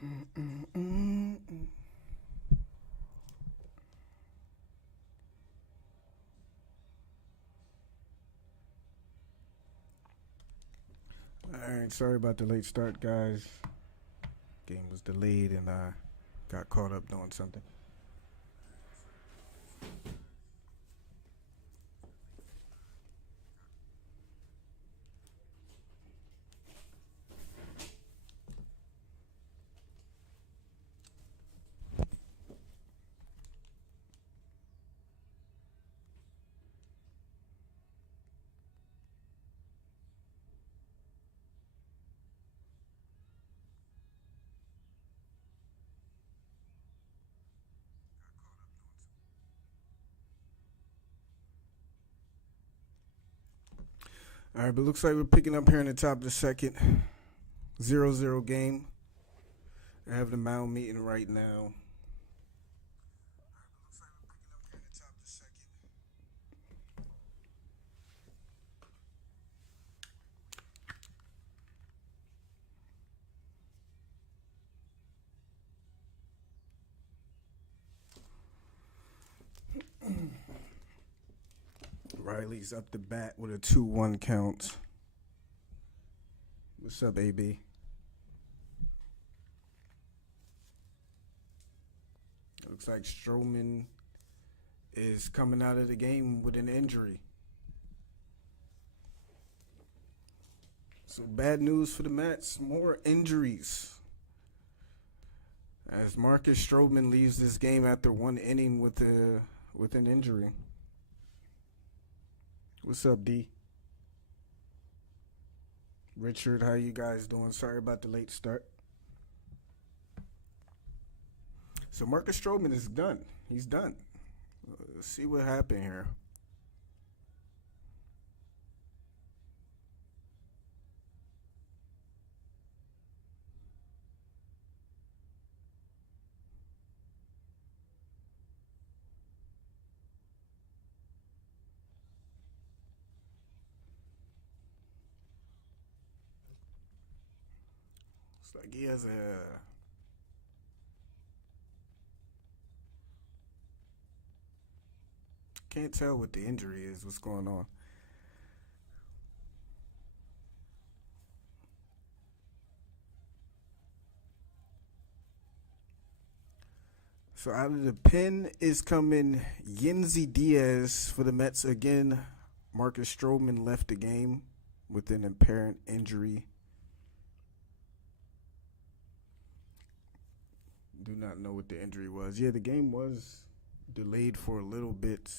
Alright, sorry about the late start, guys. Game was delayed and I got caught up doing something. Alright, but looks like we're picking up here in the top of the second. 0-0 game. I have the mound meeting right now. Riley's up the bat with a 2-1 count. What's up, AB? Looks like Stroman is coming out of the game with an injury. So bad news for the Mets. More injuries. As Marcus Stroman leaves this game after one inning with an injury. What's up, D? Richard, how you guys doing? Sorry about the late start. So Marcus Stroman is done. He's done. Let's see what happened here. It's like he has a can't tell what the injury is, what's going on. So out of the pen is coming Yenzi Diaz for the Mets again. Marcus Stroman left the game with an apparent injury. Do not know what the injury was. Yeah, the game was delayed for a little bit.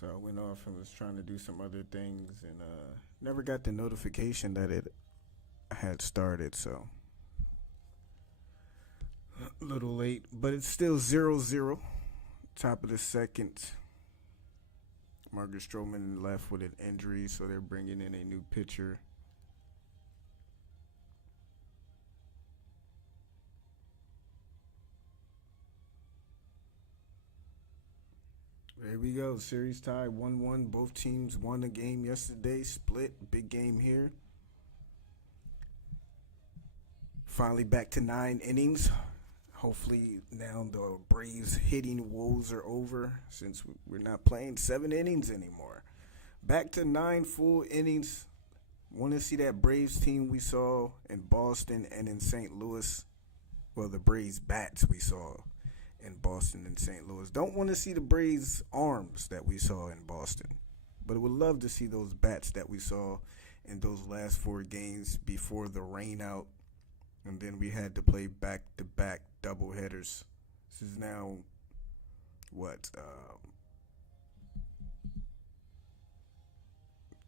So I went off and was trying to do some other things and never got the notification that it had started. So a little late, but it's still 0-0. Top of the second. Marcus Stroman left with an injury, so they're bringing in a new pitcher. There we go. Series tie 1-1. Both teams won a game yesterday. Split. Big game here. Finally back to 9 innings. Hopefully now the Braves hitting woes are over since we're not playing 7 innings anymore. Back to 9 full innings. Want to see that Braves team we saw in Boston and in St. Louis. Well, the Braves bats we saw in Boston and St. Louis. Don't want to see the Braves arms that we saw in Boston. But I would love to see those bats that we saw in those last 4 games before the rain out. And then we had to play back-to-back doubleheaders. This is now,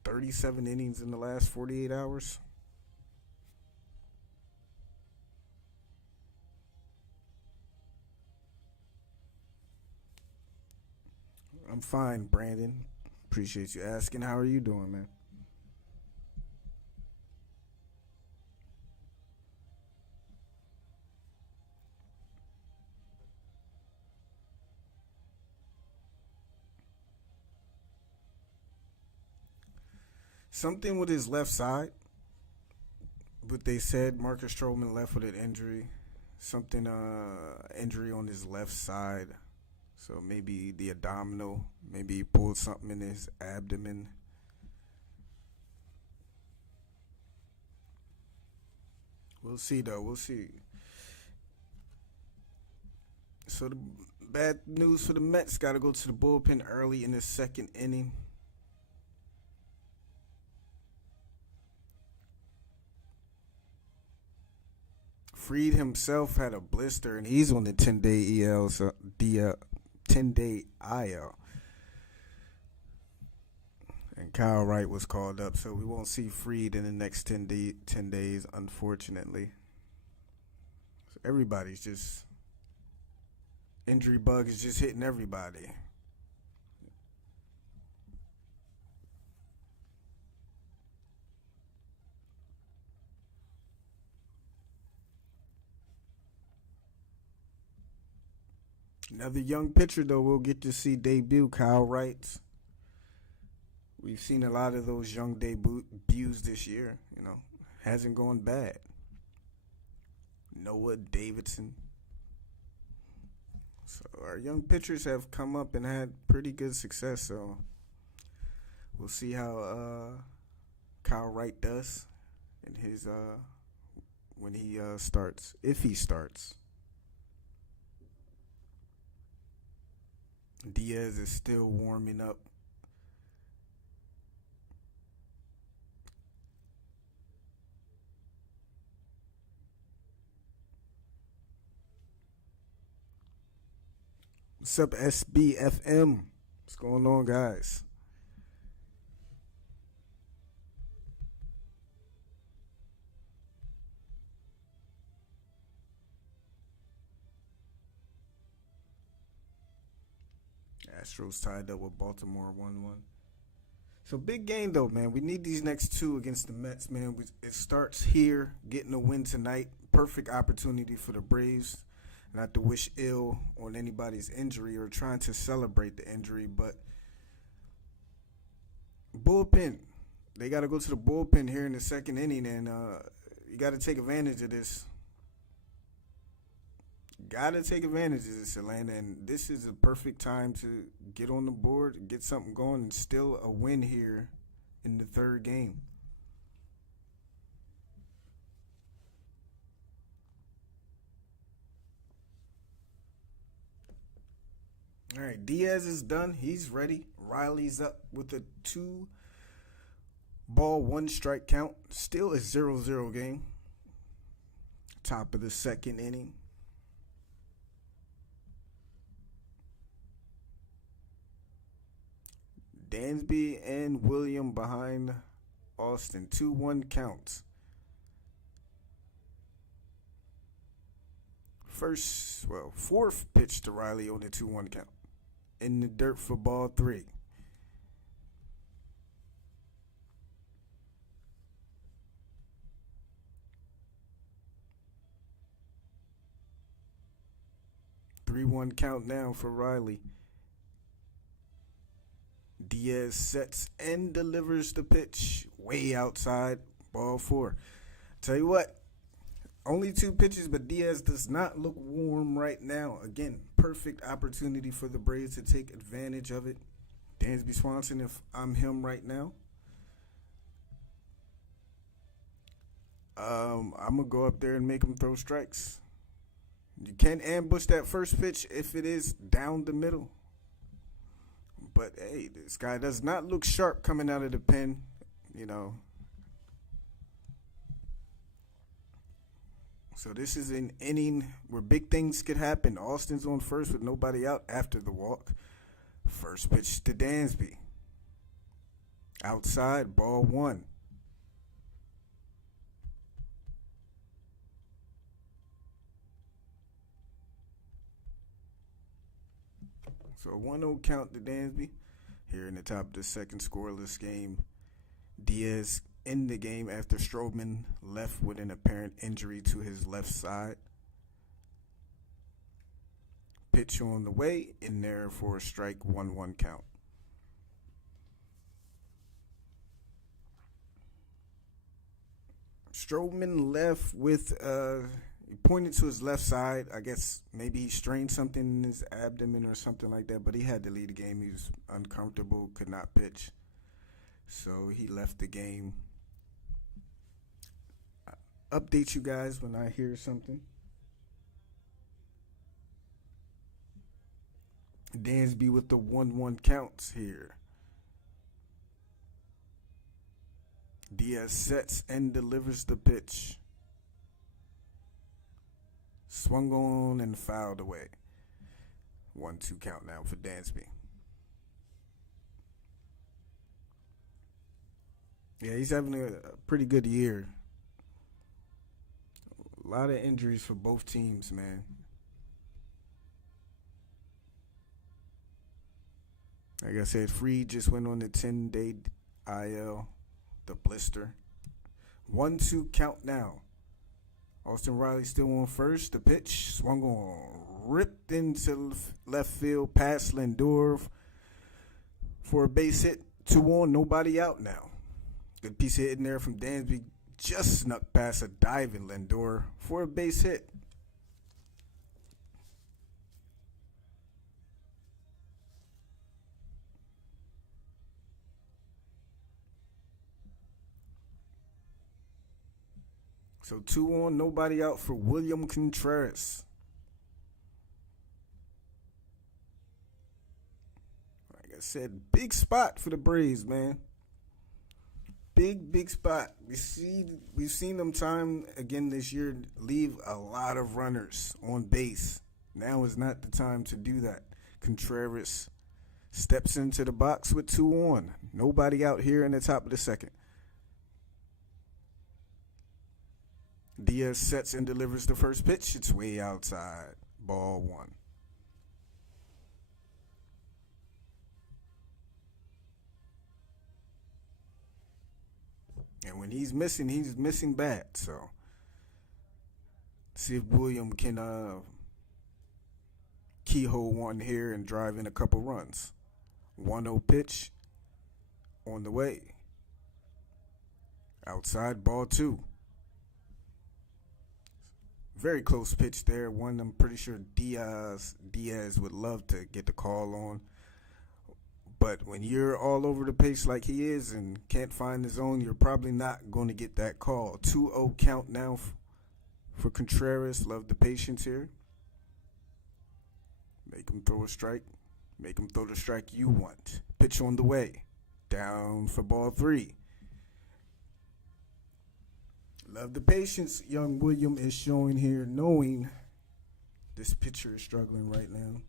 37 innings in the last 48 hours? I'm fine, Brandon. Appreciate you asking. How are you doing, man? Something with his left side, what they said, Marcus Stroman left with an injury, something injury on his left side. So maybe the abdominal, maybe he pulled something in his abdomen. We'll see though. We'll see. So the bad news for the Mets, got to go to the bullpen early in the second inning. Freed himself had a blister, and he's on the 10-day EL, so the 10-day IL. And Kyle Wright was called up, so we won't see Freed in the next 10 days, unfortunately. So everybody's just, injury bug is just hitting everybody. Another young pitcher, though, we'll get to see debut, Kyle Wright. We've seen a lot of those young debuts this year. Hasn't gone bad. Noah Davidson. So our young pitchers have come up and had pretty good success. So we'll see how Kyle Wright does in his when he starts, if he starts. Diaz is still warming up. What's up, SBFM? What's going on, guys? Astros tied up with Baltimore 1-1. So big game, though, man. We need these next two against the Mets, man. It starts here, getting a win tonight. Perfect opportunity for the Braves. Not to wish ill on anybody's injury or trying to celebrate the injury, but bullpen. They got to go to the bullpen here in the second inning, and you got to take advantage of this. Got to take advantage of this, Atlanta, and this is a perfect time to get on the board, get something going, and still a win here in the third game. All right, Diaz is done. He's ready. Riley's up with a 2-ball, 1-strike count. Still a 0-0 game. Top of the second inning. Dansby and William behind Austin. 2-1 counts. Fourth pitch to Riley on the 2-1 count. In the dirt for ball 3. Three one count now for Riley. Diaz sets and delivers the pitch way outside, ball 4. Tell you what, only 2 pitches, but Diaz does not look warm right now. Again, perfect opportunity for the Braves to take advantage of it. Dansby Swanson, if I'm him right now, I'm going to go up there and make him throw strikes. You can ambush that first pitch if it is down the middle. But, hey, this guy does not look sharp coming out of the pen, So this is an inning where big things could happen. Austin's on first with nobody out after the walk. First pitch to Dansby. Outside, ball 1. So a 1-0 count to Dansby. Here in the top of the second, scoreless game. Diaz in the game after Stroman left with an apparent injury to his left side. Pitch on the way, in there for a strike, 1-1 count. Stroman left with he pointed to his left side. I guess maybe he strained something in his abdomen or something like that, but he had to leave the game. He was uncomfortable, could not pitch. So he left the game. I'll update you guys when I hear something. Dansby with the 1-1 counts here. Diaz sets and delivers the pitch. Swung on and fouled away. 1-2 count now for Dansby. Yeah, he's having a pretty good year. A lot of injuries for both teams, man. Like I said, Freed just went on the 10-day IL, the blister. 1-2 count now. Austin Riley still on first. The pitch swung on, ripped into left field past Lindor for a base hit. 2 on, nobody out now. Good piece of hitting there from Dansby. Just snuck past a diving Lindor for a base hit. So 2 on, nobody out for William Contreras. Like I said, big spot for the Braves, man. Big spot. We've seen them time again this year leave a lot of runners on base. Now is not the time to do that. Contreras steps into the box with 2 on. Nobody out here in the top of the second. Diaz sets and delivers the first pitch. It's way outside. Ball 1. And when he's missing bad. So, see if William can keyhole one here and drive in a couple runs. 1-0 pitch on the way. Outside, ball 2. Very close pitch there. One I'm pretty sure Diaz would love to get the call on. But when you're all over the pace like he is and can't find the zone, you're probably not going to get that call. 2-0 count now for Contreras. Love the patience here. Make him throw a strike. Make him throw the strike you want. Pitch on the way. Down for ball 3. Love the patience young William is showing here, knowing this pitcher is struggling right now.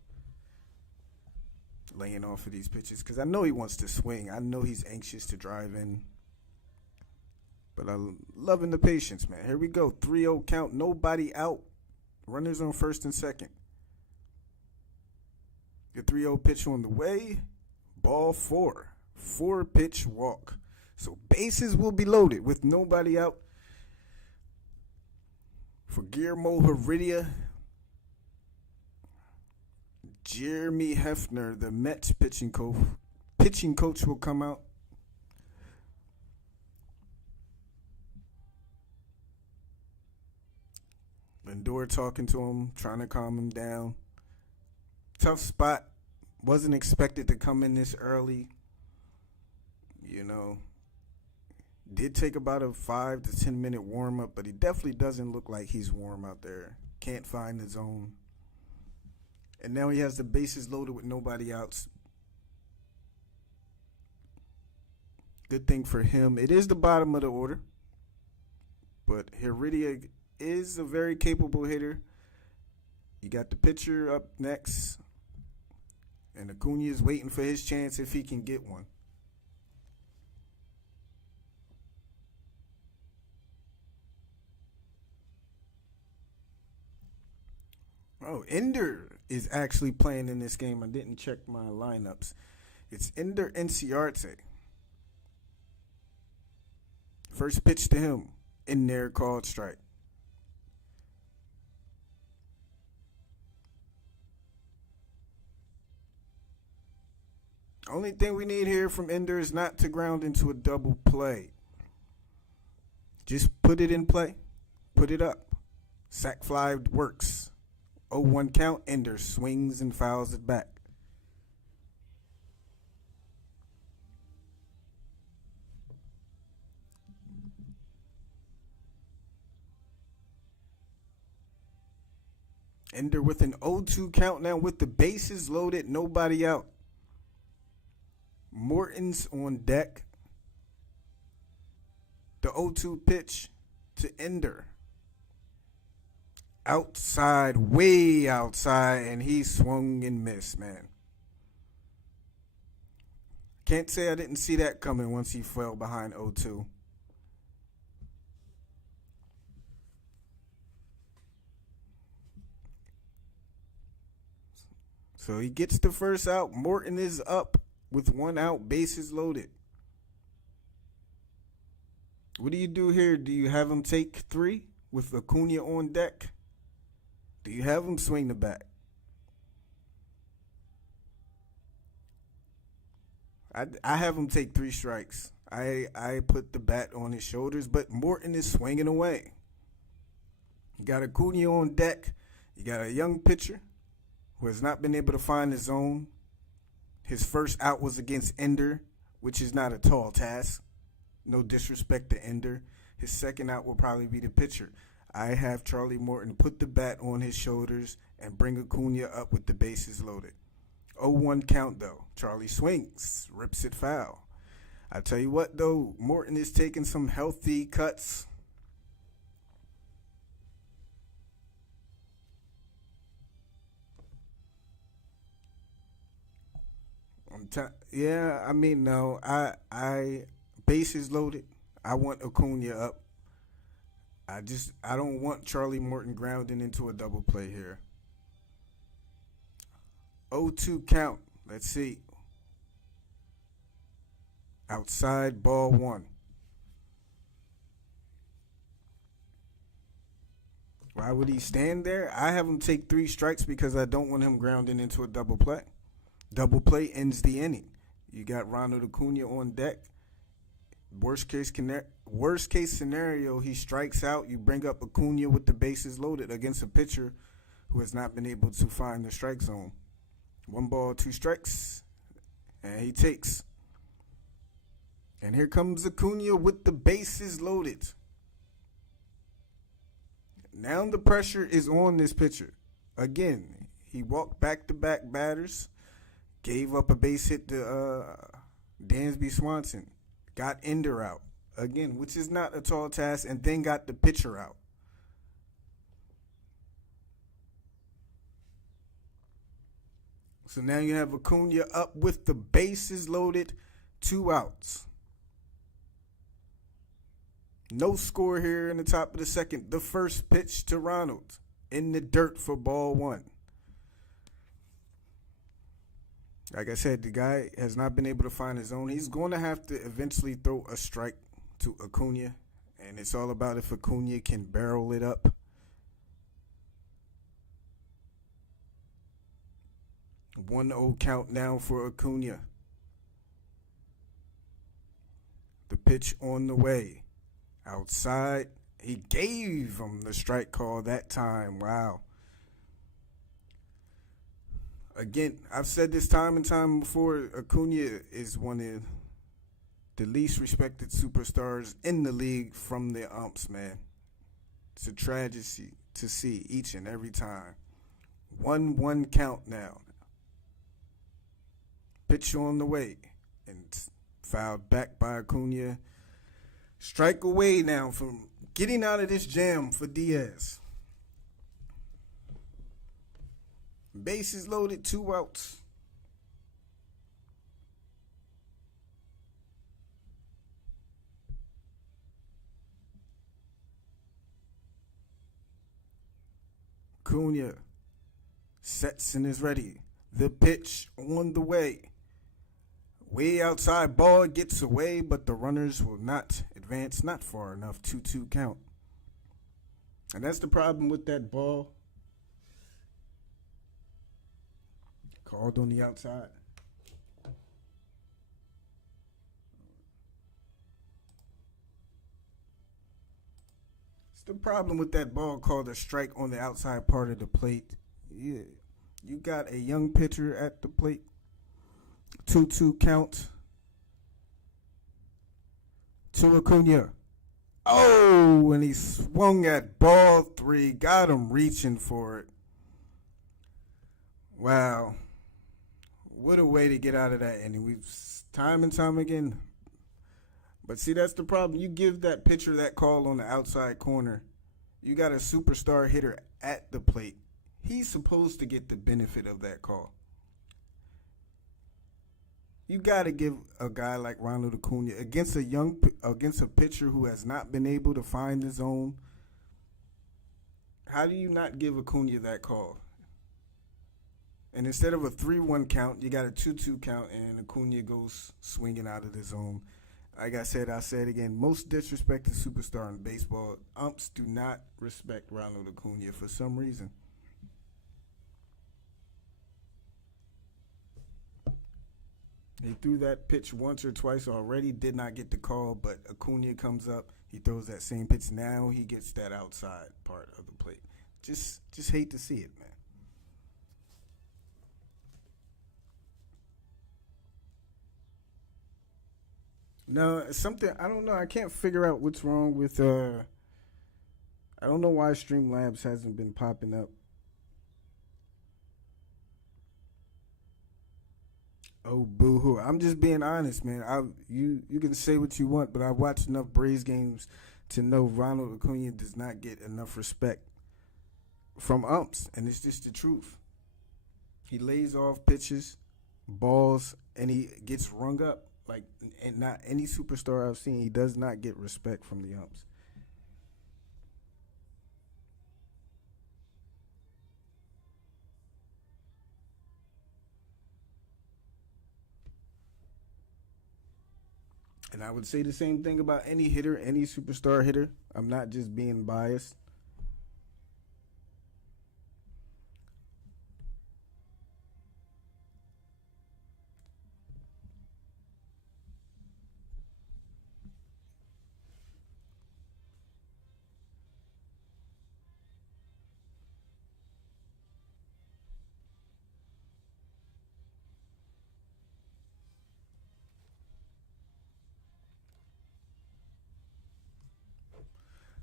Laying off of these pitches because I know he wants to swing. I know he's anxious to drive in. But I'm loving the patience, man. Here we go. 3-0 count. Nobody out. Runners on first and second. The 3-0 pitch on the way. Ball 4. 4-pitch walk. So bases will be loaded with nobody out. For Guillermo Heredia, Jeremy Hefner, the Mets pitching coach, will come out. Lindor talking to him, trying to calm him down. Tough spot. Wasn't expected to come in this early. You know. Did take about a 5 to 10 minute warm up, but he definitely doesn't look like he's warm out there. Can't find the zone. And now he has the bases loaded with nobody else. Good thing for him. It is the bottom of the order, but Heredia is a very capable hitter. You got the pitcher up next, and Acuna is waiting for his chance if he can get one. Oh, Ender is actually playing in this game. I didn't check my lineups. It's Ender Inciarte. First pitch to him. In there, called strike. Only thing we need here from Ender is not to ground into a double play. Just put it in play. Put it up. Sack fly works. 0-1 count. Ender swings and fouls it back. Ender with an 0-2 count now with the bases loaded. Nobody out. Morton's on deck. The 0-2 pitch to Ender. Outside, way outside, and he swung and missed, man. Can't say I didn't see that coming once he fell behind 0-2. So he gets the first out. Morton is up with 1 out, bases loaded. What do you do here? Do you have him take 3 with Acuna on deck? Do you have him swing the bat? I have him take 3 strikes. I put the bat on his shoulders, but Morton is swinging away. You got Acuna on deck. You got a young pitcher who has not been able to find the zone. His first out was against Ender, which is not a tall task. No disrespect to Ender. His second out will probably be the pitcher. I have Charlie Morton put the bat on his shoulders and bring Acuna up with the bases loaded. 0-1 count, though. Charlie swings, rips it foul. I tell you what, though, Morton is taking some healthy cuts. Yeah, I mean, no. I bases loaded. I want Acuna up. I don't want Charlie Morton grounding into a double play here. 0-2 count. Let's see. Outside, ball 1. Why would he stand there? I have him take 3 strikes because I don't want him grounding into a double play. Double play ends the inning. You got Ronald Acuna on deck. Worst case scenario, he strikes out. You bring up Acuna with the bases loaded against a pitcher who has not been able to find the strike zone. 1 ball, 2 strikes, and he takes. And here comes Acuna with the bases loaded. Now the pressure is on this pitcher. Again, he walked back-to-back batters, gave up a base hit to Dansby Swanson. Got Ender out, again, which is not a tall task, and then got the pitcher out. So now you have Acuna up with the bases loaded, 2 outs. No score here in the top of the second. The first pitch to Ronald in the dirt for ball 1. Like I said, the guy has not been able to find his zone. He's going to have to eventually throw a strike to Acuna, and it's all about if Acuna can barrel it up. A 1-0 count now for Acuna. The pitch on the way. Outside. He gave him the strike call that time. Wow. Again, I've said this time and time before, Acuna is one of the least respected superstars in the league from the umps, man. It's a tragedy to see each and every time. 1-1 count now. Pitch on the way. And fouled back by Acuna. Strike away now from getting out of this jam for Diaz. Bases loaded, 2 outs. Acuna sets and is ready. The pitch on the way. Way outside, ball gets away, but the runners will not advance, not far enough. 2-2 count. And that's the problem with that ball. Called on the outside. the problem with that ball called a strike on the outside part of the plate. Yeah, you got a young pitcher at the plate. 2-2 count to Acuna. Oh, and he swung at ball three. Got him reaching for it. Wow. What a way to get out of that inning. We've time and time again. But see, that's the problem. You give that pitcher that call on the outside corner. You got a superstar hitter at the plate. He's supposed to get the benefit of that call. You got to give a guy like Ronald Acuna against a pitcher who has not been able to find the zone. How do you not give Acuna that call? And instead of a 3-1 count, you got a 2-2 count, and Acuna goes swinging out of the zone. Like I said again, most disrespected superstar in baseball. Umps do not respect Ronald Acuna for some reason. He threw that pitch once or twice already, did not get the call, but Acuna comes up, he throws that same pitch. Now he gets that outside part of the plate. Just hate to see it, man. No, something I don't know. I can't figure out what's wrong with. I don't know why Streamlabs hasn't been popping up. Oh, boo-hoo. I'm just being honest, man. You can say what you want, but I've watched enough Braves games to know Ronald Acuna does not get enough respect from umps, and it's just the truth. He lays off pitches, balls, and he gets rung up. Like, and not any superstar I've seen, he does not get respect from the umps. And I would say the same thing about any hitter, any superstar hitter. I'm not just being biased.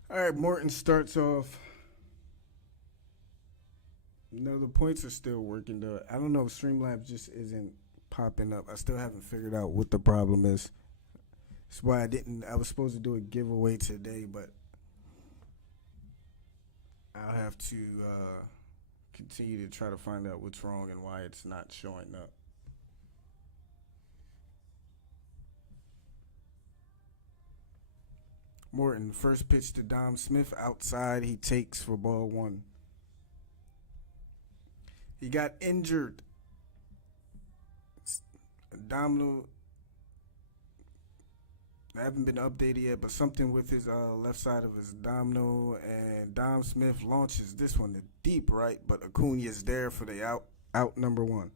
All right, Morton starts off. No, the points are still working though. I don't know if Streamlabs just isn't popping up. I still haven't figured out what the problem is. That's why I didn't. I was supposed to do a giveaway today, but I'll have to continue to try to find out what's wrong and why it's not showing up. Morton, first pitch to Dom Smith outside. He takes for ball one. He got injured. Abdominal. I haven't been updated yet, but something with his left side of his abdominal. And Dom Smith launches this one to deep right, but Acuna is there for the out number one.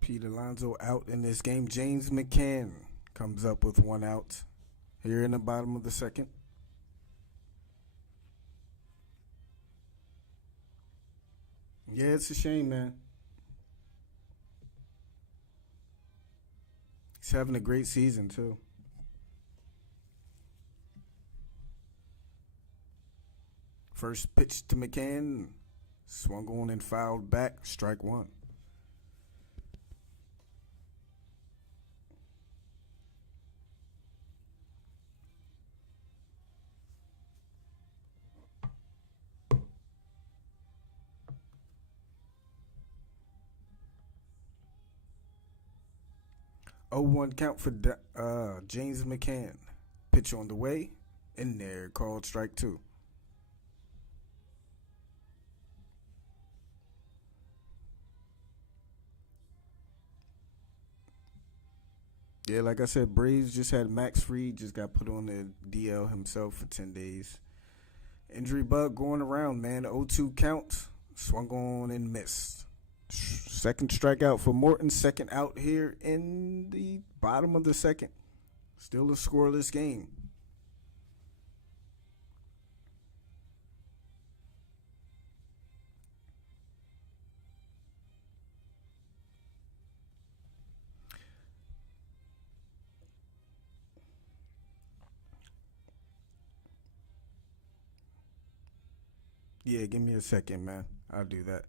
Pete Alonso out in this game. James McCann comes up with one out here in the bottom of the second. Yeah, it's a shame, man. He's having a great season, too. First pitch to McCann. Swung on and fouled back. Strike one. 0-1 count for James McCann. Pitch on the way. In there, called strike two. Yeah, like I said, Braves just had Max Fried just got put on the DL himself for 10 days. Injury bug going around, man. 0-2 count, swung on and missed. Second strikeout for Morton. Second out here in the bottom of the second. Still a scoreless game. Yeah, give me a second, man. I'll do that.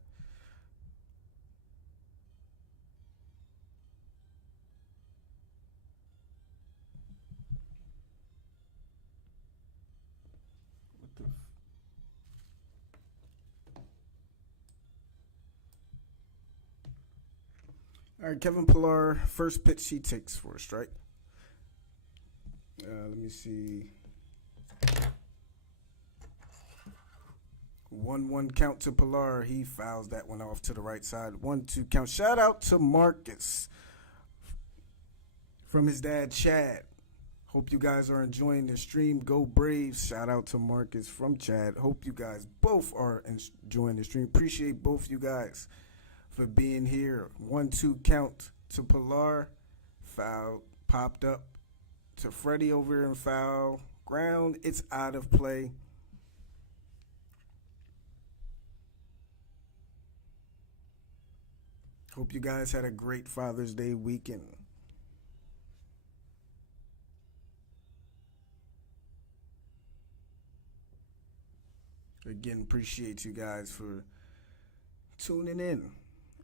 What the All right, Kevin Pillar, first pitch he takes for a strike. Let me see. 1-1 count to Pilar. He fouls that one off to the right side. 1-2 count. Shout out to Marcus from his dad, Chad. Hope you guys are enjoying the stream. Go Braves. Shout out to Marcus from Chad. Hope you guys both are enjoying the stream. Appreciate both you guys for being here. 1-2 count to Pilar. Foul popped up to Freddie over in foul ground. It's out of play. Hope you guys had a great Father's Day weekend. Again, appreciate you guys for tuning in.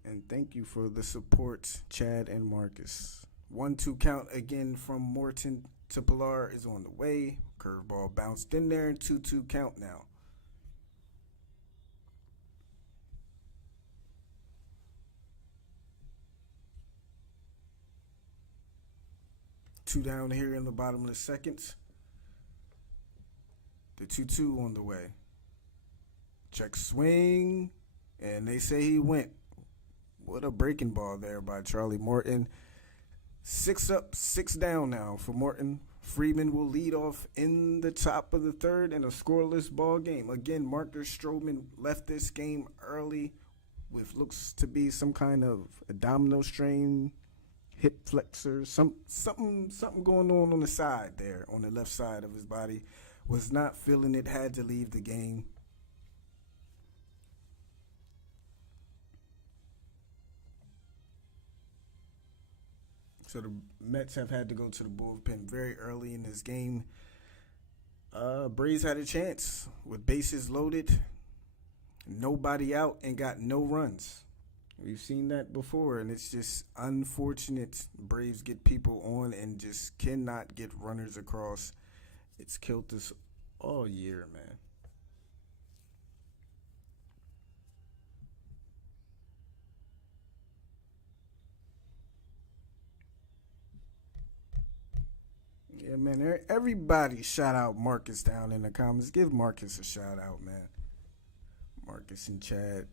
And thank you for the support, Chad and Marcus. 1-2 count again from Morton to Pilar is on the way. Curveball bounced in there. 2-2 count now. Two down here in the bottom of the second. The 2-2 on the way. Check swing. And they say he went. What a breaking ball there by Charlie Morton. 6 up, 6 down now for Morton. Freeman will lead off in the top of the third in a scoreless ball game. Again, Marcus Stroman left this game early with looks to be some kind of abdominal strain, hip flexor, something going on the side there, on the left side of his body. Was not feeling it, had to leave the game. So the Mets have had to go to the bullpen very early in this game. Braves had a chance with bases loaded, nobody out, and got no runs. We've seen that before, and it's just unfortunate. Braves get people on and just cannot get runners across. It's killed us all year, man. Yeah, man. Everybody shout out Marcus down in the comments. Give Marcus a shout out, man. Marcus and Chad.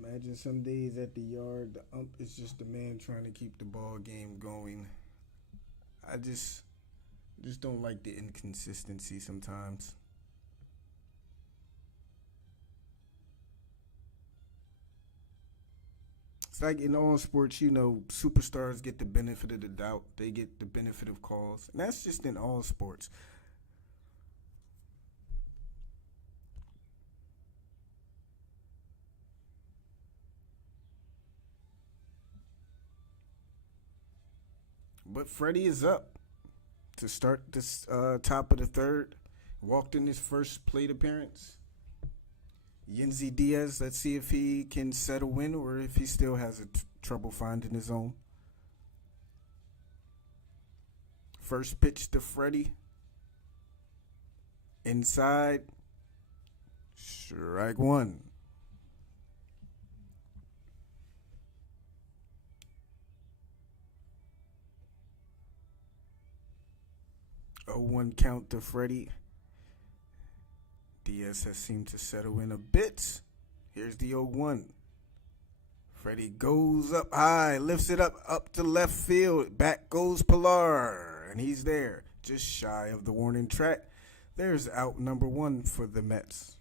Imagine some days at the yard, the ump is just the man trying to keep the ball game going. I just don't like the inconsistency sometimes. It's like in all sports, superstars get the benefit of the doubt. They get the benefit of calls. And that's just in all sports. But Freddie is up to start this top of the third. Walked in his first plate appearance. Yenzi Diaz, let's see if he can settle in or if he still has trouble finding his own. First pitch to Freddie. Inside. Strike one. Oh, 1 count to Freddie. DS has seemed to settle in a bit. Here's the 0-1. Freddie goes up high, lifts it up to left field. Back goes Pilar, and he's there, just shy of the warning track. There's out number 1 for the Mets.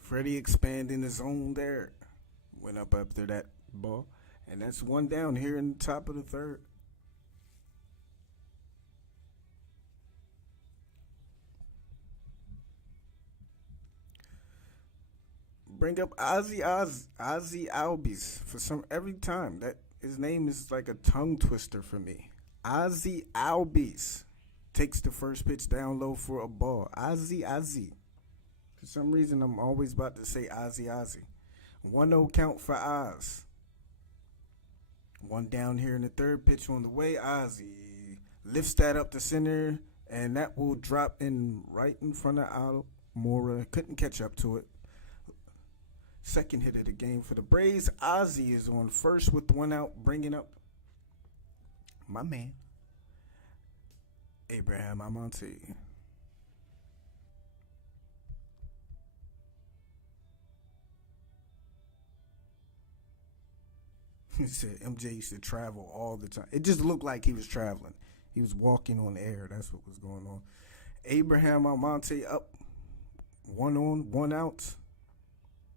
Freddie expanding his zone there. Went up after that ball. And that's 1 down here in the top of the third. Bring up Ozzy Albies for some every time. That his name is like a tongue twister for me. Ozzy Albies takes the first pitch down low for a ball. Ozzy. For some reason, I'm always about to say Ozzy. 1-0 count for Oz. 1 down here in the third, pitch on the way. Ozzy lifts that up to center, and that will drop in right in front of Almora. Couldn't catch up to it. Second hit of the game for the Braves. Ozzy is on first with 1 out, bringing up my man, Abraham Almonte. He said MJ used to travel all the time. It just looked like he was traveling. He was walking on air. That's what was going on. Abraham Almonte up, 1 on, 1 out.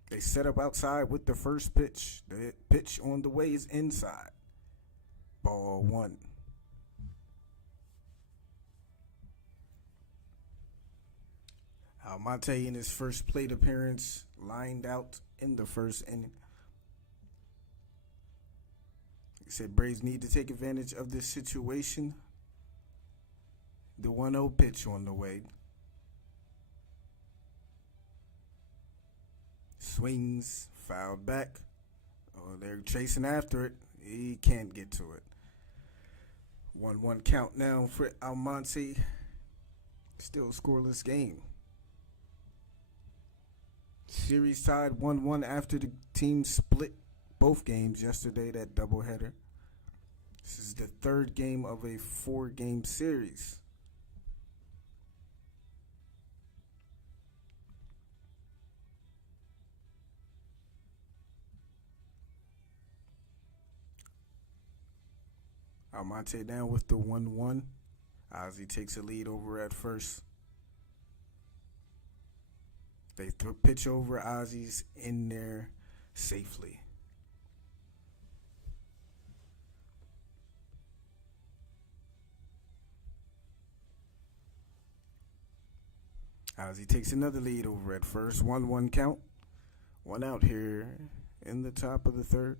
They set up outside with the first pitch. The pitch on the way is inside. Ball 1. Almonte in his first plate appearance lined out in the first inning. He said Braves need to take advantage of this situation. The 1-0 pitch on the way. Swings, fouled back. Oh, they're chasing after it. He can't get to it. 1-1 count now for Almonte. Still scoreless game. Series tied 1-1 after the team split both games yesterday, that doubleheader. This is the third game of a 4-game series. Almonte down with the 1-1. Ozzy takes a lead over at first. They pitch over. Ozzy's in there safely. Ozzy takes another lead over at first. 1-1 count. 1 out here in the top of the third.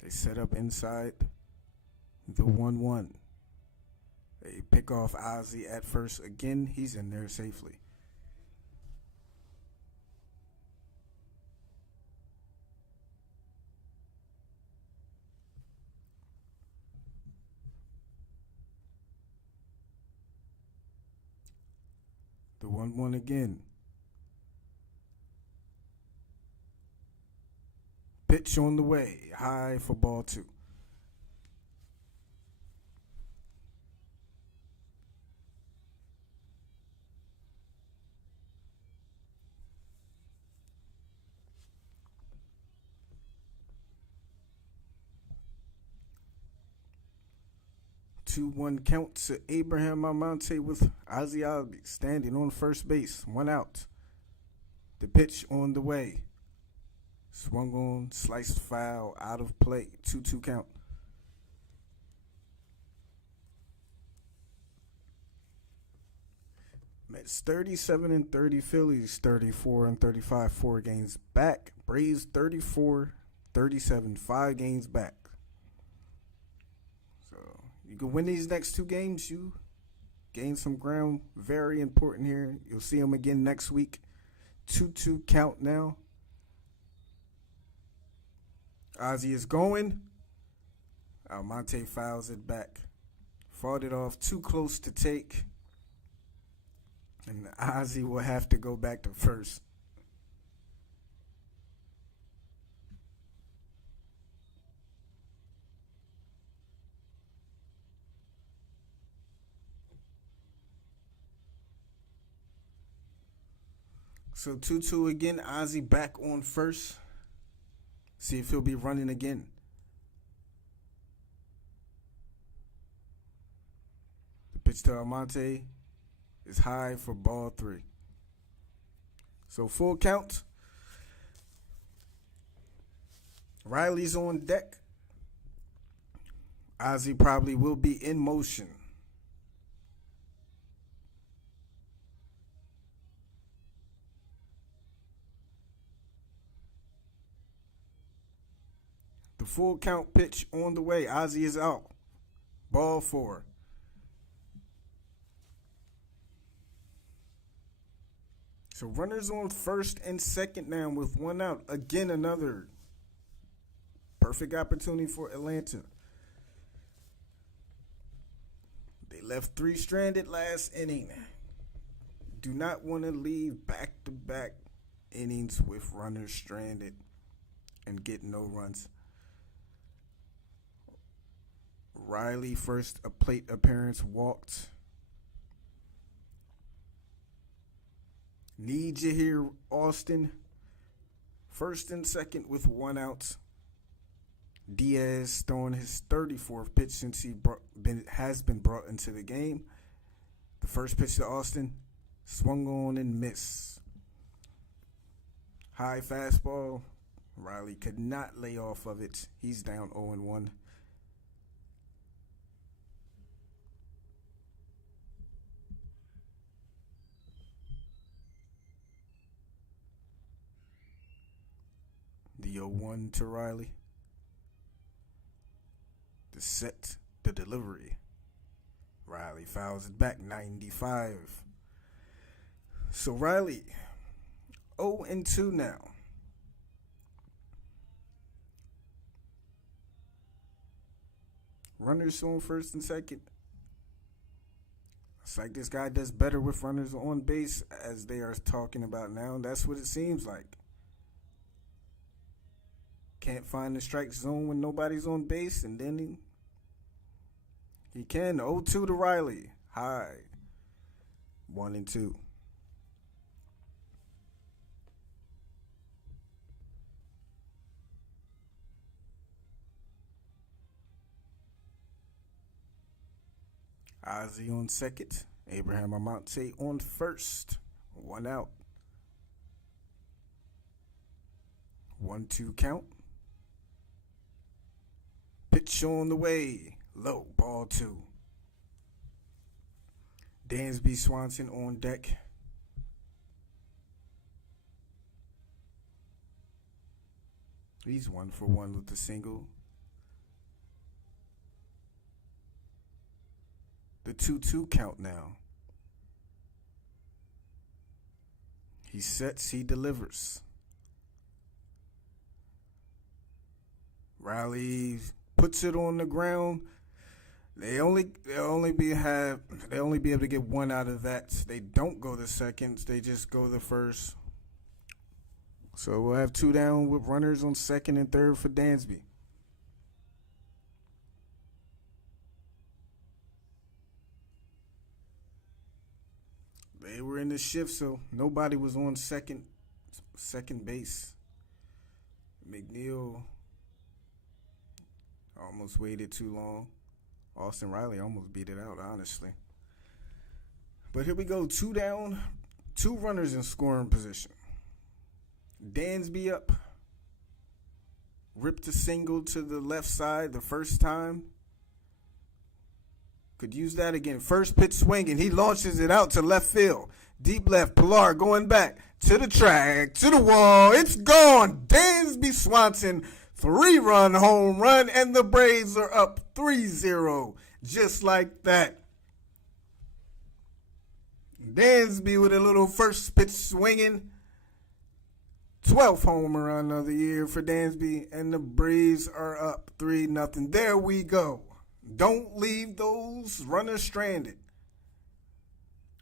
They set up inside the 1-1. They pick off Ozzy at first. Again, he's in there safely. The 1-1 again. Pitch on the way. High for ball 2. Two one count to Abraham Almonte with Ozzy Albies standing on first base. 1 out. The pitch on the way. Swung on, sliced foul, out of play. 2-2 count. Mets 37-30. Phillies 34-35. 4 games back. Braves 34-37. 5 games back. So you can win these next 2 games. You gain some ground. Very important here. You'll see them again next week. 2-2 count now. Ozzie is going. Almonte fouls it back. Fought it off too close to take. And Ozzie will have to go back to first. So 2-2 again. Ozzie back on first. See if he'll be running again. The pitch to Almonte is high for ball 3. So full count. Riley's on deck. Ozzie probably will be in motion. The full count pitch on the way. Ozzie is out. Ball 4. So runners on first and second now with 1 out. Again, another perfect opportunity for Atlanta. They left 3 stranded last inning. Do not want to leave back-to-back innings with runners stranded and get no runs. Riley, first a plate appearance, walked. Need you here, Austin. First and second with 1 out. Diaz throwing his 34th pitch since he has been brought into the game. The first pitch to Austin, swung on and missed. High fastball. Riley could not lay off of it. He's down 0-1. The 0-1 to Riley. The set, the delivery. Riley fouls it back, 95. So Riley, 0-2 now. Runners on first and second. It's like this guy does better with runners on base, as they are talking about now. That's what it seems like. Can't find the strike zone when nobody's on base, and then he can. 0-2 to Riley. High. 1-2. Ozzie on second. Abraham Almonte on first. 1 out. 1-2 count. Pitch on the way. Low. Ball 2. Dansby Swanson on deck. He's 1 for 1 with the single. The 2-2 count now. He sets, he delivers. Riley puts it on the ground. They only be able to get 1 out of that. They don't go to seconds. They just go to first. So we'll have 2 down with runners on second and third for Dansby. They were in the shift, so nobody was on second base. McNeil almost waited too long. Austin Riley almost beat it out, honestly. But here we go. 2 down, 2 runners in scoring position. Dansby up. Ripped a single to the left side the first time. Could use that again. First pitch swinging. He launches it out to left field. Deep left. Pilar going back to the track, to the wall. It's gone. Dansby Swanson, 3-run home run, and the Braves are up 3-0. Just like that. Dansby with a little first pitch swinging 12th home run of the year for Dansby, and the Braves are up 3-0. There we go. Don't leave those runners stranded.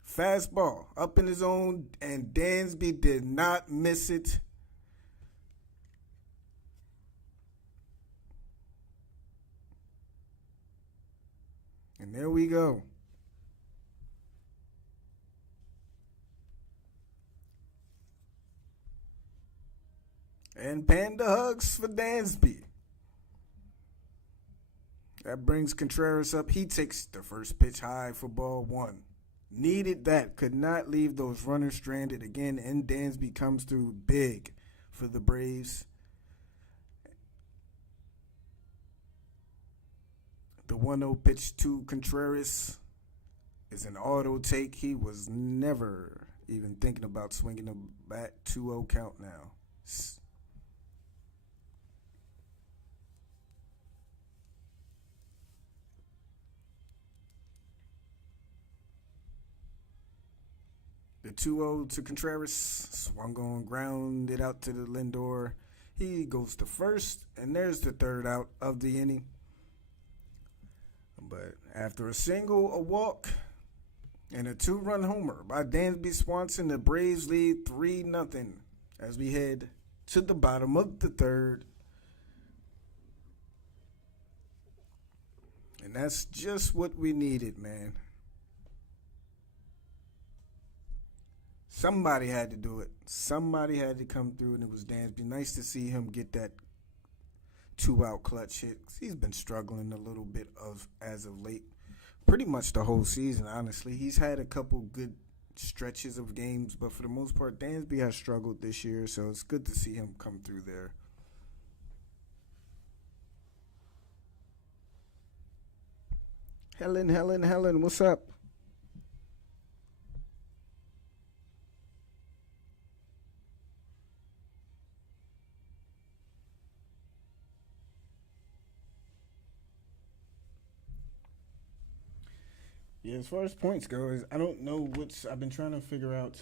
Fastball up in his own, and Dansby did not miss it. And there we go. And panda hugs for Dansby. That brings Contreras up. He takes the first pitch high for ball one. Needed that. Could not leave those runners stranded again. And Dansby comes through big for the Braves. The 1-0 pitch to Contreras is an auto take. He was never even thinking about swinging a bat. 2-0 count now. The 2-0 to Contreras, swung on, grounded out to the Lindor. He goes to first, and there's the third out of the inning. But after a single, a walk, and a 2-run homer by Dansby Swanson, the Braves lead 3-0 as we head to the bottom of the third. And that's just what we needed, man. Somebody had to do it. Somebody had to come through, and it was Dansby. Nice to see him get that 2-out clutch hit. He's been struggling a little bit as of late. Pretty much the whole season, honestly. He's had a couple good stretches of games, but for the most part, Dansby has struggled this year, so it's good to see him come through there. Helen, what's up? Yeah, as far as points go, I don't know what's. I've been trying to figure out.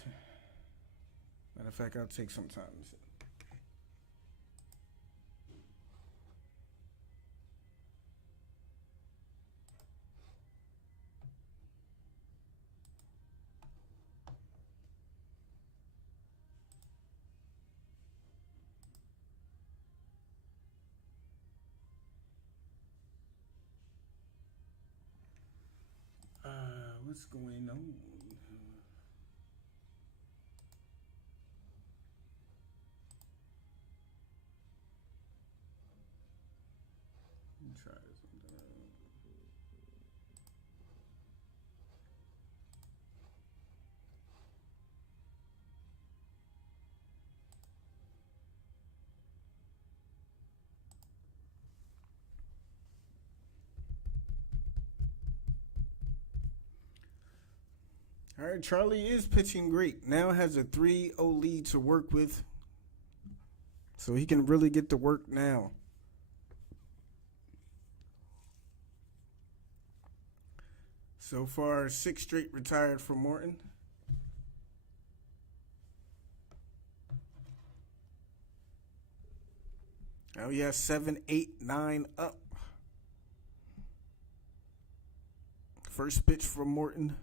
Matter of fact, I'll take some time. What's going on? Let me try something. All right, Charlie is pitching great. Now has a 3-0 lead to work with. So he can really get to work now. So far, 6 straight retired for Morton. Now he has 7, 8, 9 up. First pitch for Morton.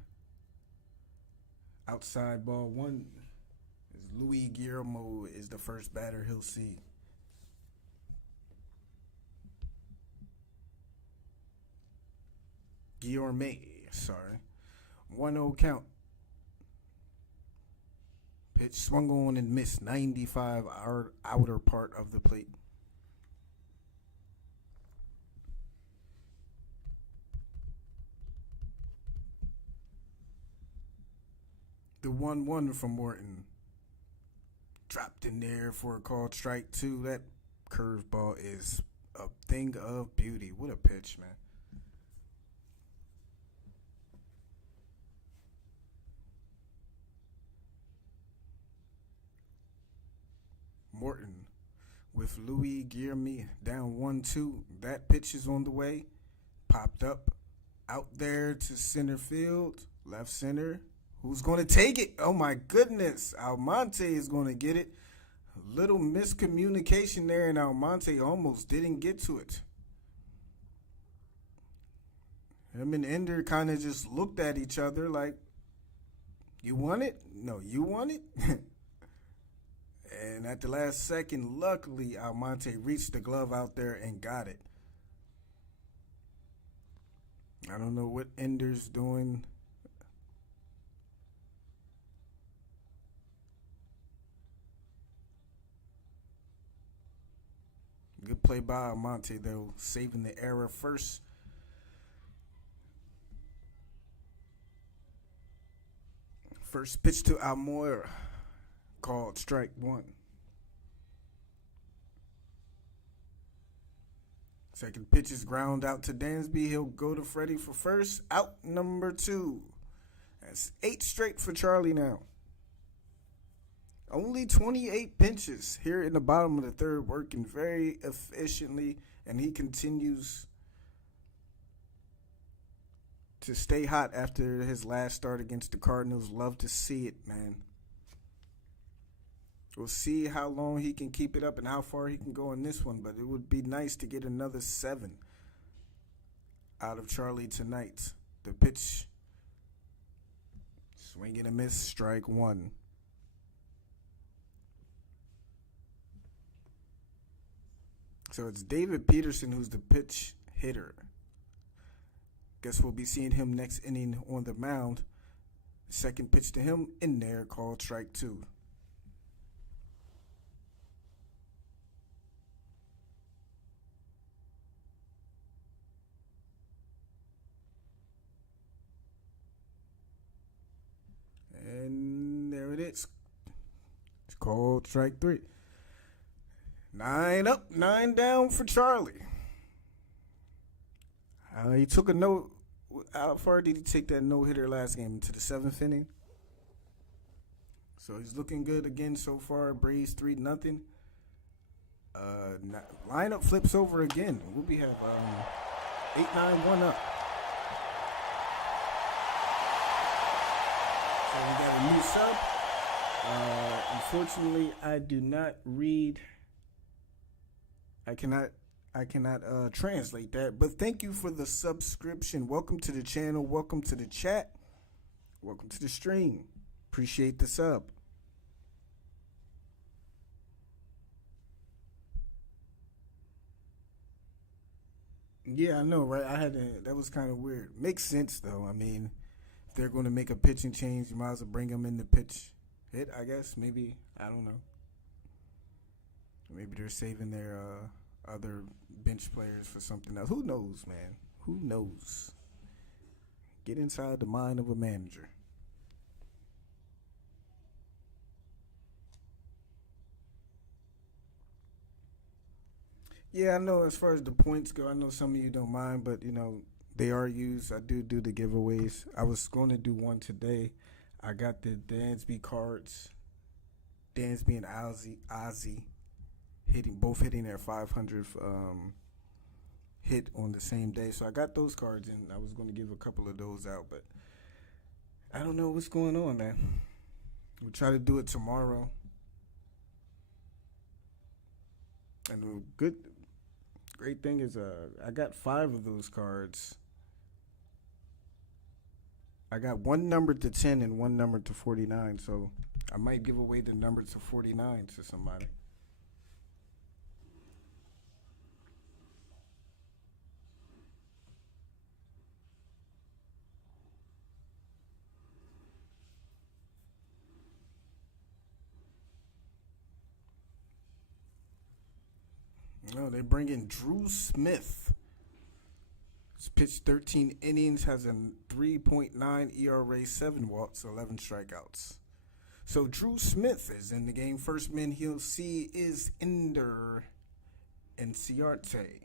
Outside ball one. Luis Guillermo is the first batter he'll see. Guillermo, sorry. 1-0 count. Pitch swung on and missed. 95 outer part of the plate. The 1-1 from Morton. Dropped in there for a called strike two. That curveball is a thing of beauty. What a pitch, man. Morton with Luis Guillermo down 1-2. That pitch is on the way. Popped up out there to center field. Left center. Who's going to take it? Oh, my goodness. Almonte is going to get it. Little miscommunication there, and Almonte almost didn't get to it. Him and Ender kind of just looked at each other like, you want it? No, you want it? And at the last second, luckily, Almonte reached the glove out there and got it. I don't know what Ender's doing. Good play by Almonte, though, saving the error first. First pitch to Almoyer, called strike one. Second pitch is ground out to Dansby. He'll go to Freddie for first. Out number 2. That's 8 straight for Charlie now. Only 28 pitches here in the bottom of the third, working very efficiently, and he continues to stay hot after his last start against the Cardinals. Love to see it, man. We'll see how long he can keep it up and how far he can go in this one, but it would be nice to get another 7 out of Charlie tonight. The pitch, swing and a miss, strike one. So it's David Peterson who's the pitch hitter. Guess we'll be seeing him next inning on the mound. Second pitch to him in there, called strike 2. And there it is. It's called strike 3. 9 up, 9 down for Charlie. He took a no. How far did he take that no-hitter last game? To the 7th inning. So he's looking good again so far. Braves 3-0. Lineup flips over again. We'll be have 8-9-1 up. So we got a new sub. Unfortunately, I do not read. I cannot translate that, but thank you for the subscription. Welcome to the channel. Welcome to the chat. Welcome to the stream. Appreciate the sub. Yeah, I know, right? That was kind of weird. Makes sense, though. I mean, if they're going to make a pitching change, you might as well bring them in the pitch hit, I guess. Maybe. I don't know. Maybe they're saving their other bench players for something else. Who knows, man? Who knows? Get inside the mind of a manager. Yeah, I know as far as the points go, I know some of you don't mind, but, they are used. I do the giveaways. I was going to do one today. I got the Dansby cards. Dansby and Ozzy. Both hitting their 500th hit on the same day. So I got those cards, and I was going to give a couple of those out, but I don't know what's going on, man. We'll try to do it tomorrow. And the great thing is I got 5 of those cards. I got one numbered to 10 and one numbered to 49, so I might give away the number to 49 to somebody. No, they bring in Drew Smith. He's pitched 13 innings, has a 3.9 ERA, 7 walks, 11 strikeouts. So Drew Smith is in the game. First man he'll see is Ender Enciarte.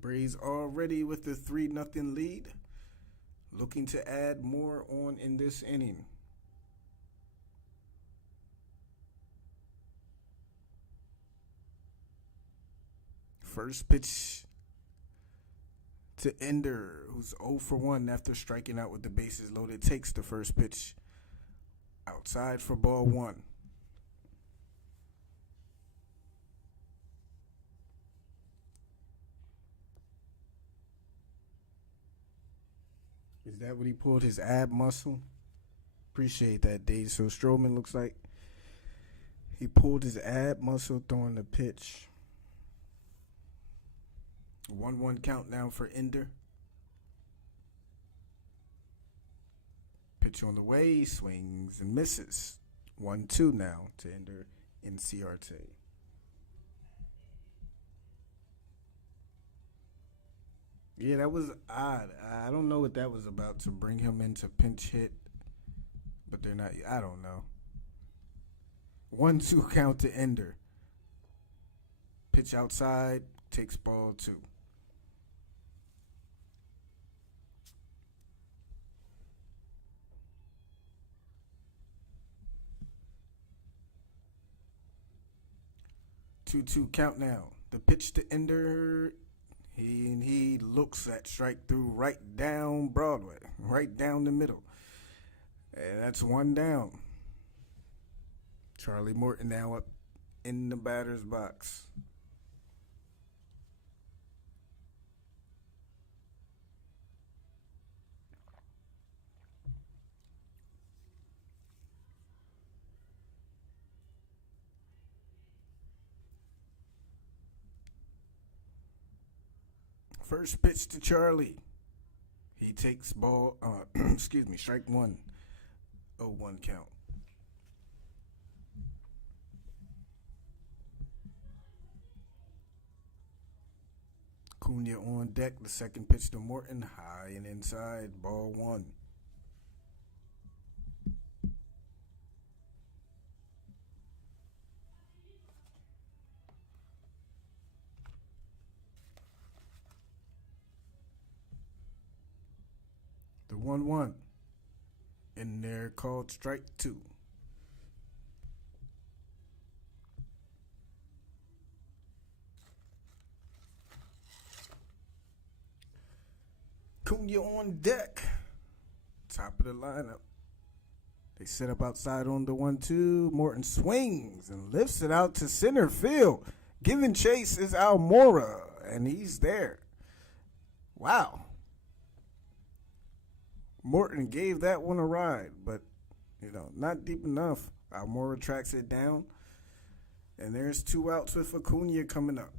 Braves already with the 3-0 lead. Looking to add more on in this inning. First pitch to Ender, who's 0 for 1 after striking out with the bases loaded, takes the first pitch outside for ball one. Is that what he pulled, his ab muscle? Appreciate that, Dave. So Stroman looks like he pulled his ab muscle throwing the pitch. 1-1 count now for Ender. Pitch on the way, swings and misses. 1-2 now to Ender in CRT. Yeah, that was odd. I don't know what that was about to bring him into pinch hit, but they're not. I don't know. 1-2 count to Ender. Pitch outside, takes ball two. Two count now. The pitch to Ender. He looks at strike through right down Broadway, right down the middle. And that's one down. Charlie Morton now up in the batter's box. First pitch to Charlie. He takes ball, strike one. 0-1 count. Cunha on deck. The second pitch to Morton. High and inside. Ball one. The 1-1. In there called strike two. Cunha on deck. Top of the lineup. They set up outside on the 1-2. Morton swings and lifts it out to center field. Giving chase is Almora, and he's there. Wow. Morton gave that one a ride, but, not deep enough. Almora tracks it down, and there's 2 outs with Acuna coming up.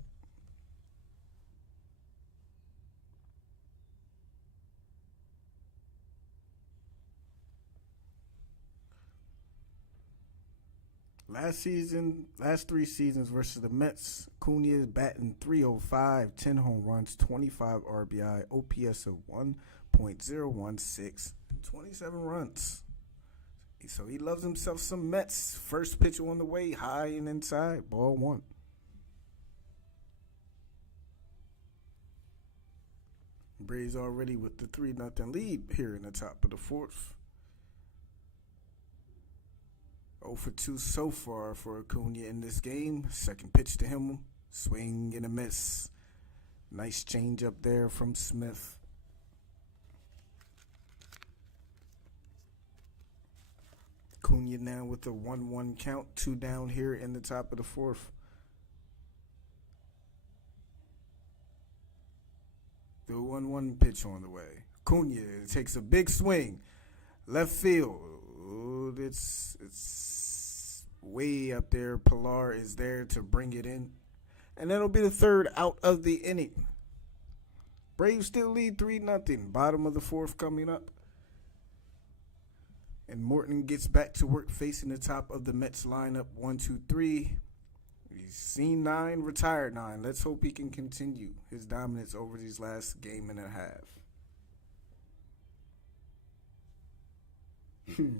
Last 3 seasons versus the Mets, Acuna is batting .305, 10 home runs, 25 RBI, OPS of 1.016, 27 runs. So he loves himself some Mets. First pitch on the way, high and inside, ball one. Braves already with the 3-0 lead here in the top of the fourth. 0 for 2 so far for Acuna in this game. Second pitch to him, swing and a miss. Nice change up there from Smith. Acuna now with a 1-1 count, 2 down here in the top of the fourth. The 1-1 pitch on the way. Acuna takes a big swing. Left field. It's way up there. Pilar is there to bring it in. And that'll be the third out of the inning. Braves still lead 3-0. Bottom of the fourth coming up. And Morton gets back to work facing the top of the Mets lineup. 1, 2, 3. He's seen 9, retired 9. Let's hope he can continue his dominance over these last game and a half.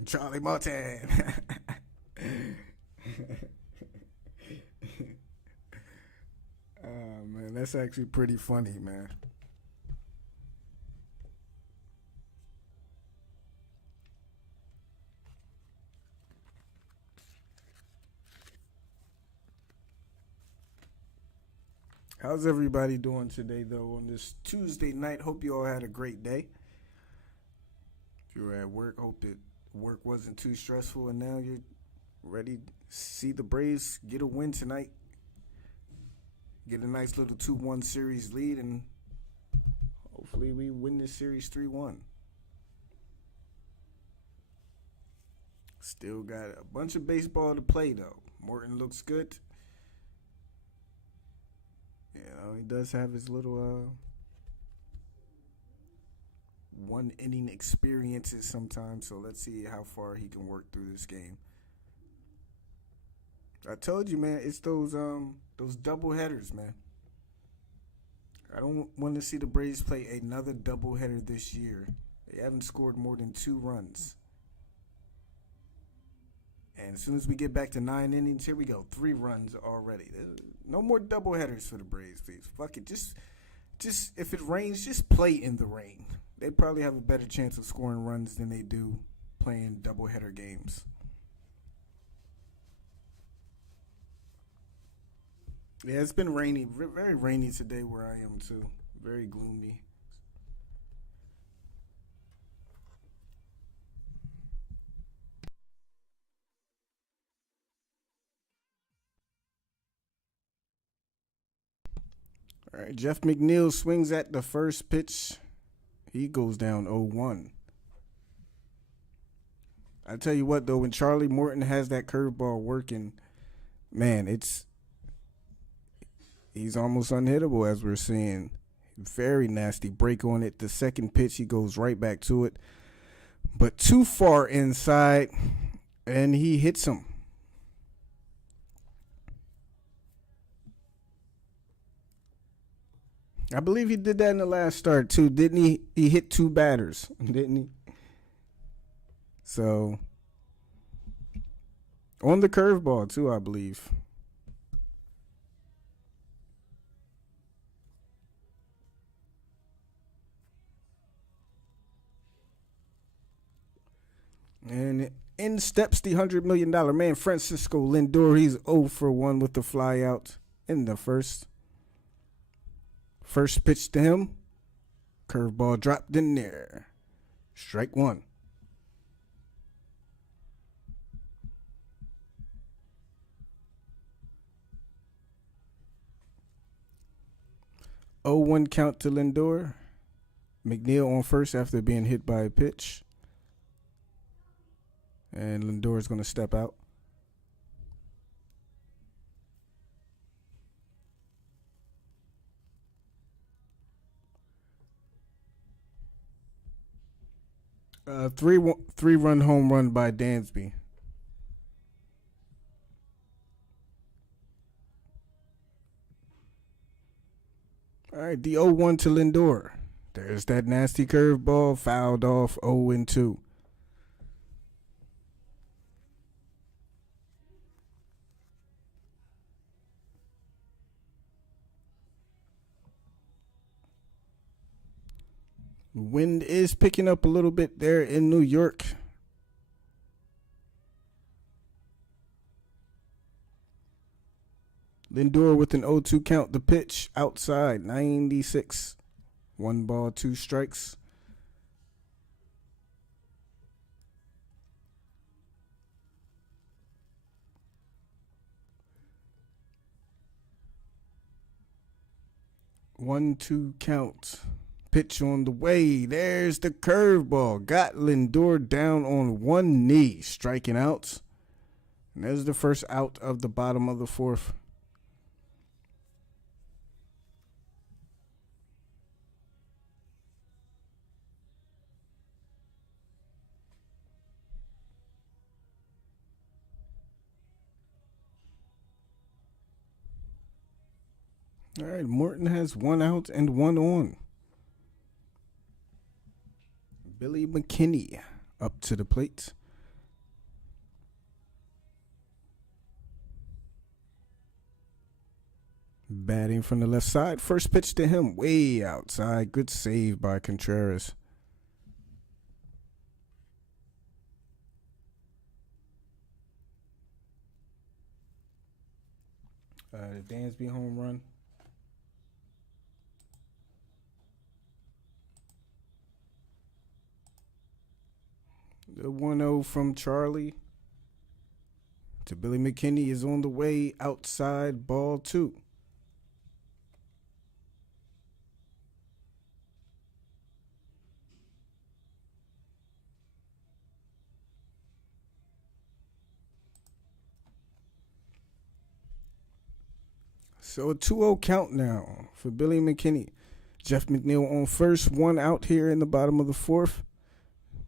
Charlie Morton. Oh, man, that's actually pretty funny, man. How's everybody doing today, though, on this Tuesday night? Hope you all had a great day. If you were at work, hope that work wasn't too stressful, and now you're ready to see the Braves get a win tonight. Get a nice little 2-1 series lead, and hopefully we win this series 3-1. Still got a bunch of baseball to play, though. Morton looks good. He does have his little one inning experiences sometimes, so let's see how far he can work through this game. I told you, man, it's those double headers, man. I don't want to see the Braves play another double header this year. They haven't scored more than 2 runs. And as soon as we get back to 9 innings, here we go. 3 runs already. No more double headers for the Braves, please. Fuck it. Just if it rains, just play in the rain. They probably have a better chance of scoring runs than they do playing double header games. Yeah, it's been rainy, very rainy today where I am too. Very gloomy. All right, Jeff McNeil swings at the first pitch. He goes down 0-1. I tell you what, though, when Charlie Morton has that curveball working, man, he's almost unhittable, as we're seeing. Very nasty break on it. The second pitch, he goes right back to it, but too far inside, and he hits him. I believe he did that in the last start too, didn't he? He hit 2 batters, didn't he? So on the curveball too, I believe. And in steps the $100 million man, Francisco Lindor. He's 0 for 1 with the fly out in the first. First pitch to him. Curveball dropped in there. Strike 1. Oh, 1 count to Lindor. McNeil on first after being hit by a pitch. And Lindor is going to step out. Three-run home run by Dansby. All right, the 0-1 to Lindor. There's that nasty curveball, fouled off 0-2. Wind is picking up a little bit there in New York. Lindor with an 0-2 count. The pitch outside, 96. 1 ball, 2 strikes. One, 2 count. Pitch on the way. There's the curveball. Got Lindor down on one knee, striking out. And there's the first out of the bottom of the 4th. All right, Morton has 1 out and 1 on. Billy McKinney up to the plate. Batting from the left side. First pitch to him, way outside. Good save by Contreras. The Dansby home run. The 1-0 from Charlie to Billy McKinney is on the way outside, ball 2. So a 2-0 count now for Billy McKinney. Jeff McNeil on first, 1 out here in the bottom of the 4th.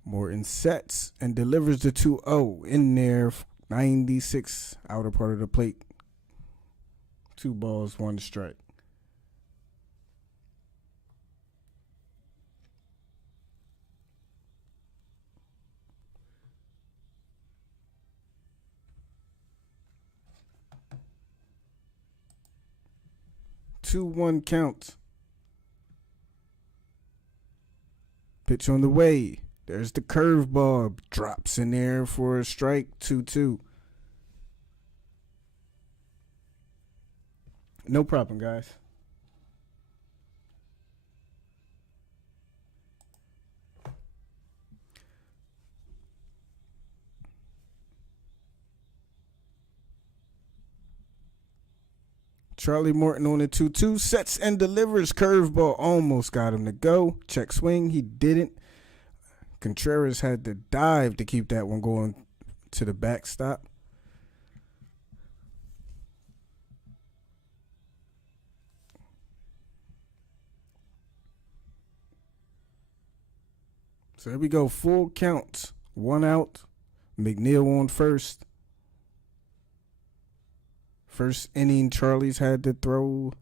Morton sets and delivers the 2-0 in there, 96 outer part of the plate. 2 balls, 1 strike. Two 1 count. Pitch on the way. There's the curveball. Drops in there for a strike. 2-2. No problem, guys. Charlie Morton on the 2-2, sets and delivers. Curveball almost got him to go. Check swing, he didn't. Contreras had to dive to keep that one going to the backstop. So here we go, full count. 1 out. McNeil on first. First inning, Charlie's had to throw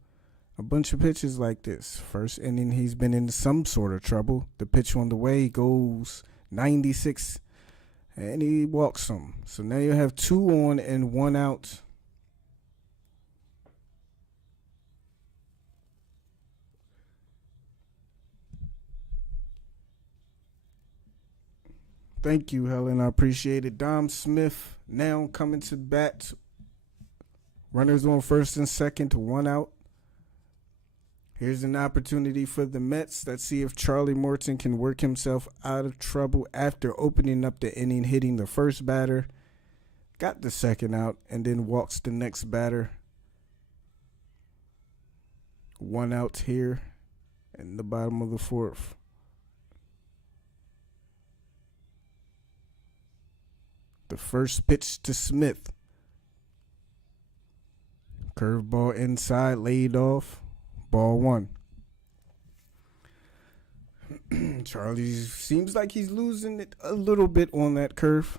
a bunch of pitches like this. First inning, he's been in some sort of trouble. The pitch on the way goes 96, and he walks him. So now you have 2 on and 1 out. Thank you, Helen. I appreciate it. Dom Smith now coming to bat. Runners on first and second, 1 out. Here's an opportunity for the Mets. Let's see if Charlie Morton can work himself out of trouble after opening up the inning, hitting the first batter. Got the second out, and then walks the next batter. 1 out here in the bottom of the 4th. The first pitch to Smith. Curveball inside, laid off. Ball 1. Charlie seems like he's losing it a little bit on that curve.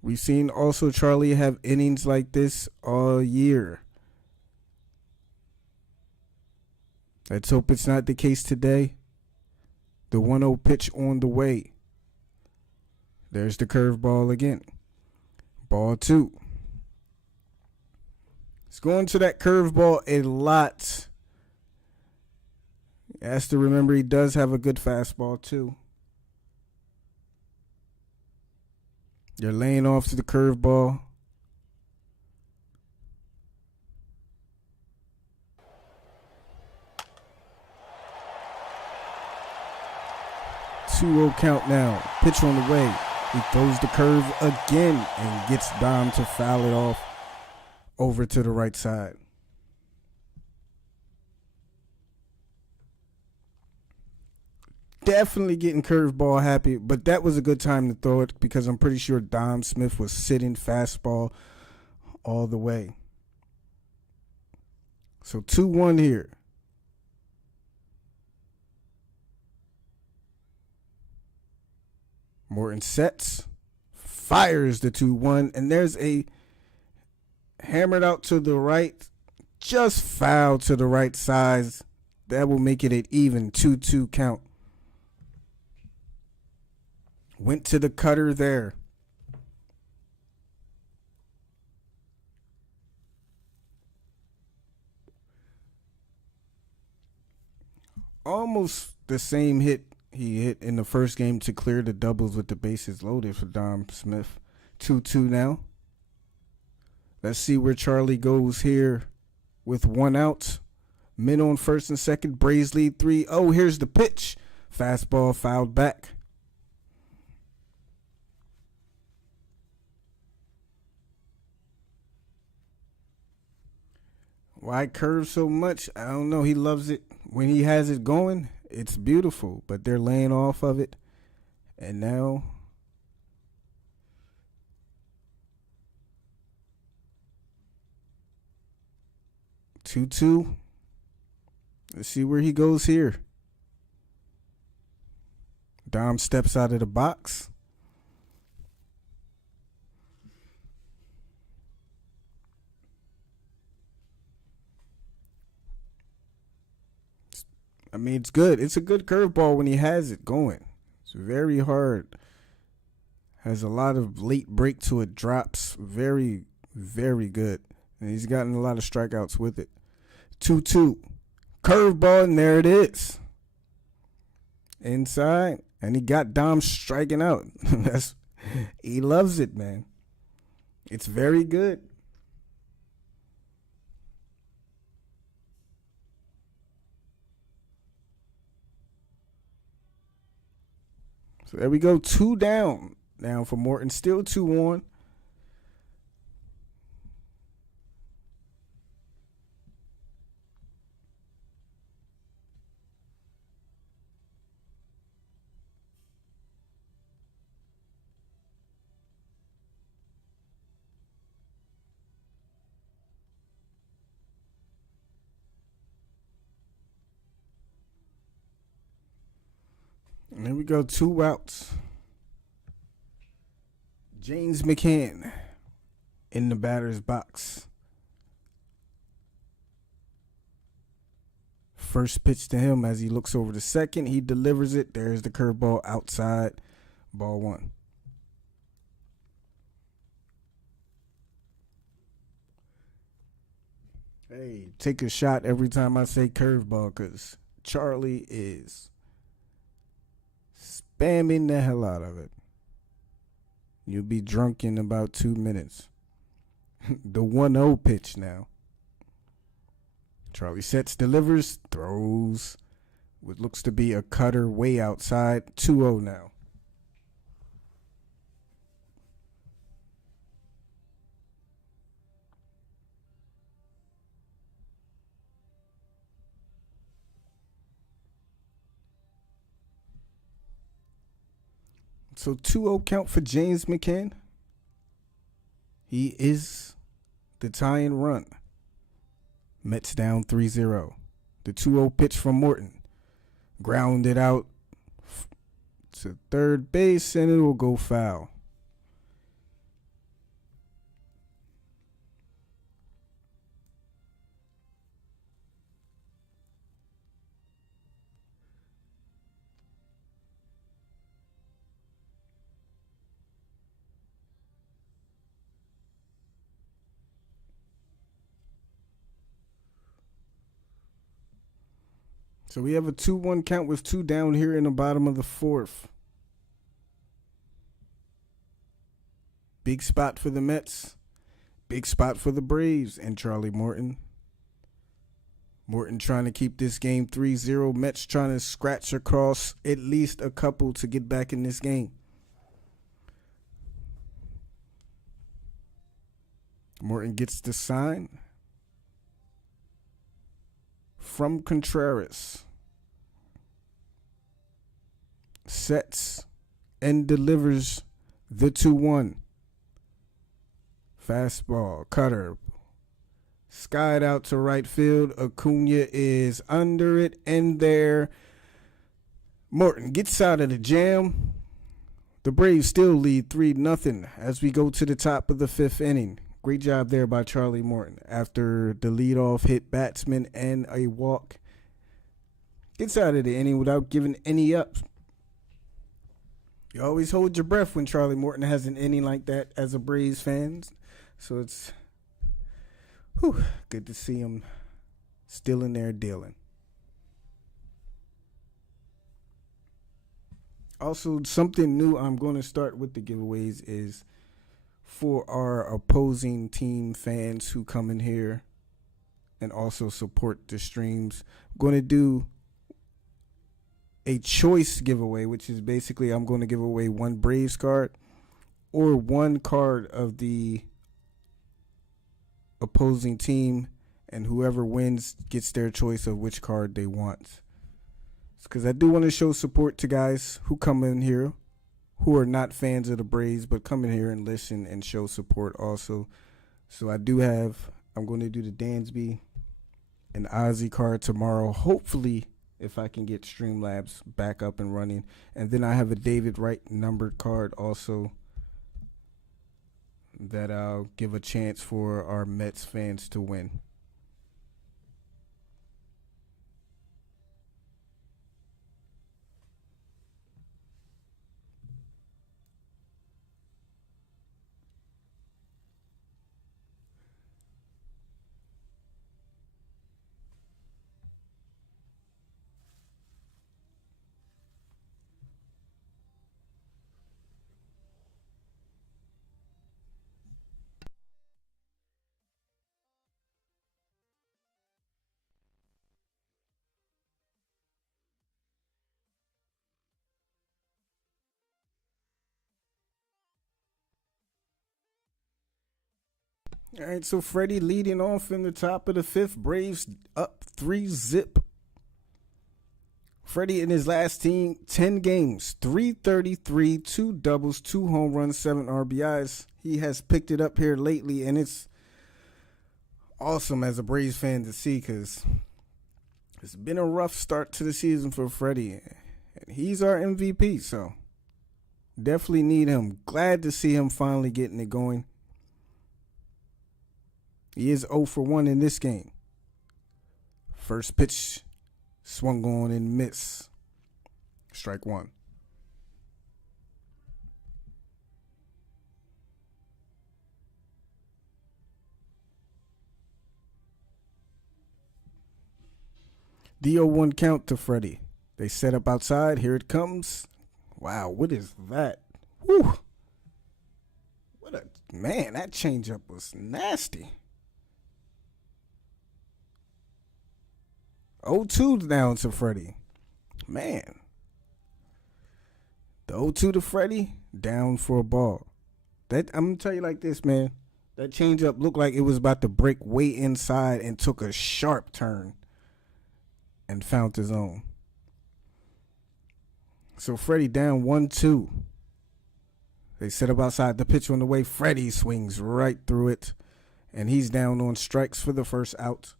We've seen also Charlie have innings like this all year. Let's hope it's not the case today. The 1-0 pitch on the way. There's the curveball again. Ball 2. He's going to that curveball a lot. He has to remember he does have a good fastball too. They're laying off to the curveball. Two 2-0 count now. Pitch on the way. He throws the curve again and gets Dom to foul it off over to the right side. Definitely getting curveball happy, but that was a good time to throw it because I'm pretty sure Dom Smith was sitting fastball all the way. So 2-1 here. Morton sets, fires the 2-1, and there's a hammered out to the right, just foul to the right size. That will make it an even 2-2 count. Went to the cutter there. Almost the same hit he hit in the first game to clear the doubles with the bases loaded for Dom Smith. 2-2 now. Let's see where Charlie goes here with 1 out. Men on first and second. Braves lead 3-0. Here's the pitch. Fastball fouled back. Why curve so much? I don't know. He loves it. When he has it going, it's beautiful. But they're laying off of it. And now 2-2. Let's see where he goes here. Dom steps out of the box. I mean, it's good. It's a good curveball when he has it going. It's very hard. Has a lot of late break to it. Drops. Very, very good. And he's gotten a lot of strikeouts with it. 2-2. Curveball, and there it is. Inside. And he got Dom striking out. He loves it, man. It's very good. So there we go. 2 down now for Morton. Still 2 on. And there we go. 2 outs. James McCann in the batter's box. First pitch to him as he looks over to second. He delivers it. There's the curveball outside. Ball 1. Hey, take a shot every time I say curveball because Charlie is spamming the hell out of it. You'll be drunk in about 2 minutes. The 1-0 pitch now. Charlie sets, delivers, throws. What looks to be a cutter way outside. 2-0 now. So 2-0 count for James McCann. He is the tying run. Mets down 3-0. The 2-0 pitch from Morton. Grounded out to third base, and it will go foul. So we have a 2-1 count with 2 down here in the bottom of the 4th. Big spot for the Mets. Big spot for the Braves and Charlie Morton. Morton trying to keep this game 3-0. Mets trying to scratch across at least a couple to get back in this game. Morton gets the sign from Contreras. Sets and delivers the 2-1. Fastball, cutter. Skied out to right field. Acuna is under it and there. Morton gets out of the jam. The Braves still lead 3-0 as we go to the top of the 5th inning. Great job there by Charlie Morton. After the leadoff hit batsman and a walk, gets out of the inning without giving any up. You always hold your breath when Charlie Morton has an inning like that as a Braves fan. So it's good to see him still in there dealing. Also, something new I'm going to start with the giveaways is for our opposing team fans who come in here and also support the streams. I'm going to do a choice giveaway, which is basically I'm going to give away one Braves card or one card of the opposing team, and whoever wins gets their choice of which card they want. Because I do want to show support to guys who come in here who are not fans of the Braves, but come in here and listen and show support also. So I'm going to do the Dansby and Ozzy card tomorrow. Hopefully, if I can get Streamlabs back up and running. And then I have a David Wright numbered card also that I'll give a chance for our Mets fans to win. All right, so Freddie leading off in the top of the fifth. Braves up 3-zip. Freddie in his last 10 games, 333, 2 doubles, 2 home runs, 7 RBIs. He has picked it up here lately, and it's awesome as a Braves fan to see because it's been a rough start to the season for Freddie, and he's our MVP, so definitely need him. Glad to see him finally getting it going. He is 0 for 1 in this game. First pitch swung on and miss. Strike one. The 0-1 count to Freddie. They set up outside. Here it comes. Wow, what is that? Whew. Man, that changeup was nasty. 0-2 down to Freddie. Man. The 0-2 to Freddie, down for a ball. I'm going to tell you like this, man. That changeup looked like it was about to break way inside and took a sharp turn and found his own. So Freddie down 1-2. They set up outside the pitch on the way. Freddie swings right through it, and he's down on strikes for the first out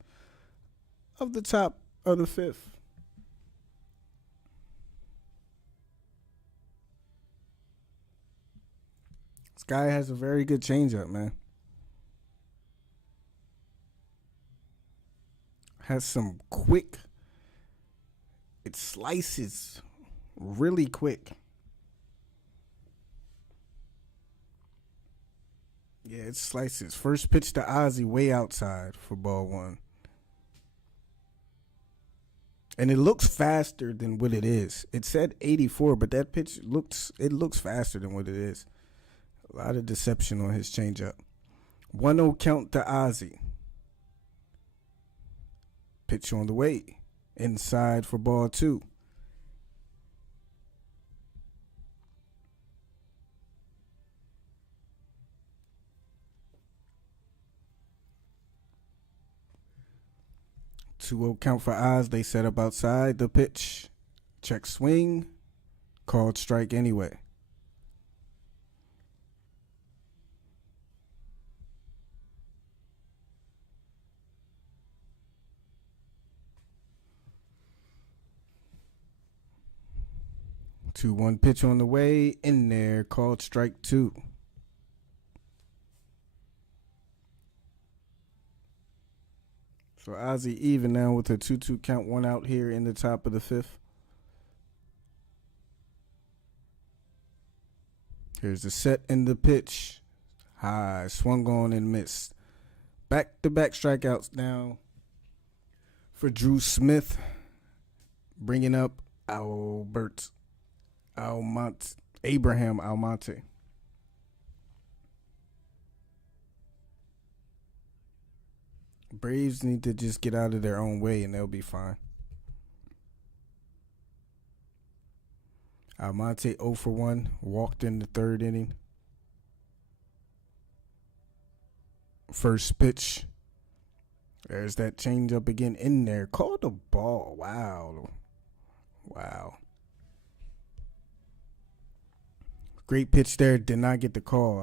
of the top of the fifth. This guy has a very good changeup, man. Has some quick. It slices really quick. Yeah, it slices. First pitch to Ozzy way outside for ball one. And it looks faster than what it is. It said 84, but that pitch looks faster than what it is. A lot of deception on his changeup. 1-0 count to Ozzy. Pitch on the way. Inside for ball two. Two-0 count for Oz. They set up outside the pitch. Check swing. Called strike anyway. Two-one pitch on the way. In there. Called strike two. So Ozzy even now with a 2-2 count, 1 out here in the top of the fifth. Here's the set and the pitch. High, swung on and missed. Back-to-back strikeouts now for Drew Smith. Bringing up Abraham Almonte. Braves need to just get out of their own way and they'll be fine. Almonte 0 for 1, walked in the third inning. First pitch. There's that changeup again in there. Called the ball. Wow. Wow. Great pitch there. Did not get the call.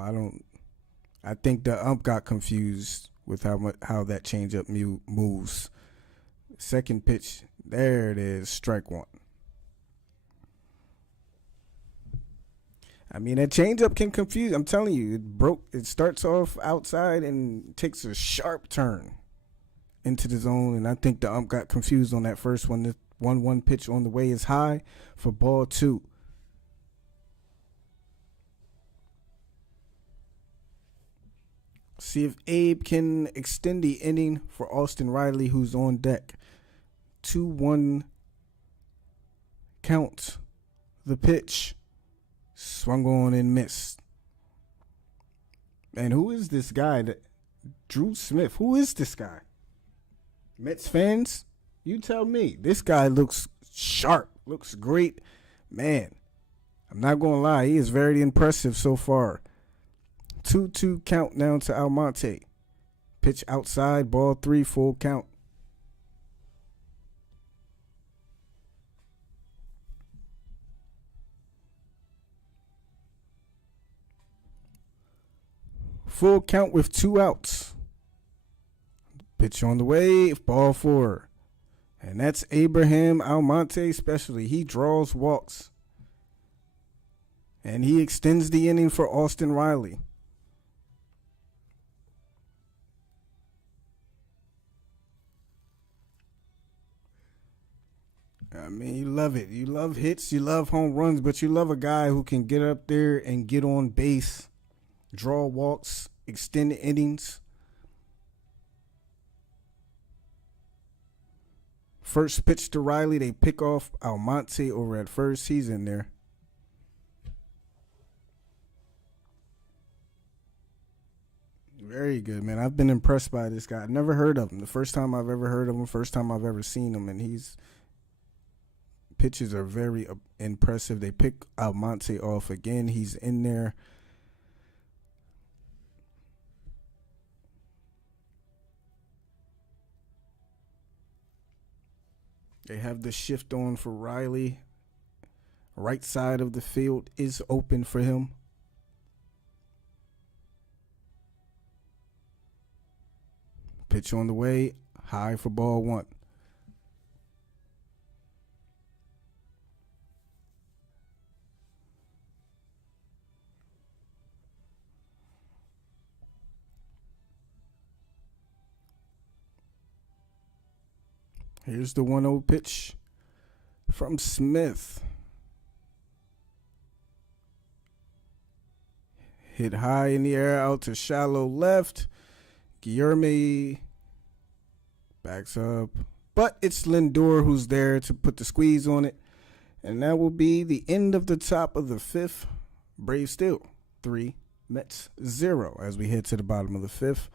I think the ump got confused with how that changeup moves. Second pitch. There it is. Strike one. I mean, that changeup can confuse. I'm telling you, it starts off outside and takes a sharp turn into the zone. And I think the ump got confused on that first one. The 1-1 pitch on the way is high for ball two. See if Abe can extend the inning for Austin Riley, who's on deck. 2-1 count. The pitch. Swung on and missed. And who is this guy? Drew Smith. Who is this guy? Mets fans, you tell me. This guy looks sharp. Looks great. Man, I'm not going to lie. He is very impressive so far. 2-2 count down to Almonte. Pitch outside, ball three, full count. Full count with 2 outs. Pitch on the way, ball 4. And that's Abraham Almonte especially. He draws walks. And he extends the inning for Austin Riley. I mean, you love it. You love hits, you love home runs, but you love a guy who can get up there and get on base, draw walks, extend innings. First pitch to Riley, they pick off Almonte over at first. He's in there. Very good, man. I've been impressed by this guy. I've never heard of him. The first time I've ever heard of him, first time I've ever seen him, and pitches are very impressive. They pick Almonte off again. He's in there. They have the shift on for Riley. Right side of the field is open for him. Pitch on the way. High for ball 1. Here's the 1-0 pitch from Smith. Hit high in the air out to shallow left. Guillerme backs up. But it's Lindor who's there to put the squeeze on it. And that will be the end of the top of the 5th. Braves still 3, Mets 0 as we head to the bottom of the 5th.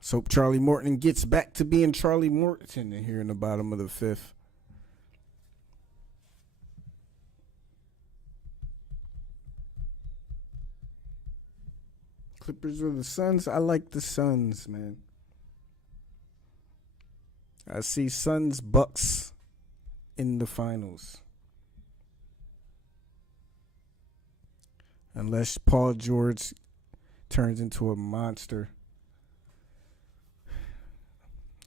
So hope Charlie Morton gets back to being Charlie Morton here in the bottom of the 5th. Clippers or the Suns? I like the Suns, man. I see Suns Bucks in the finals. Unless Paul George turns into a monster.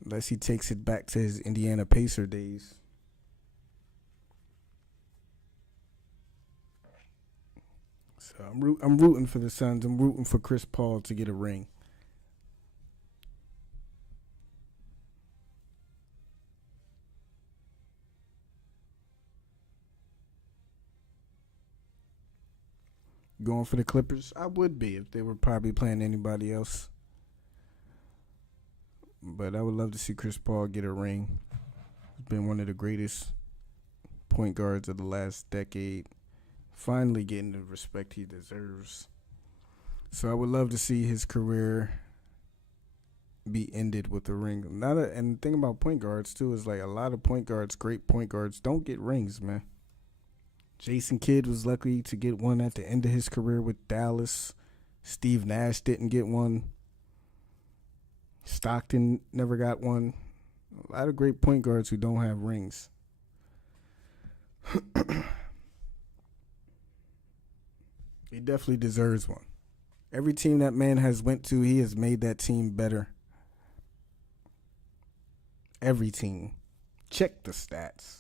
Unless he takes it back to his Indiana Pacer days. So I'm rooting for the Suns. I'm rooting for Chris Paul to get a ring. Going for the Clippers? I would be if they were probably playing anybody else. But I would love to see Chris Paul get a ring. He's been one of the greatest point guards of the last decade. Finally getting the respect he deserves. So I would love to see his career be ended with a ring. And the thing about point guards, too, is like a lot of point guards, great point guards, don't get rings, man. Jason Kidd was lucky to get one at the end of his career with Dallas. Steve Nash didn't get one. Stockton never got one. A lot of great point guards who don't have rings. He definitely deserves one. Every team that man has went to, he has made that team better. Every team. Check the stats.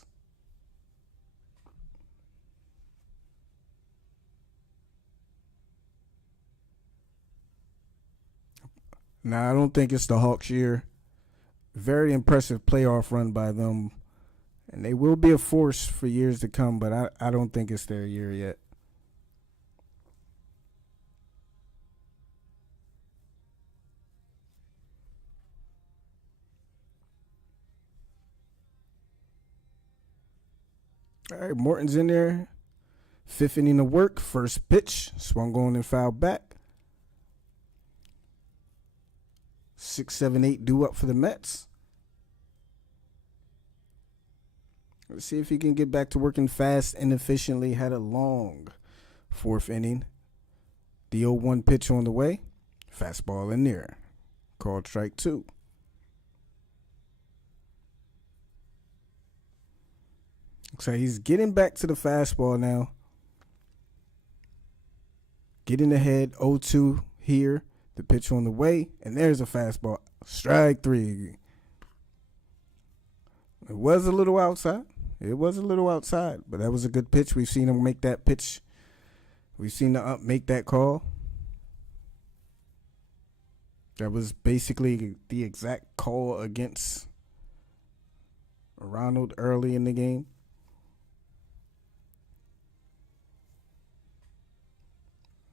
Now, I don't think it's the Hawks' year. Very impressive playoff run by them. And they will be a force for years to come, but I don't think it's their year yet. All right, Morton's in there. Fifth inning of work. First pitch. Swung on and fouled back. 6, 7, 8 due up for the Mets. Let's see if he can get back to working fast and efficiently. Had a long fourth inning. The 0-1 pitch on the way. Fastball in there. Called strike 2. Looks like he's getting back to the fastball now. Getting ahead. 0-2 here. The pitch on the way. And there's a fastball. Strike 3. It was a little outside. But that was a good pitch. We've seen him make that pitch. We've seen the ump make that call. That was basically the exact call against Ronald early in the game.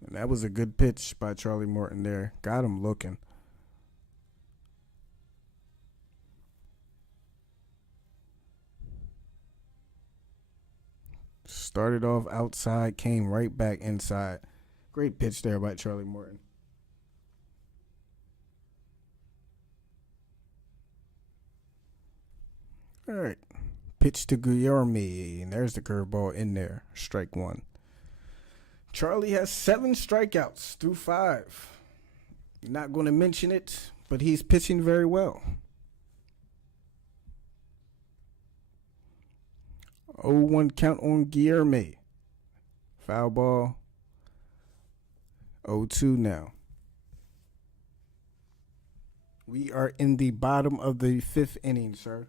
And that was a good pitch by Charlie Morton there. Got him looking. Started off outside, came right back inside. Great pitch there by Charlie Morton. All right. Pitch to Guillermo. And there's the curveball in there. Strike 1. Charlie has 7 strikeouts through 5. Not going to mention it, but he's pitching very well. 0-1 count on Guillermo. Foul ball. 0-2 now. We are in the bottom of the 5th inning, sir.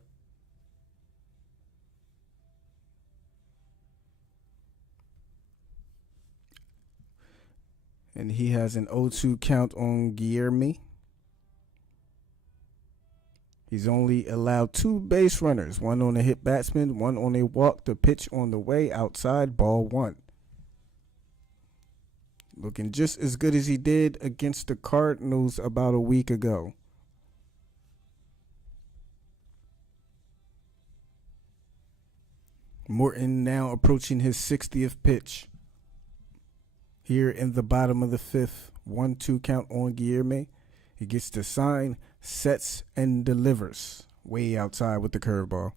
And he has an 0-2 count on Guillermo. He's only allowed 2 base runners, one on a hit batsman, one on a walk. The pitch on the way outside, ball 1. Looking just as good as he did against the Cardinals about a week ago. Morton now approaching his 60th pitch. Here in the bottom of the 5th, 1-2 count on Guillermo. He gets the sign, sets, and delivers. Way outside with the curveball.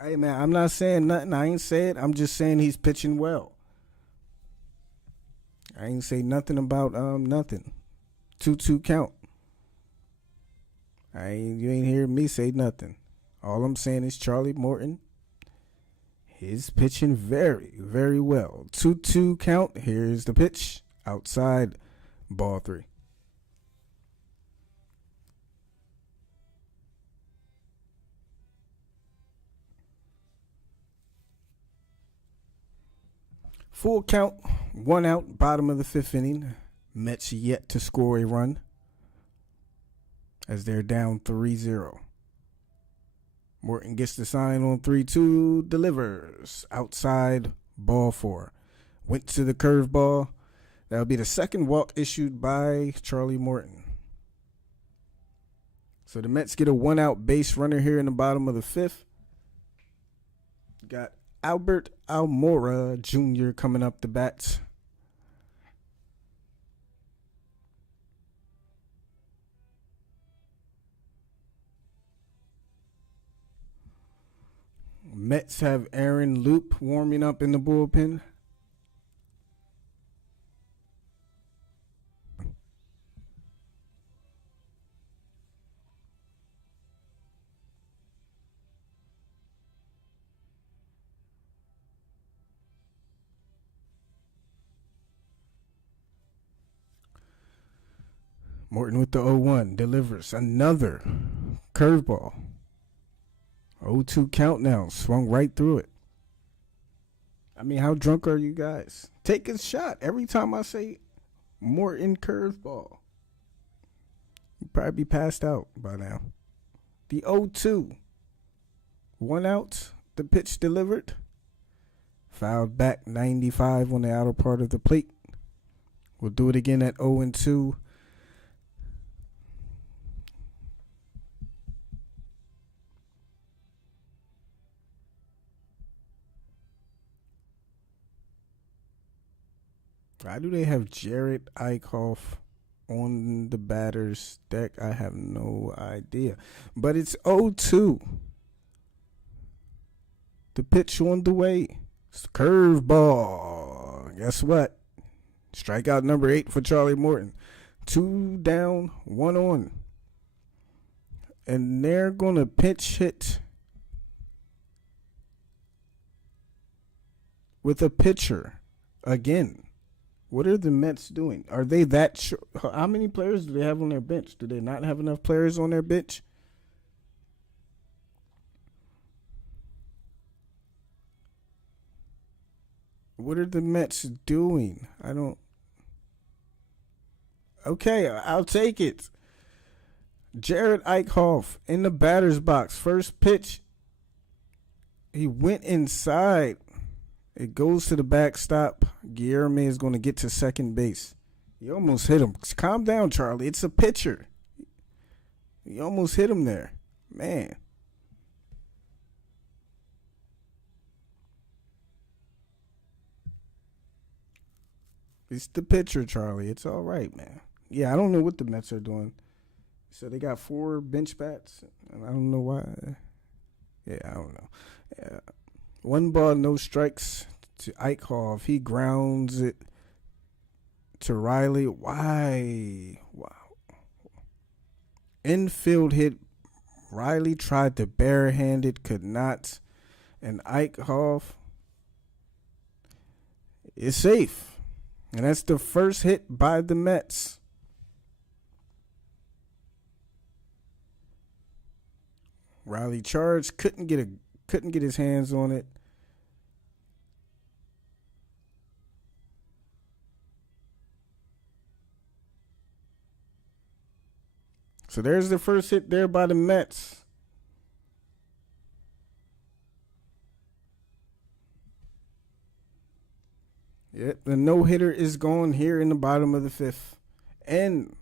Hey, man, I'm not saying nothing. I ain't say it. I'm just saying he's pitching well. I ain't say nothing about nothing. 2-2 count. You ain't hear me say nothing. All I'm saying is Charlie Morton is pitching very, very well. 2-2 count. Here's the pitch. Outside, ball 3. Full count, 1 out, bottom of the 5th inning. Mets yet to score a run as they're down 3-0. Morton gets the sign on 3-2, delivers. Outside, ball 4. Went to the curveball. That'll be the second walk issued by Charlie Morton. So the Mets get a 1-out base runner here in the bottom of the 5th. Got Albert Almora Jr. coming up the bat. Mets have Aaron Loop warming up in the bullpen. Morton with the 0-1 delivers another curveball. 0-2 count now. Swung right through it. I mean, how drunk are you guys? Take a shot every time I say Morton curveball. You'd probably be passed out by now. The 0-2. 1 out. The pitch delivered. Fouled back 95 on the outer part of the plate. We'll do it again at 0-2. Why do they have Jared Eichhoff on the batter's deck? I have no idea. But it's 0-2. The pitch on the way. It's curveball. Guess what? Strikeout number 8 for Charlie Morton. 2 down, 1 on. And they're going to pitch hit with a pitcher again. What are the Mets doing? Are they that sure? How many players do they have on their bench? Do they not have enough players on their bench? What are the Mets doing? I don't. Okay, I'll take it. Jared Eichhoff in the batter's box. First pitch. He went inside. It goes to the backstop. Guillermo is going to get to second base. He almost hit him. Calm down, Charlie. It's a pitcher. He almost hit him there. Man. It's the pitcher, Charlie. It's all right, man. Yeah, I don't know what the Mets are doing. So they got 4 bench bats. And I don't know why. Yeah, I don't know. Yeah. 1 ball, no strikes to Eichhoff. He grounds it to Riley. Why? Wow. Infield hit. Riley tried to barehand it, could not. And Eichhoff is safe. And that's the first hit by the Mets. Riley charged, couldn't get his hands on it. So there's the first hit there by the Mets. Yep, the no-hitter is gone here in the bottom of the 5th. And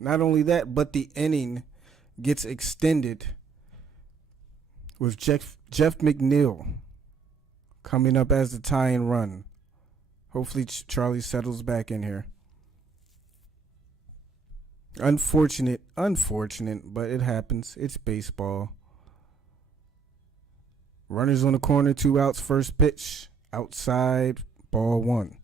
not only that, but the inning gets extended with Jeff McNeil coming up as the tying run. Hopefully Charlie settles back in here. Unfortunate, but it happens. It's baseball. Runners on the corner, 2 outs, first pitch, outside, ball 1.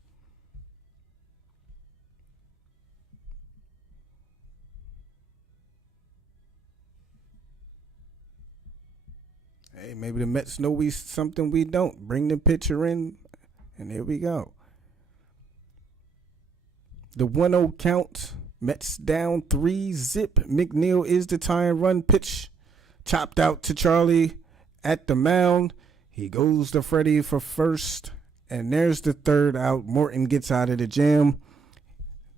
Hey, maybe the Mets know something we don't. Bring the pitcher in, and here we go. The 1-0 count. Mets down 3-zip. McNeil is the tying run. Pitch chopped out to Charlie at the mound. He goes to Freddie for first. And there's the 3rd out. Morton gets out of the jam.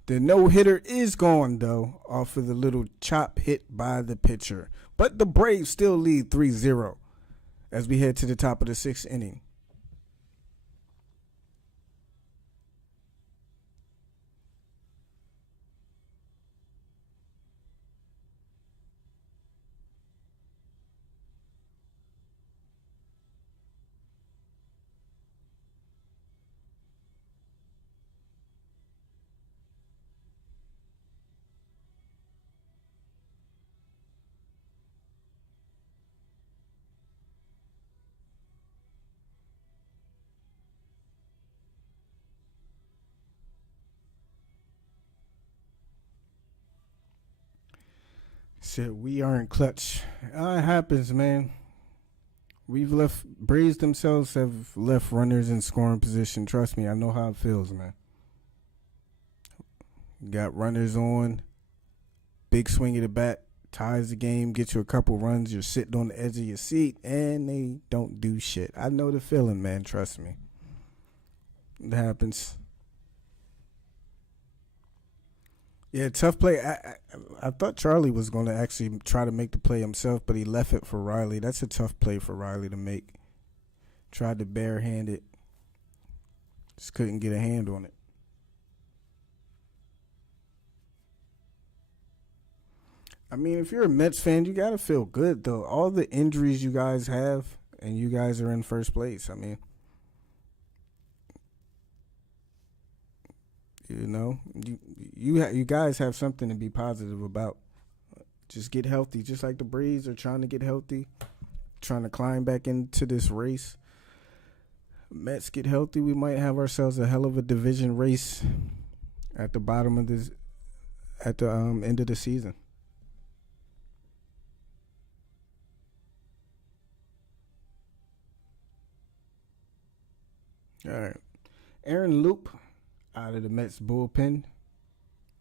The no-hitter is gone, though, off of the little chop hit by the pitcher. But the Braves still lead 3-0 as we head to the top of the 6th inning. Shit, we aren't clutch. It happens, man. We've left Braves themselves have left runners in scoring position. Trust me, I know how it feels, man. Got runners on, big swing of the bat, ties the game, get you a couple runs. You're sitting on the edge of your seat, and they don't do shit. I know the feeling, man. Trust me. It happens. Yeah, tough play. I thought Charlie was going to actually try to make the play himself, but he left it for Riley. That's a tough play for Riley to make. Tried to barehand it. Just couldn't get a hand on it. I mean, if you're a Mets fan, you got to feel good, though. All the injuries you guys have, and you guys are in first place. I mean, you know, you guys have something to be positive about. Just get healthy, just like the Braves are trying to get healthy, trying to climb back into this race. Mets get healthy, we might have ourselves a hell of a division race at the bottom of this, at the end of the season. All right, Aaron Loop out of the Mets bullpen.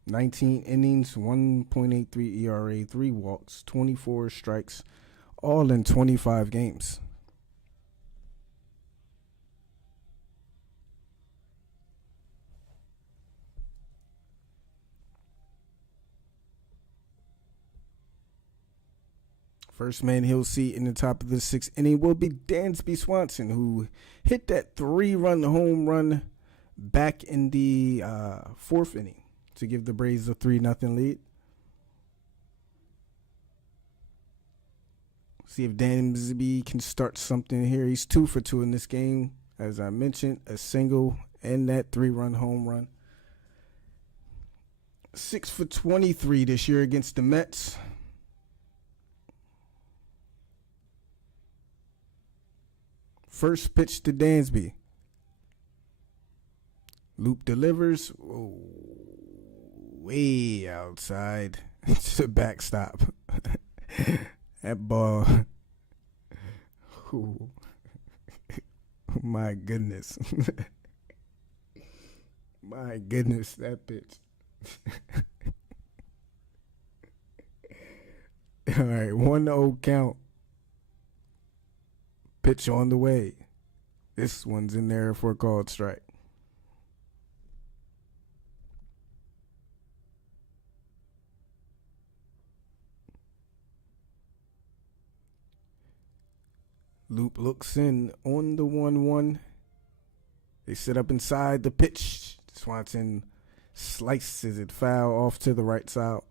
19 innings, 1.83 ERA, 3 walks, 24 strikes, all in 25 games. First man he'll see in the top of the 6th inning will be Dansby Swanson, who hit that 3-run home run back in the 4th inning to give the Braves a 3-0 lead. See if Dansby can start something here. He's 2 for 2 in this game. As I mentioned, a single and that 3-run home run. 6 for 23 this year against the Mets. First pitch to Dansby. Loop delivers. Whoa, way outside to the backstop. That ball. Ooh. My goodness. My goodness, that pitch. All right, 1-0 count. Pitch on the way. This one's in there for a called strike. Loop looks in on the 1-1. They sit up inside the pitch. Swanson slices it foul off to the right side.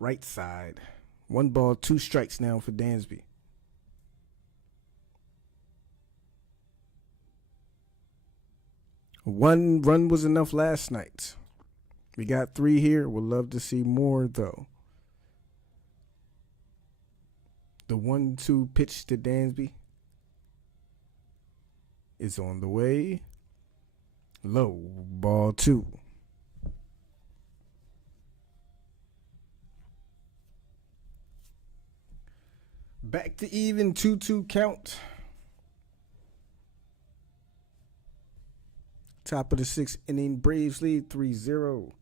Right side. 1 ball, 2 strikes now for Dansby. One run was enough last night. We got 3 here. We'd love to see more, though. The 1-2 pitch to Dansby is on the way. Low, ball 2. Back to even, 2-2 count. Top of the 6th inning, Braves lead 3-0.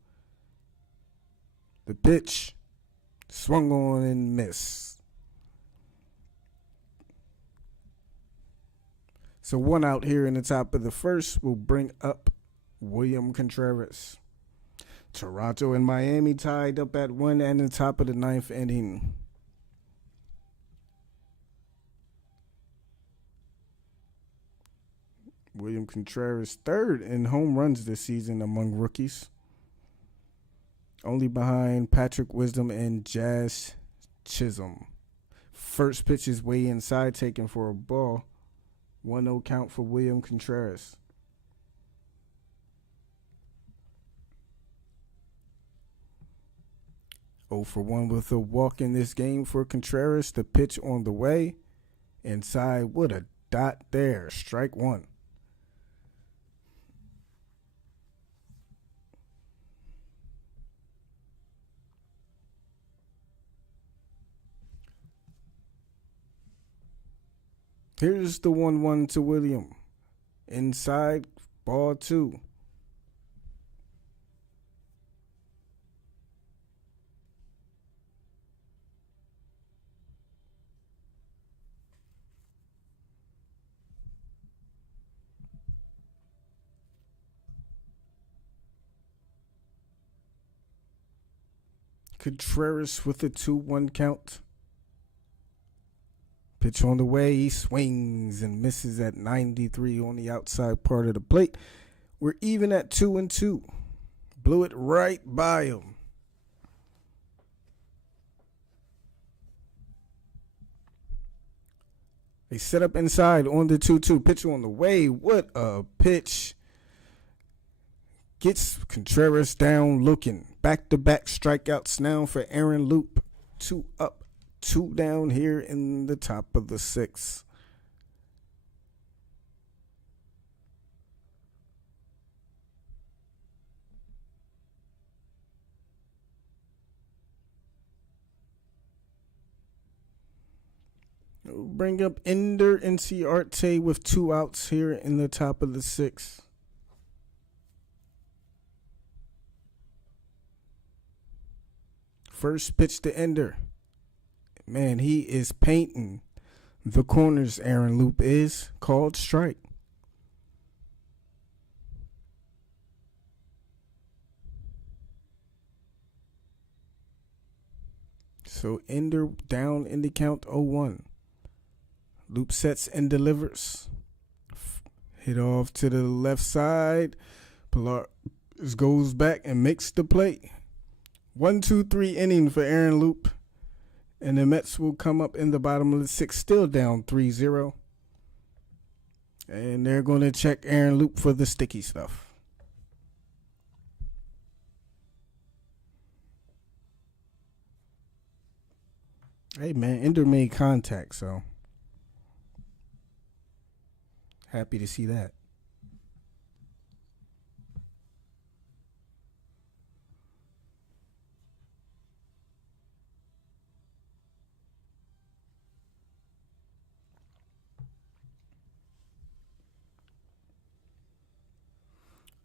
The pitch swung on and missed. So 1 out here in the top of the 1st will bring up William Contreras. Toronto and Miami tied up at 1 and the top of the 9th inning. William Contreras 3rd in home runs this season among rookies. Only behind Patrick Wisdom and Jazz Chisholm. First pitch is way inside, taken for a ball. 1-0 count for William Contreras. Oh for 1 with a walk in this game for Contreras. The pitch on the way. Inside, what a dot there. Strike 1. Here's the 1-1 to William. Inside, ball 2. Contreras with a 2-1 count. Pitch on the way, he swings and misses at 93 on the outside part of the plate. We're even at 2-2. Blew it right by him. They set up inside on the 2-2. Pitch on the way. What a pitch. Gets Contreras down looking. Back-to-back strikeouts now for Aaron Loup. 2 up, 2 down here in the top of the 6th. We'll bring up Ender Inciarte with 2 outs here in the top of the 6th. First pitch to Ender. Man, he is painting the corners. Aaron Loup is called strike. So Ender down in the count 0-1. Loup sets and delivers. Hit off to the left side. Pilar goes back and makes the play. 1-2-3 inning for Aaron Loup. And the Mets will come up in the bottom of the 6th, still down 3-0. And they're going to check Aaron Loup for the sticky stuff. Hey, man, Ender made contact, so happy to see that.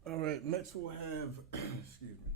All right, Mets will have, excuse me.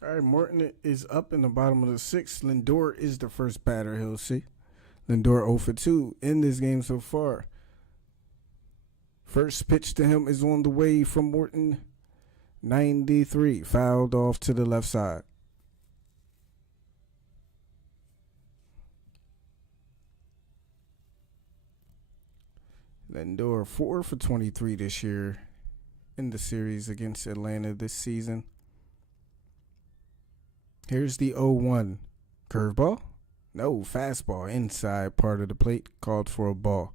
All right, Morton is up in the bottom of the 6th. Lindor is the first batter he'll see. Lindor 0 for 2 in this game so far. First pitch to him is on the way from Morton. 93, fouled off to the left side. Lindor 4 for 23 this year in the series against Atlanta this season. Here's the 0-1 curveball. No, fastball inside part of the plate, called for a ball.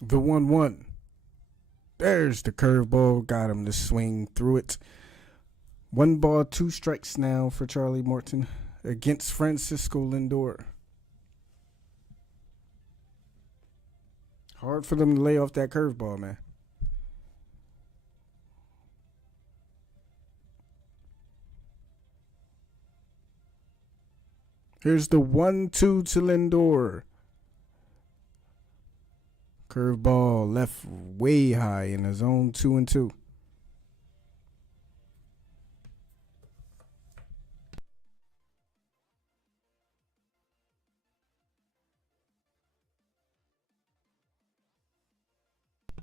The 1-1. There's the curveball. Got him to swing through it. 1 ball, 2 strikes now for Charlie Morton against Francisco Lindor. Hard for them to lay off that curveball, man. Here's the 1-2 to Lindor. Curveball left way high in the zone, 2-2.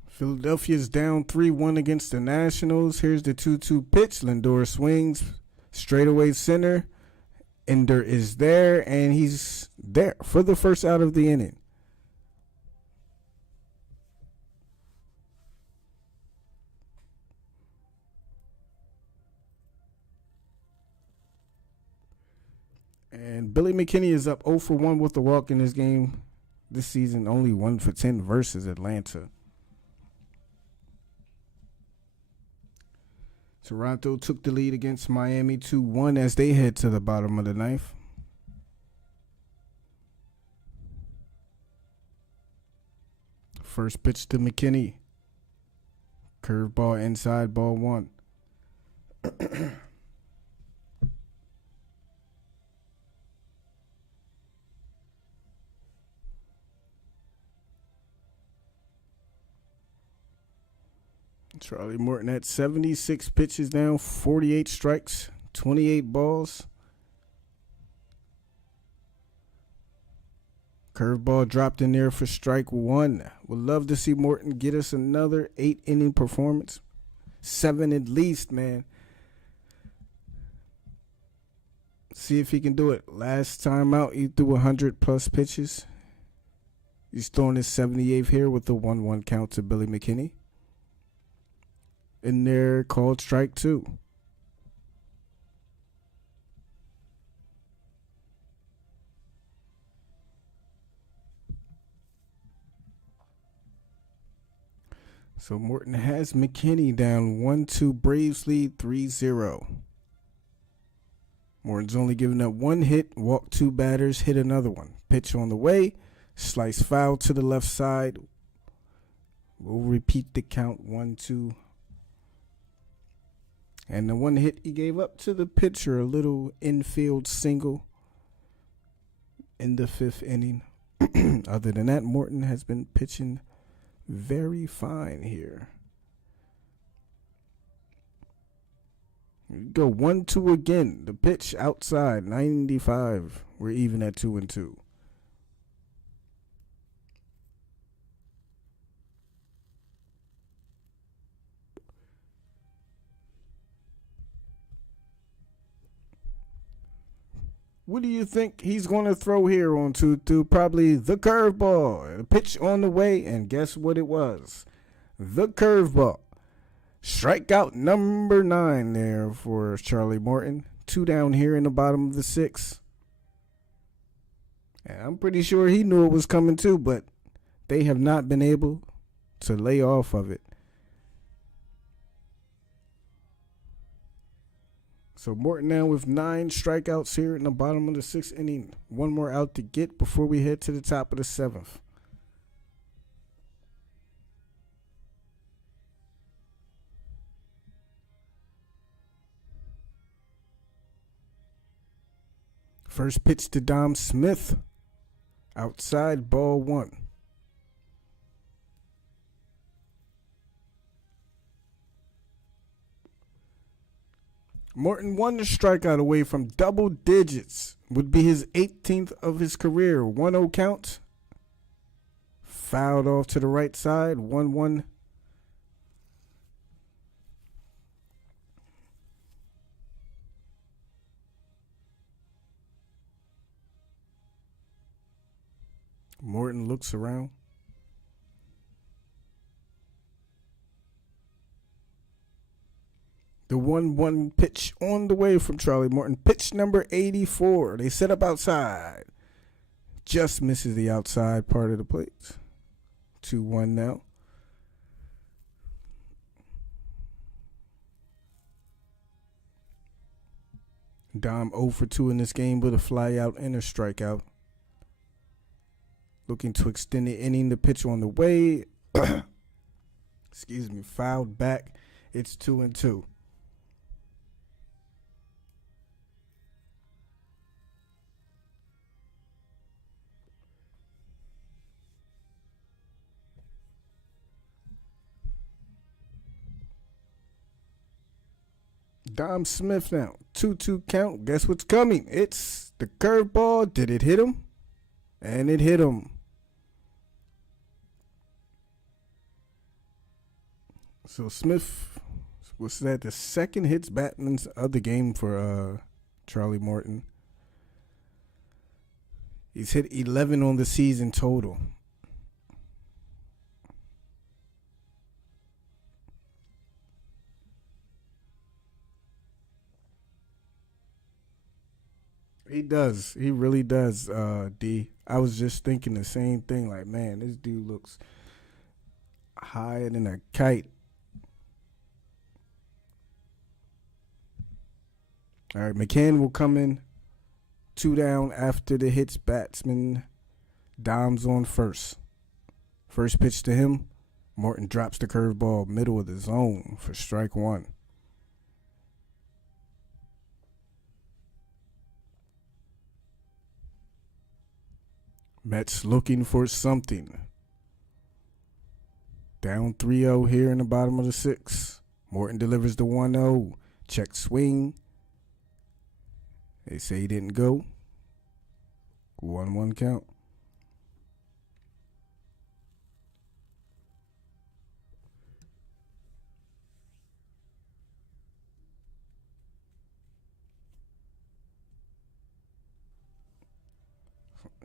Philadelphia's down 3-1 against the Nationals. Here's the 2-2 pitch. Lindor swings straightaway center. Ender is there, and he's there for the first out of the inning. And Billy McKinney is up 0 for 1 with a walk in this game. This season, only 1 for 10 versus Atlanta. Toronto took the lead against Miami 2-1 as they head to the bottom of the ninth. First pitch to McKinney. Curveball inside, ball 1. Charlie Morton at 76 pitches down, 48 strikes, 28 balls. Curveball dropped in there for strike 1. Would love to see Morton get us another 8-inning performance. 7 at least, man. See if he can do it. Last time out, he threw 100-plus pitches. He's throwing his 78th here with the 1-1 count to Billy McKinney. In there, called strike 2. So Morton has McKinney down 1-2. Braves lead 3-0. Morton's only given up 1 hit, walked 2 batters, hit another one. Pitch on the way, slice foul to the left side. We'll repeat the count 1-2. And the 1 hit he gave up to the pitcher, a little infield single in the 5th inning. Other than that, Morton has been pitching very fine here. Go 1-2 again. The pitch outside, 95. We're even at 2-2. What do you think he's going to throw here on 2-2? Probably the curveball. The pitch on the way, and guess what it was? The curveball. Strikeout number 9 there for Charlie Morton. 2 down here in the bottom of the 6th. And I'm pretty sure he knew it was coming too, but they have not been able to lay off of it. So Morton now with 9 strikeouts here in the bottom of the 6th inning. 1 more out to get before we head to the top of the 7th. First pitch to Dom Smith. Outside, ball 1. Morton 1 strikeout away from double digits. Would be his 18th of his career. 1-0 count. Fouled off to the right side. 1-1. Morton looks around. The 1-1 pitch on the way from Charlie Morton. Pitch number 84. They set up outside. Just misses the outside part of the plate. 2-1 now. Dom 0 for 2 in this game with a fly out and a strikeout. Looking to extend the inning. The pitch on the way. Excuse me. Fouled back. It's 2-2. Dom Smith now. 2-2 count. Guess what's coming? It's the curveball. Did it hit him? And it hit him. So Smith was that the second hits batsman of the game for Charlie Morton. He's hit 11 on the season total. He does. He really does, D. I was just thinking the same thing. Like, man, this dude looks higher than a kite. All right, McCann will come in 2 down after the hits batsman. Dom's on first. First pitch to him. Morton drops the curveball middle of the zone for strike 1. Mets looking for something. Down 3-0 here in the bottom of the 6th. Morton delivers the 1-0. Check swing. They say he didn't go. 1-1 count.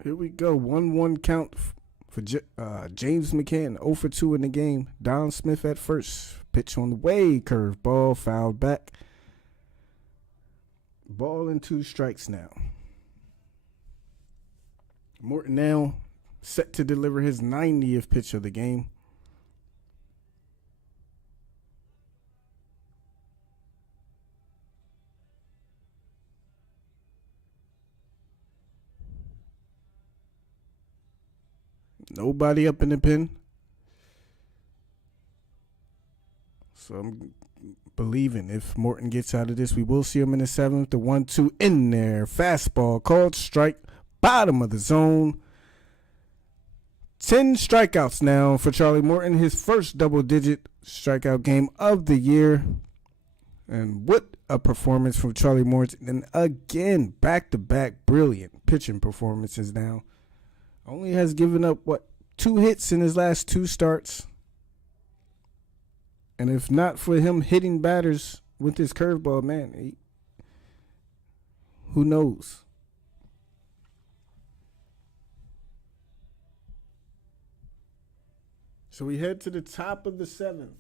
Here we go. 1-1 count for James McCann. 0 for 2 in the game. Don Smith at first. Pitch on the way. Curveball. Fouled back. Ball and 2 strikes now. Morton now set to deliver his 90th pitch of the game. Nobody up in the pen. So I'm believing if Morton gets out of this, we will see him in the 7th. The 1-2 in there. Fastball called strike. Bottom of the zone. 10 strikeouts now for Charlie Morton. His first double-digit strikeout game of the year. And what a performance from Charlie Morton. And again, back-to-back brilliant pitching performances now. Only has given up, 2 hits in his last 2 starts. And if not for him hitting batters with his curveball, man, who knows? So we head to the top of the 7th.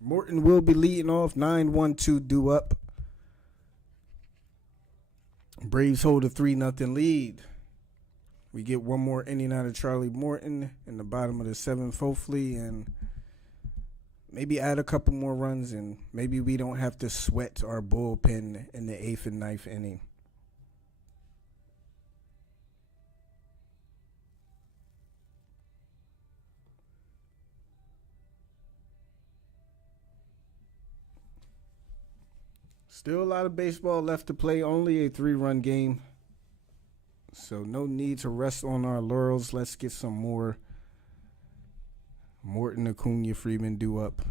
Morton will be leading off 9-1-2 due up. Braves hold a 3-0 lead. We get one more inning out of Charlie Morton in the bottom of the 7th, hopefully, and maybe add a couple more runs, and maybe we don't have to sweat our bullpen in the 8th and 9th inning. Still a lot of baseball left to play, only a 3-run game. So no need to rest on our laurels. Let's get some more Morton, Acuna, Freeman due up.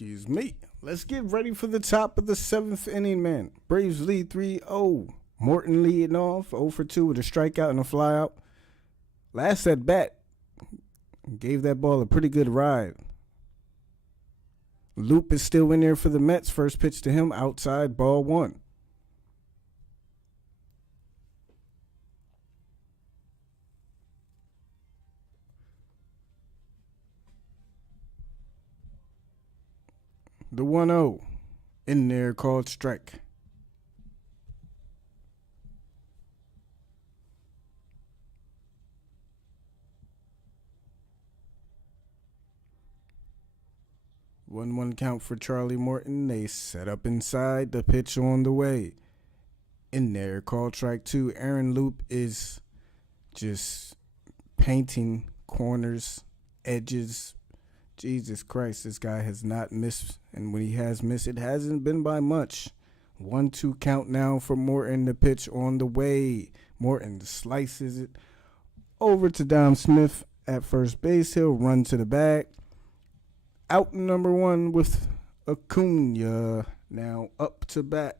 Excuse me. Let's get ready for the top of the 7th inning, man. Braves lead 3-0. Morton leading off 0 for 2 with a strikeout and a flyout. Last at bat, gave that ball a pretty good ride. Loop is still in there for the Mets. First pitch to him, outside, ball 1. The 1-0 in there, called strike. One count for Charlie Morton. They set up inside. The pitch on the way. In there, called strike 2. Aaron Loop is just painting corners, edges. Jesus Christ, this guy has not missed. And when he has missed, it hasn't been by much. 1-2 count now for Morton. The pitch on the way. Morton slices it over to Dom Smith at first base. He'll run to the bag. Out number 1 with Acuna now up to bat.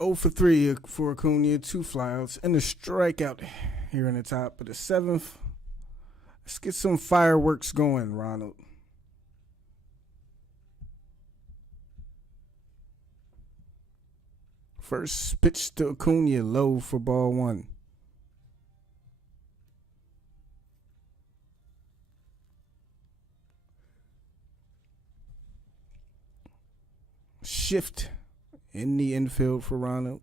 Oh for 3 for Acuna, 2 flyouts and a strikeout here in the top of the 7th. Let's get some fireworks going, Ronald. First pitch to Acuna, low for ball 1. Shift in the infield for Ronald.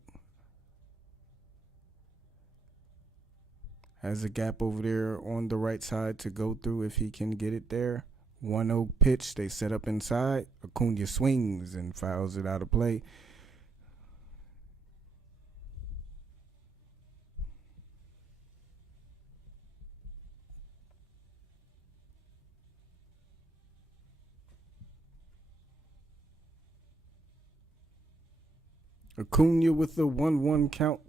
Has a gap over there on the right side to go through if he can get it there. 1-0 pitch. They set up inside. Acuna swings and fouls it out of play. Acuna with the 1-1 count.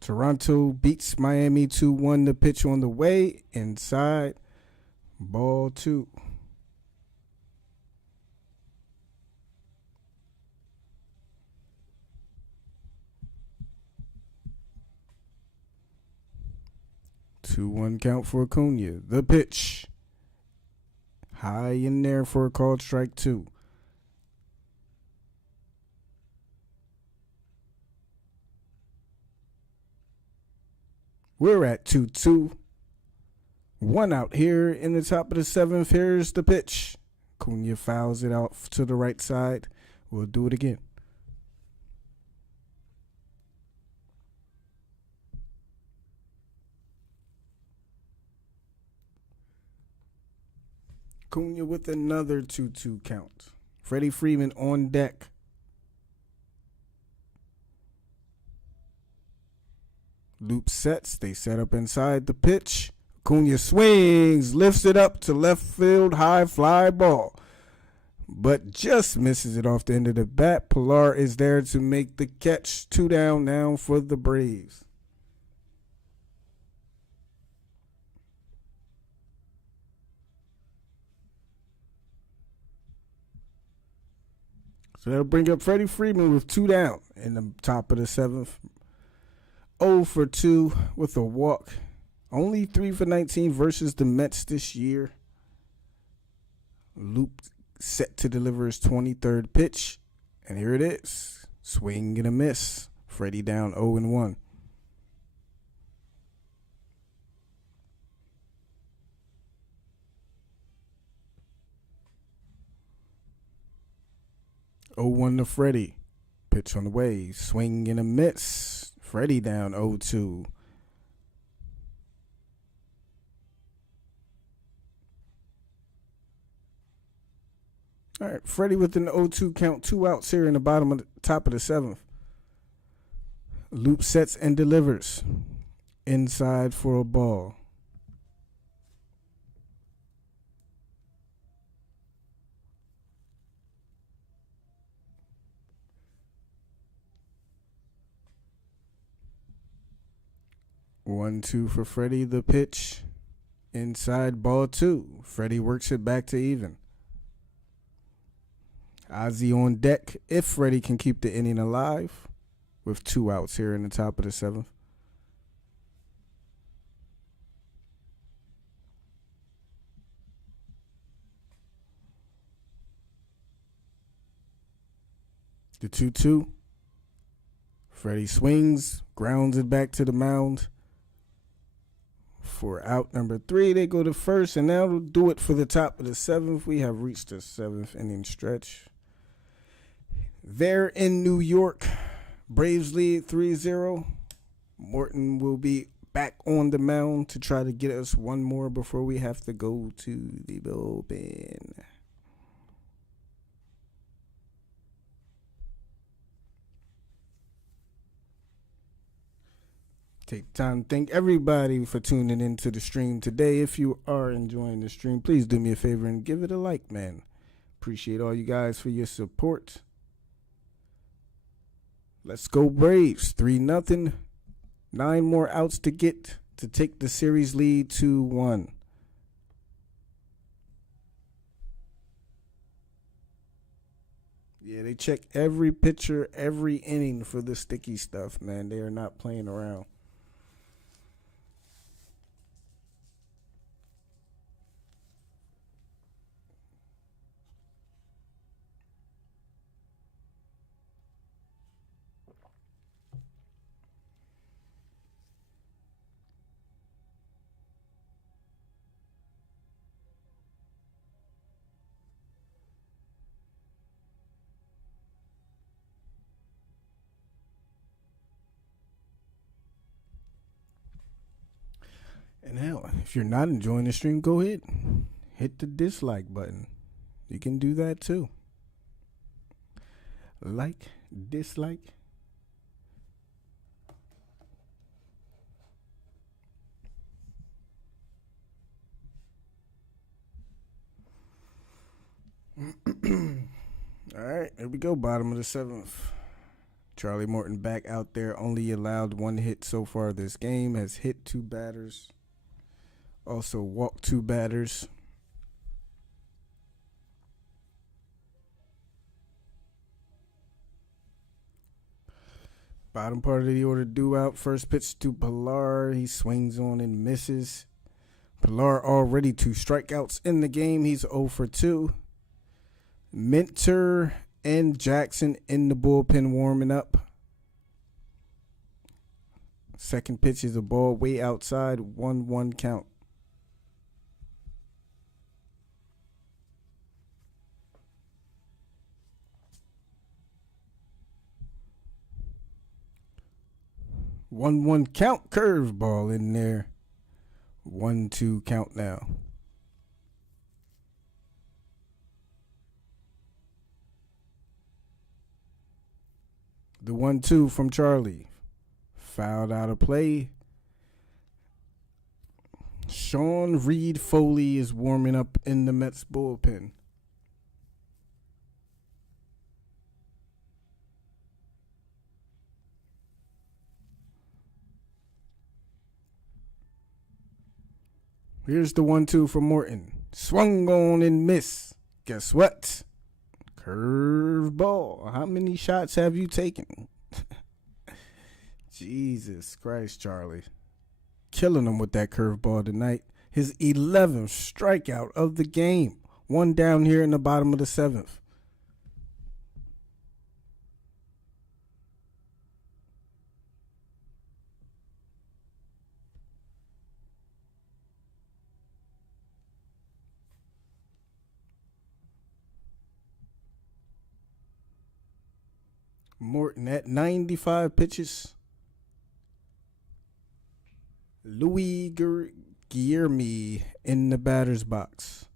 Toronto beats Miami 2-1. The pitch on the way. Inside. Ball 2. Two one count for Acuna. The pitch. High in there for a called strike 2. We're at 2-2. 1 out here in the top of the 7th. Here's the pitch. Acuna fouls it out to the right side. We'll do it again. Acuna with another 2-2 count. Freddie Freeman on deck. Loop sets. They set up inside the pitch. Acuna swings, lifts it up to left field, high fly ball, but just misses it off the end of the bat. Pilar is there to make the catch. 2 down now for the Braves. So that'll bring up Freddie Freeman with 2 down in the top of the 7th. 0 for 2 with a walk. Only 3 for 19 versus the Mets this year. Loop set to deliver his 23rd pitch. And here it is. Swing and a miss. Freddie down 0-1. Oh, 1 to Freddie. Pitch on the way. Swing and a miss. Freddie down 0-2. All right, Freddie with an 0-2 count, 2 outs here in the top of the 7th. Loop sets and delivers. Inside for a ball. 1-2 for Freddie. The pitch. Inside, ball 2. Freddie works it back to even. Ozzie on deck if Freddie can keep the inning alive with 2 outs here in the top of the 7th. The 2-2. Freddie swings, grounds it back to the mound. For out number 3, they go to first, and that'll do it for the top of the 7th. We have reached the 7th inning stretch. There in New York, Braves lead 3-0. Morton will be back on the mound to try to get us one more before we have to go to the bullpen. Take time to thank everybody for tuning into the stream today. If you are enjoying the stream, please do me a favor and give it a like, man. Appreciate all you guys for your support. Let's go Braves. 3-0. 9 more outs to get to take the series lead 2-1. Yeah, they check every pitcher, every inning for the sticky stuff, man. They are not playing around. And hell, if you're not enjoying the stream, go ahead. Hit the dislike button. You can do that too. Like, dislike. All right, here we go. Bottom of the 7th. Charlie Morton back out there. Only allowed 1 hit so far this game. Has hit 2 batters. Also walked 2 batters. Bottom part of the order due out. First pitch to Pilar. He swings on and misses. Pilar already 2 strikeouts in the game. He's 0 for 2. Minter and Jackson in the bullpen warming up. Second pitch is a ball way outside. 1-1 count. One count, curveball in there. 1-2 count now. The 1-2 from Charlie. Fouled out of play. Sean Reed Foley is warming up in the Mets bullpen. Here's the 1-2 for Morton. Swung on and missed. Guess what? Curveball. How many shots have you taken? Jesus Christ, Charlie. Killing him with that curveball tonight. His 11th strikeout of the game. 1 down here in the bottom of the 7th. Morton at 95 pitches. Louis Guillermi in the batter's box.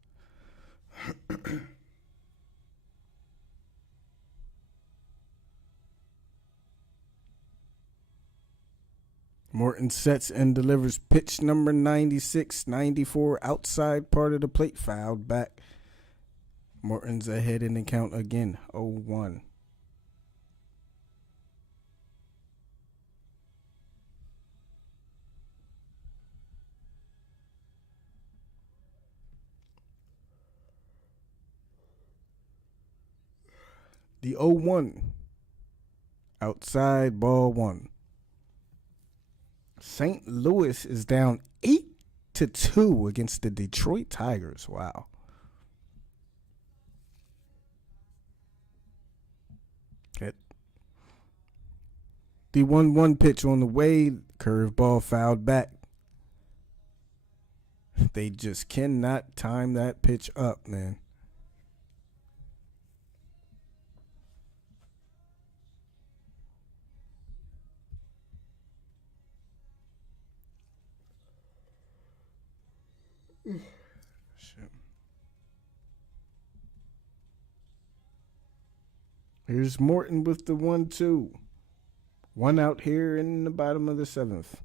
Morton sets and delivers pitch number 96, 94, outside part of the plate, fouled back. Morton's ahead in the count again, 0-1. The 0-1. Outside ball one. St. Louis is down 8-2 against the Detroit Tigers. Wow. Okay. The 1-1 pitch on the way. Curveball fouled back. They just cannot time that pitch up, man. Shit. Here's Morton with the 1-2. One out here in the bottom of the seventh.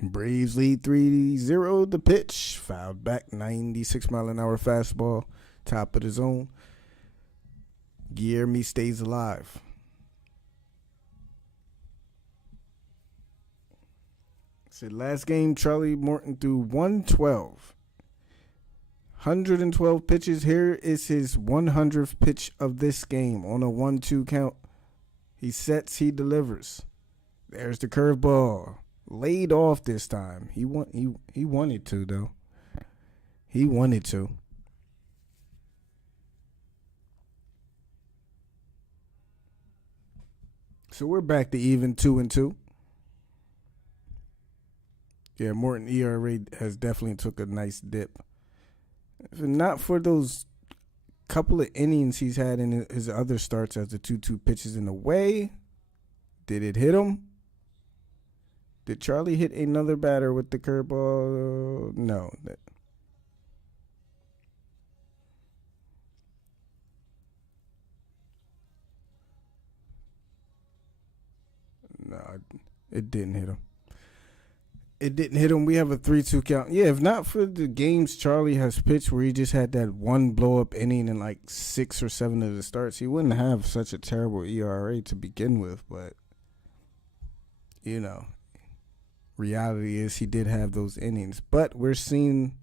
Braves lead 3-0. The pitch fouled back, 96-mile-an-hour fastball, top of the zone. Guillermo stays alive. So last game, Charlie Morton threw 112. 112 pitches. Here is his 100th pitch of this game on a 1-2 count. He sets, he delivers. There's the curveball. Laid off this time. He wanted to, though. He wanted to. So we're back to even 2-2. Yeah, Morton ERA has definitely took a nice dip. If not for those couple of innings he's had in his other starts as the 2-2 pitches in the way, did it hit him? Did Charlie hit another batter with the curveball? No. No, it didn't hit him. It didn't hit him. We have a 3-2 count. Yeah, if not for the games Charlie has pitched where he just had that one blow-up inning in like 6 or 7 of the starts, he wouldn't have such a terrible ERA to begin with. But, you know, reality is he did have those innings. But we're seeing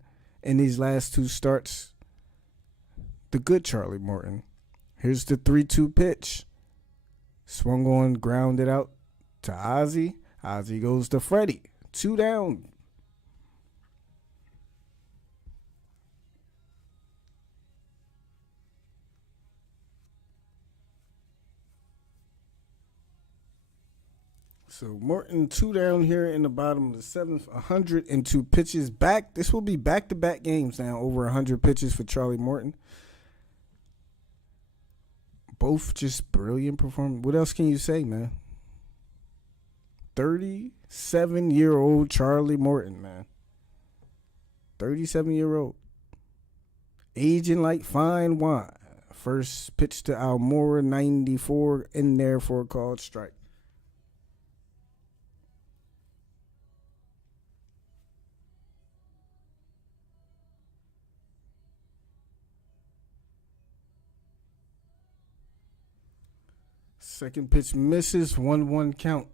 in these last 2 starts the good Charlie Morton. Here's the 3-2 pitch. Swung on, grounded out to Ozzie. Ozzie goes to Freddie. 2 down. So Morton 2 down here in the bottom of the 7th. 102 pitches back. This will be back-to-back games now. Over 100 pitches for Charlie Morton. Both just brilliant performance. What else can you say, man? 37-year-old Charlie Morton, man. 37-year-old. Aging like fine wine. First pitch to Almora, 94, in there for a called strike. Second pitch misses, 1-1 count.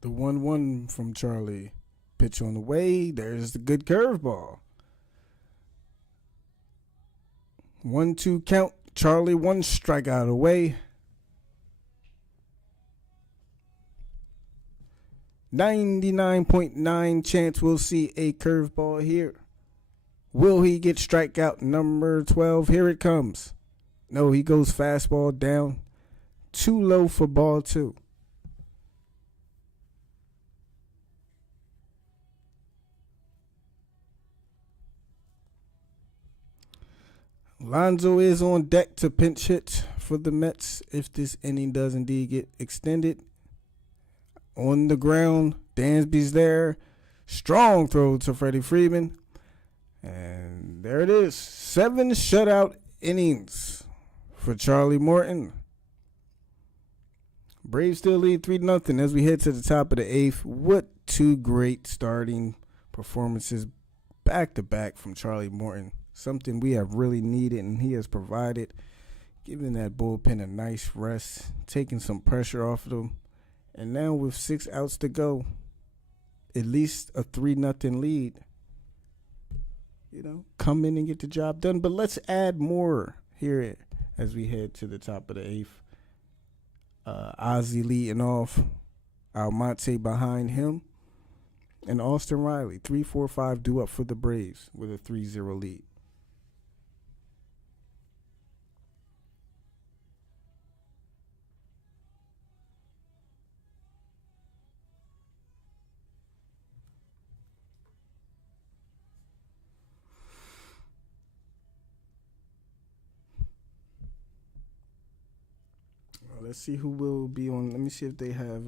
The 1-1 from Charlie. Pitch on the way. There's the good curveball. 1-2 count. Charlie 1 strikeout away. 99.9 chance we'll see a curveball here. Will he get strikeout number 12? Here it comes. No, he goes fastball down. Too low for ball 2. Lonzo is on deck to pinch hit for the Mets if this inning does indeed get extended. On the ground, Dansby's there. Strong throw to Freddie Freeman. And there it is. 7 shutout innings for Charlie Morton. Braves still lead 3-0 as we head to the top of the 8th. What 2 great starting performances back-to-back from Charlie Morton. Something we have really needed, and he has provided, giving that bullpen a nice rest, taking some pressure off of them. And now with 6 outs to go, at least a 3-0 lead. Come in and get the job done. But let's add more here as we head to the top of the eighth. Ozzie leading off, Almonte behind him, and Austin Riley, 3-4-5 due up for the Braves with a 3-0 lead. Let's see who will be on. Let me see if they have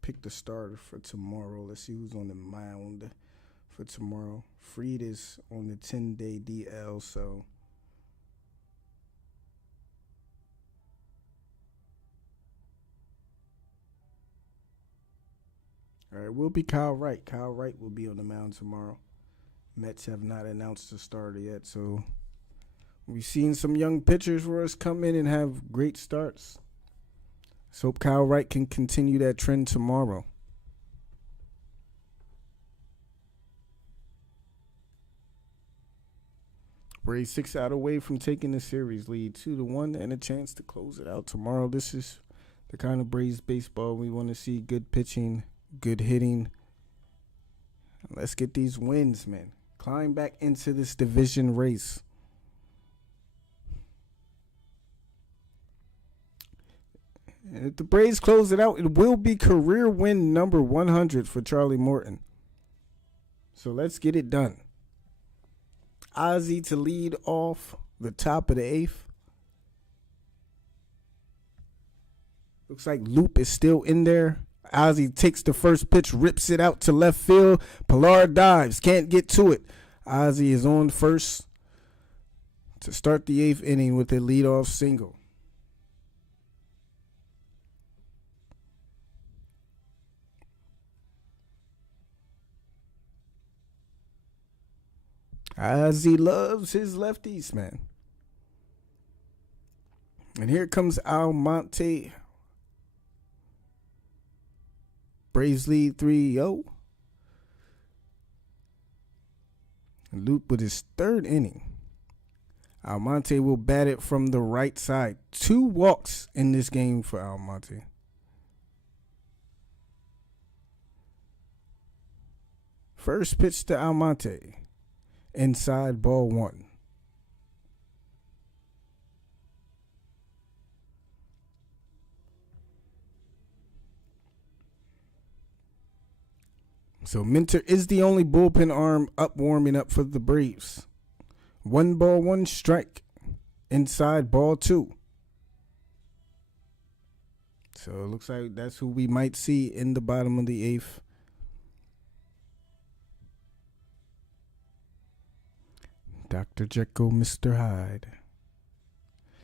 picked a starter for tomorrow. Let's see who's on the mound for tomorrow. Freed is on the 10-day DL, so all right, will be Kyle Wright. Kyle Wright will be on the mound tomorrow. Mets have not announced a starter yet, so we've seen some young pitchers for us come in and have great starts. So hope Kyle Wright can continue that trend tomorrow. Braves 6 out away from taking the series lead 2-1 and a chance to close it out tomorrow. This is the kind of Braves baseball we want to see. Good pitching, good hitting. Let's get these wins, man. Climb back into this division race. And if the Braves close it out, it will be career win number 100 for Charlie Morton. So let's get it done. Ozzie to lead off the top of the eighth. Looks like Loop is still in there. Ozzie takes the first pitch, rips it out to left field. Pilar dives, can't get to it. Ozzie is on first to start the eighth inning with a leadoff single. Ozzie loves his lefties, man. And here comes Almonte. Braves lead 3-0. Loop with his third inning. Almonte will bat it from the right side. 2 walks in this game for Almonte. First pitch to Almonte. Inside, ball 1. So Minter is the only bullpen arm up warming up for the Braves. 1 ball, 1 strike. Inside, ball 2. So it looks like that's who we might see in the bottom of the eighth. Dr. Jekyll, Mr. Hyde.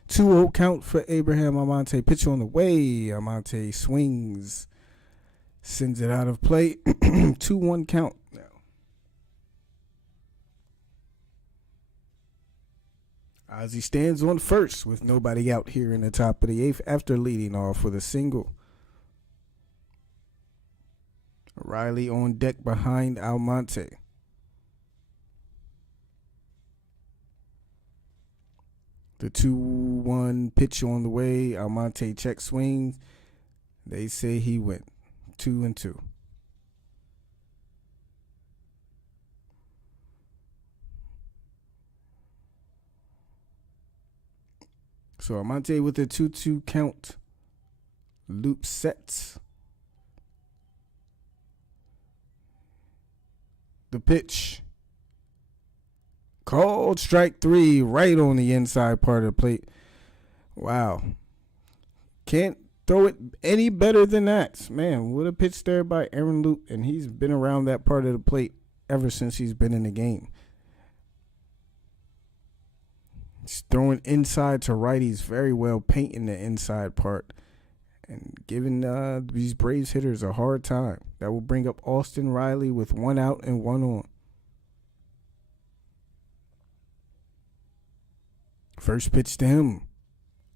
2-0 count for Abraham Almonte. Pitch on the way. Almonte swings. Sends it out of play. 2-1 count now. Ozzie stands on first with nobody out here in the top of the eighth after leading off with a single. Riley on deck behind Almonte. The 2-1 pitch on the way. Almonte check swings. They say he went 2-2. So Almonte with a 2-2 count. Loop sets. The pitch. Called strike 3 right on the inside part of the plate. Wow. Can't throw it any better than that. Man, what a pitch there by Aaron Loop. And he's been around that part of the plate ever since he's been in the game. He's throwing inside to righties very well, painting the inside part. And giving these Braves hitters a hard time. That will bring up Austin Riley with 1 out and 1 on. First pitch to him.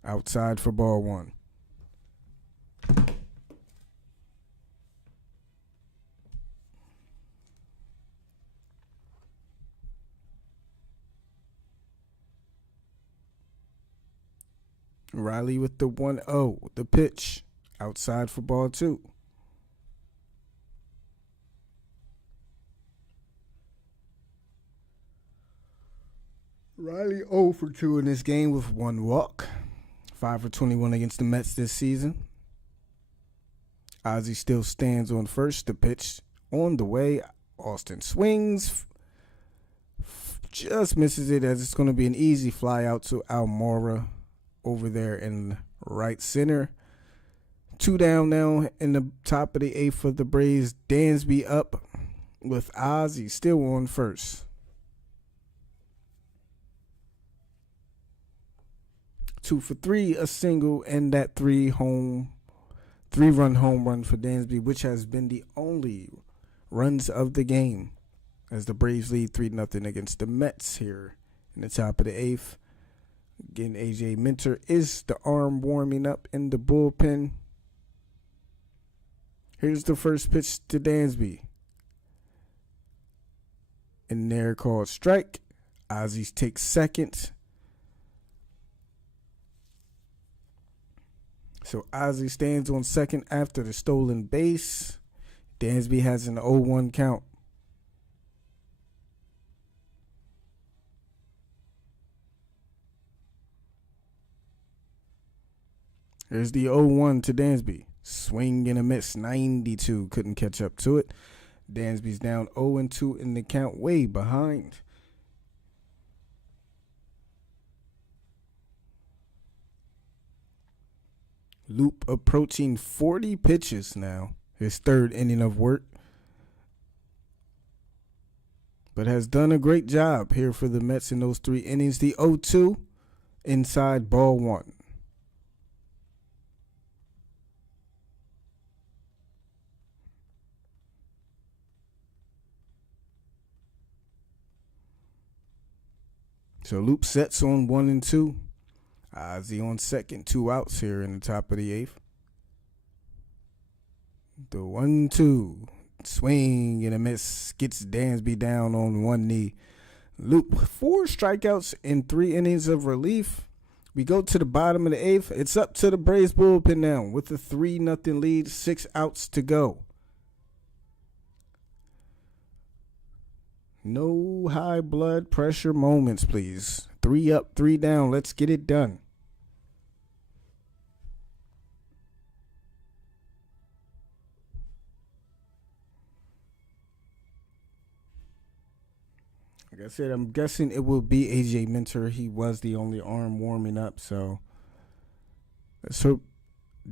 Outside for ball 1. Riley with the 1-0. The pitch. Outside for ball 2. Riley 0 for 2 in this game with 1 walk. 5 for 21 against the Mets this season. Ozzie still stands on first. The pitch on the way. Austin swings. Just misses it as it's going to be an easy fly out to Almora over there in right center. 2 down now in the top of the 8th for the Braves. Dansby up with Ozzie still on first. 2 for 3, a single, and that 3-run home run for Dansby, which has been the only runs of the game as the Braves lead 3-0 against the Mets here in the top of the 8th. Again, AJ Minter is the arm warming up in the bullpen. Here's the first pitch to Dansby. In there, called strike. Ozzie takes second. So Ozzie stands on second after the stolen base. Dansby has an 0-1 count. Here's the 0-1 to Dansby. Swing and a miss. 92. Couldn't catch up to it. Dansby's down 0-2 in the count, way behind. Loop approaching 40 pitches now. His third inning of work. But has done a great job here for the Mets in those 3 innings. The 0-2 inside ball 1. So Loop sets on 1-2. Ozzie on second, 2 outs here in the top of the 8th. The 1-2. Swing and a miss. Gets Dansby down on 1 knee. Loop, 4 strikeouts in 3 innings of relief. We go to the bottom of the 8th. It's up to the Braves bullpen now with a 3-0 lead, 6 outs to go. No high blood pressure moments, please. 3 up, 3 down. Let's get it done. Like I said, I'm guessing it will be AJ Minter. He was the only arm warming up, so let's hope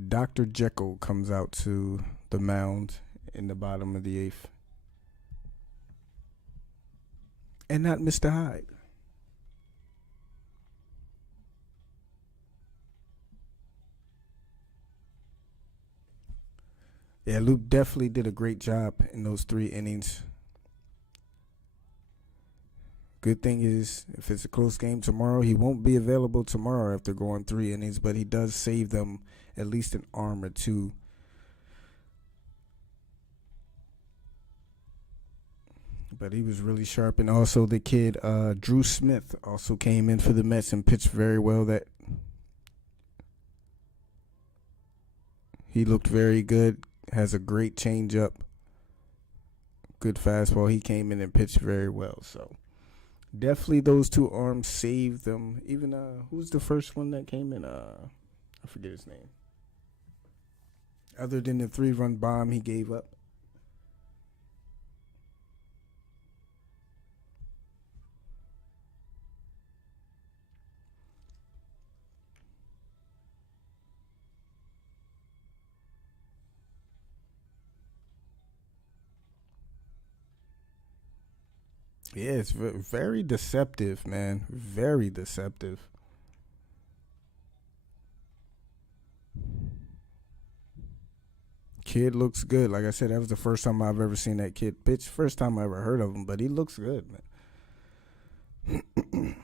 Dr. Jekyll comes out to the mound in the bottom of the 8th. And not Mr. Hyde. Yeah, Luke definitely did a great job in those 3 innings. Good thing is, if it's a close game tomorrow, he won't be available tomorrow after going 3 innings, but he does save them at least an arm or 2. But he was really sharp. And also the kid, Drew Smith, also came in for the Mets and pitched very well. That he looked very good. Has a great changeup. Good fastball. He came in and pitched very well. So definitely those 2 arms saved them. Even who's the first one that came in? I forget his name. Other than the 3-run bomb he gave up. Yeah, it's very deceptive, man. Very deceptive. Kid looks good. Like I said, that was the first time I've ever seen that kid pitch. First time I ever heard of him, but he looks good, man.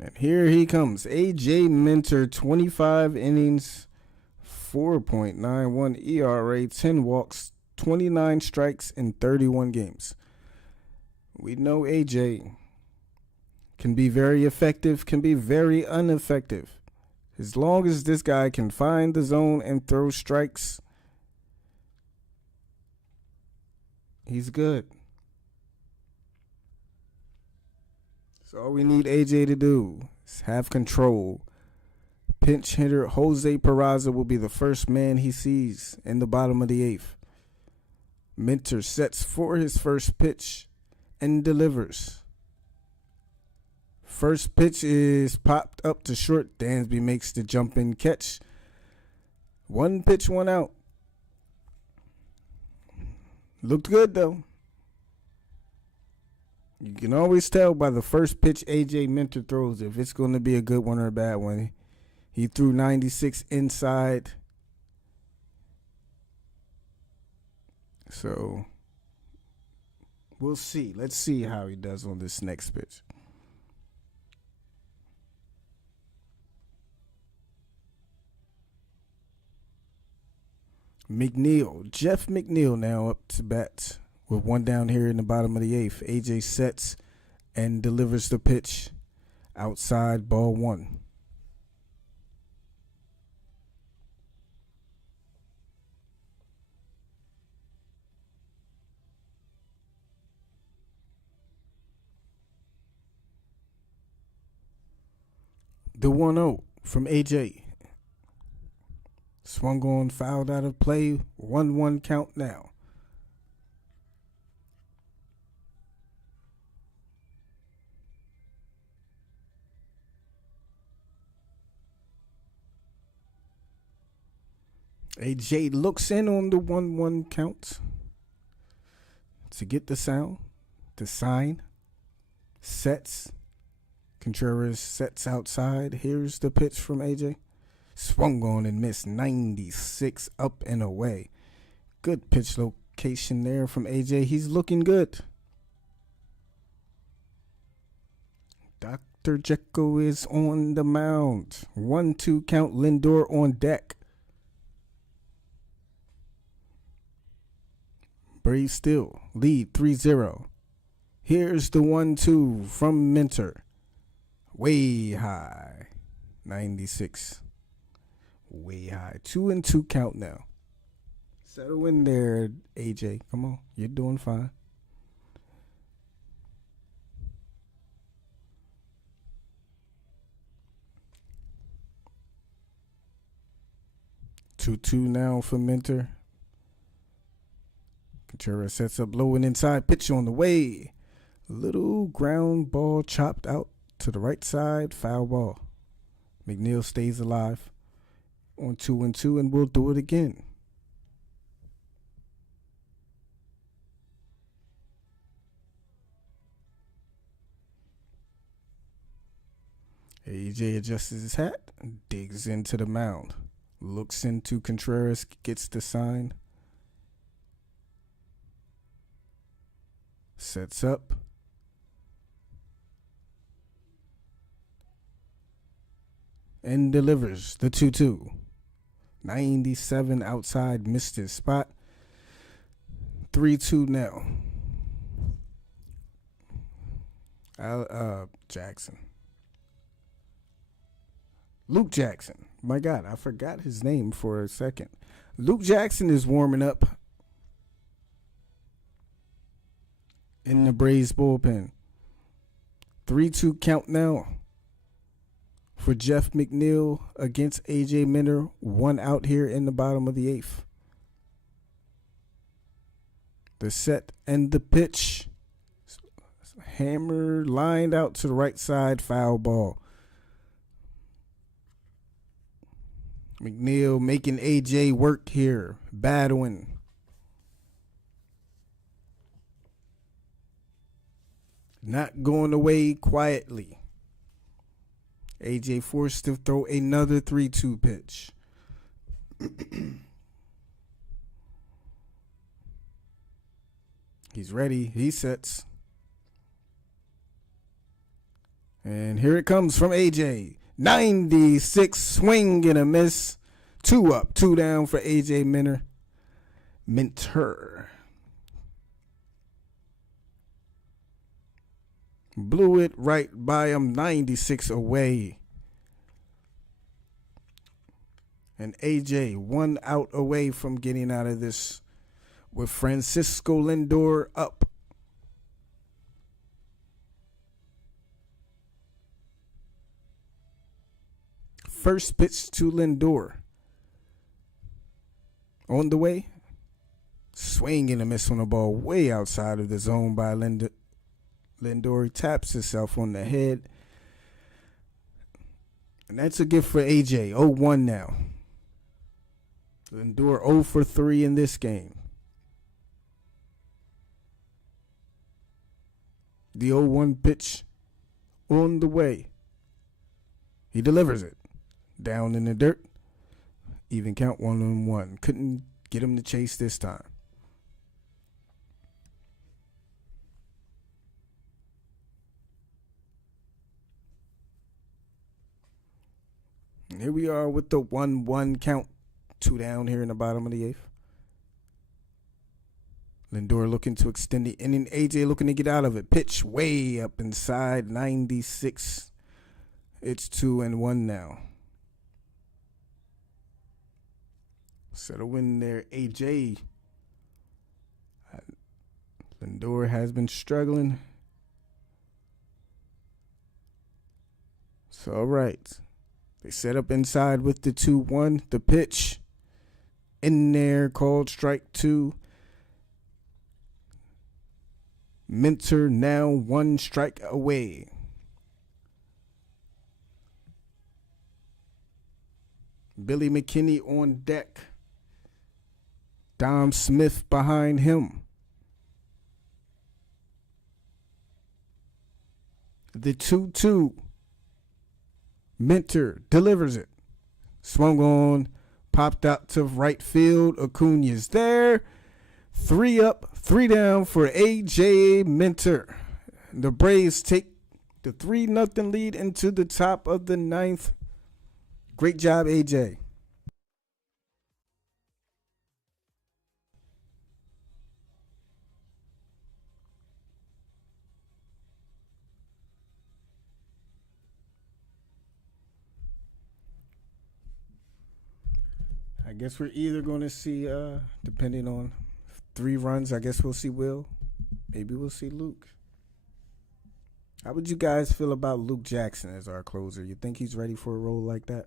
And here he comes. AJ Minter, 25 innings. 4.91 ERA, 10 walks, 29 strikes in 31 games. We know AJ can be very effective, can be very ineffective. As long as this guy can find the zone and throw strikes, he's good. So all we need AJ to do is have control. Pinch hitter Jose Peraza will be the first man he sees in the bottom of the eighth. Minter sets for his first pitch and delivers. First pitch is popped up to short. Dansby makes the jump in catch. One pitch, one out. Looked good though. You can always tell by the first pitch AJ Minter throws if it's going to be a good one or a bad one. He threw 96 inside. So we'll see. Let's see how he does on this next pitch. McNeil, Jeff McNeil now up to bat with one down here in the bottom of the eighth. AJ sets and delivers the pitch outside, ball one. The 1-0 from AJ. Swung on, fouled out of play. 1-1 count now. AJ looks in on the 1-1 count to get the sound, the sign, sets. Contreras sets outside. Here's the pitch from AJ. Swung on and missed. 96 up and away. Good pitch location there from AJ. He's looking good. Dr. Jekyll is on the mound. 1-2 count. Lindor on deck. Braves still lead 3-0. Here's the 1-2 from Minter. Way high. 96. Way high. 2-2 count now. Settle in there, AJ. Come on. You're doing fine. Two now for Minter. Contreras sets up low and inside. Pitch on the way. Little ground ball chopped out to the right side. Foul ball. McNeil stays alive on 2-2, and we'll do it again. AJ adjusts his hat, digs into the mound, looks into Contreras, gets the sign, sets up, and delivers the 2-2. 97 outside, missed his spot. 3-2 now. Jackson. Luke Jackson. My God, I forgot his name for a second. Luke Jackson is warming up in the Braves bullpen. 3-2 count now for Jeff McNeil against AJ Minter. One out here in the bottom of the eighth. The set and the pitch. Hammer lined out to the right side. Foul ball. McNeil making AJ work here. Battling. Not going away quietly. AJ forced to throw another 3-2 pitch. He's ready. He sets. And here it comes from AJ. 96 swing and a miss. 2 up, 2 down for AJ Minter. Blew it right by him, 96 away. And AJ 1 out away from getting out of this with Francisco Lindor up. First pitch to Lindor. On the way. Swing and a miss on the ball way outside of the zone by Lindor. He taps himself on the head. And that's a gift for AJ. 0-1 now. Lindor 0 for 3 in this game. The 0-1 pitch on the way. He delivers it. Down in the dirt. Even count 1-1. Couldn't get him to chase this time. And here we are with the 1-1 count. 2 down here in the bottom of the 8th. Lindor looking to extend the inning. AJ looking to get out of it. Pitch way up inside. 96. It's 2-1 now. Settle in there, AJ. Lindor has been struggling. It's all right. They set up inside with the 2-1. The pitch in there, called strike 2. Minter now 1 strike away. Billy McKinney on deck. Dom Smith behind him. The 2-2. Minter delivers it. Swung on. Popped out to right field. Acuna's there. 3 up, 3 down for A.J. Minter. The Braves take the 3-0 lead into the top of the 9th. Great job, A.J. I guess we're either going to see, depending on 3 runs, I guess we'll see Will. Maybe we'll see Luke. How would you guys feel about Luke Jackson as our closer? You think he's ready for a role like that?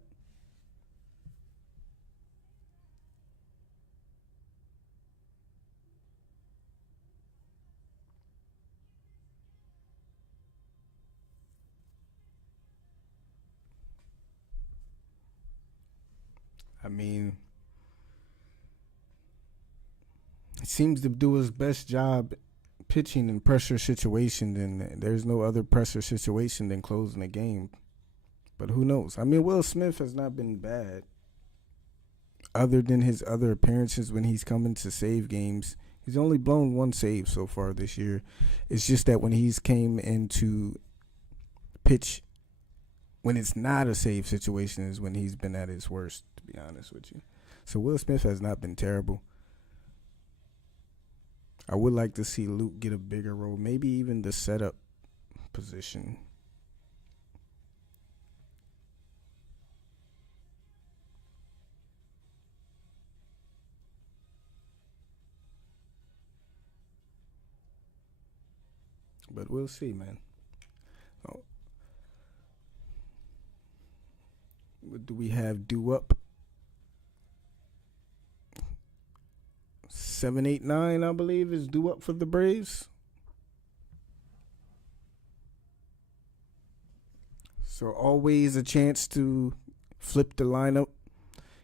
I mean, he seems to do his best job pitching in pressure situations, and there's no other pressure situation than closing the game. But who knows? I mean, Will Smith has not been bad other than his other appearances when he's coming to save games. He's only blown 1 save so far this year. It's just that when he's came into pitch, when it's not a save situation, is when he's been at his worst, to be honest with you. So Will Smith has not been terrible. I would like to see Luke get a bigger role, maybe even the setup position. But we'll see, man. Oh. What do we have due up? 7, 8, 9, I believe, is due up for the Braves. So always a chance to flip the lineup,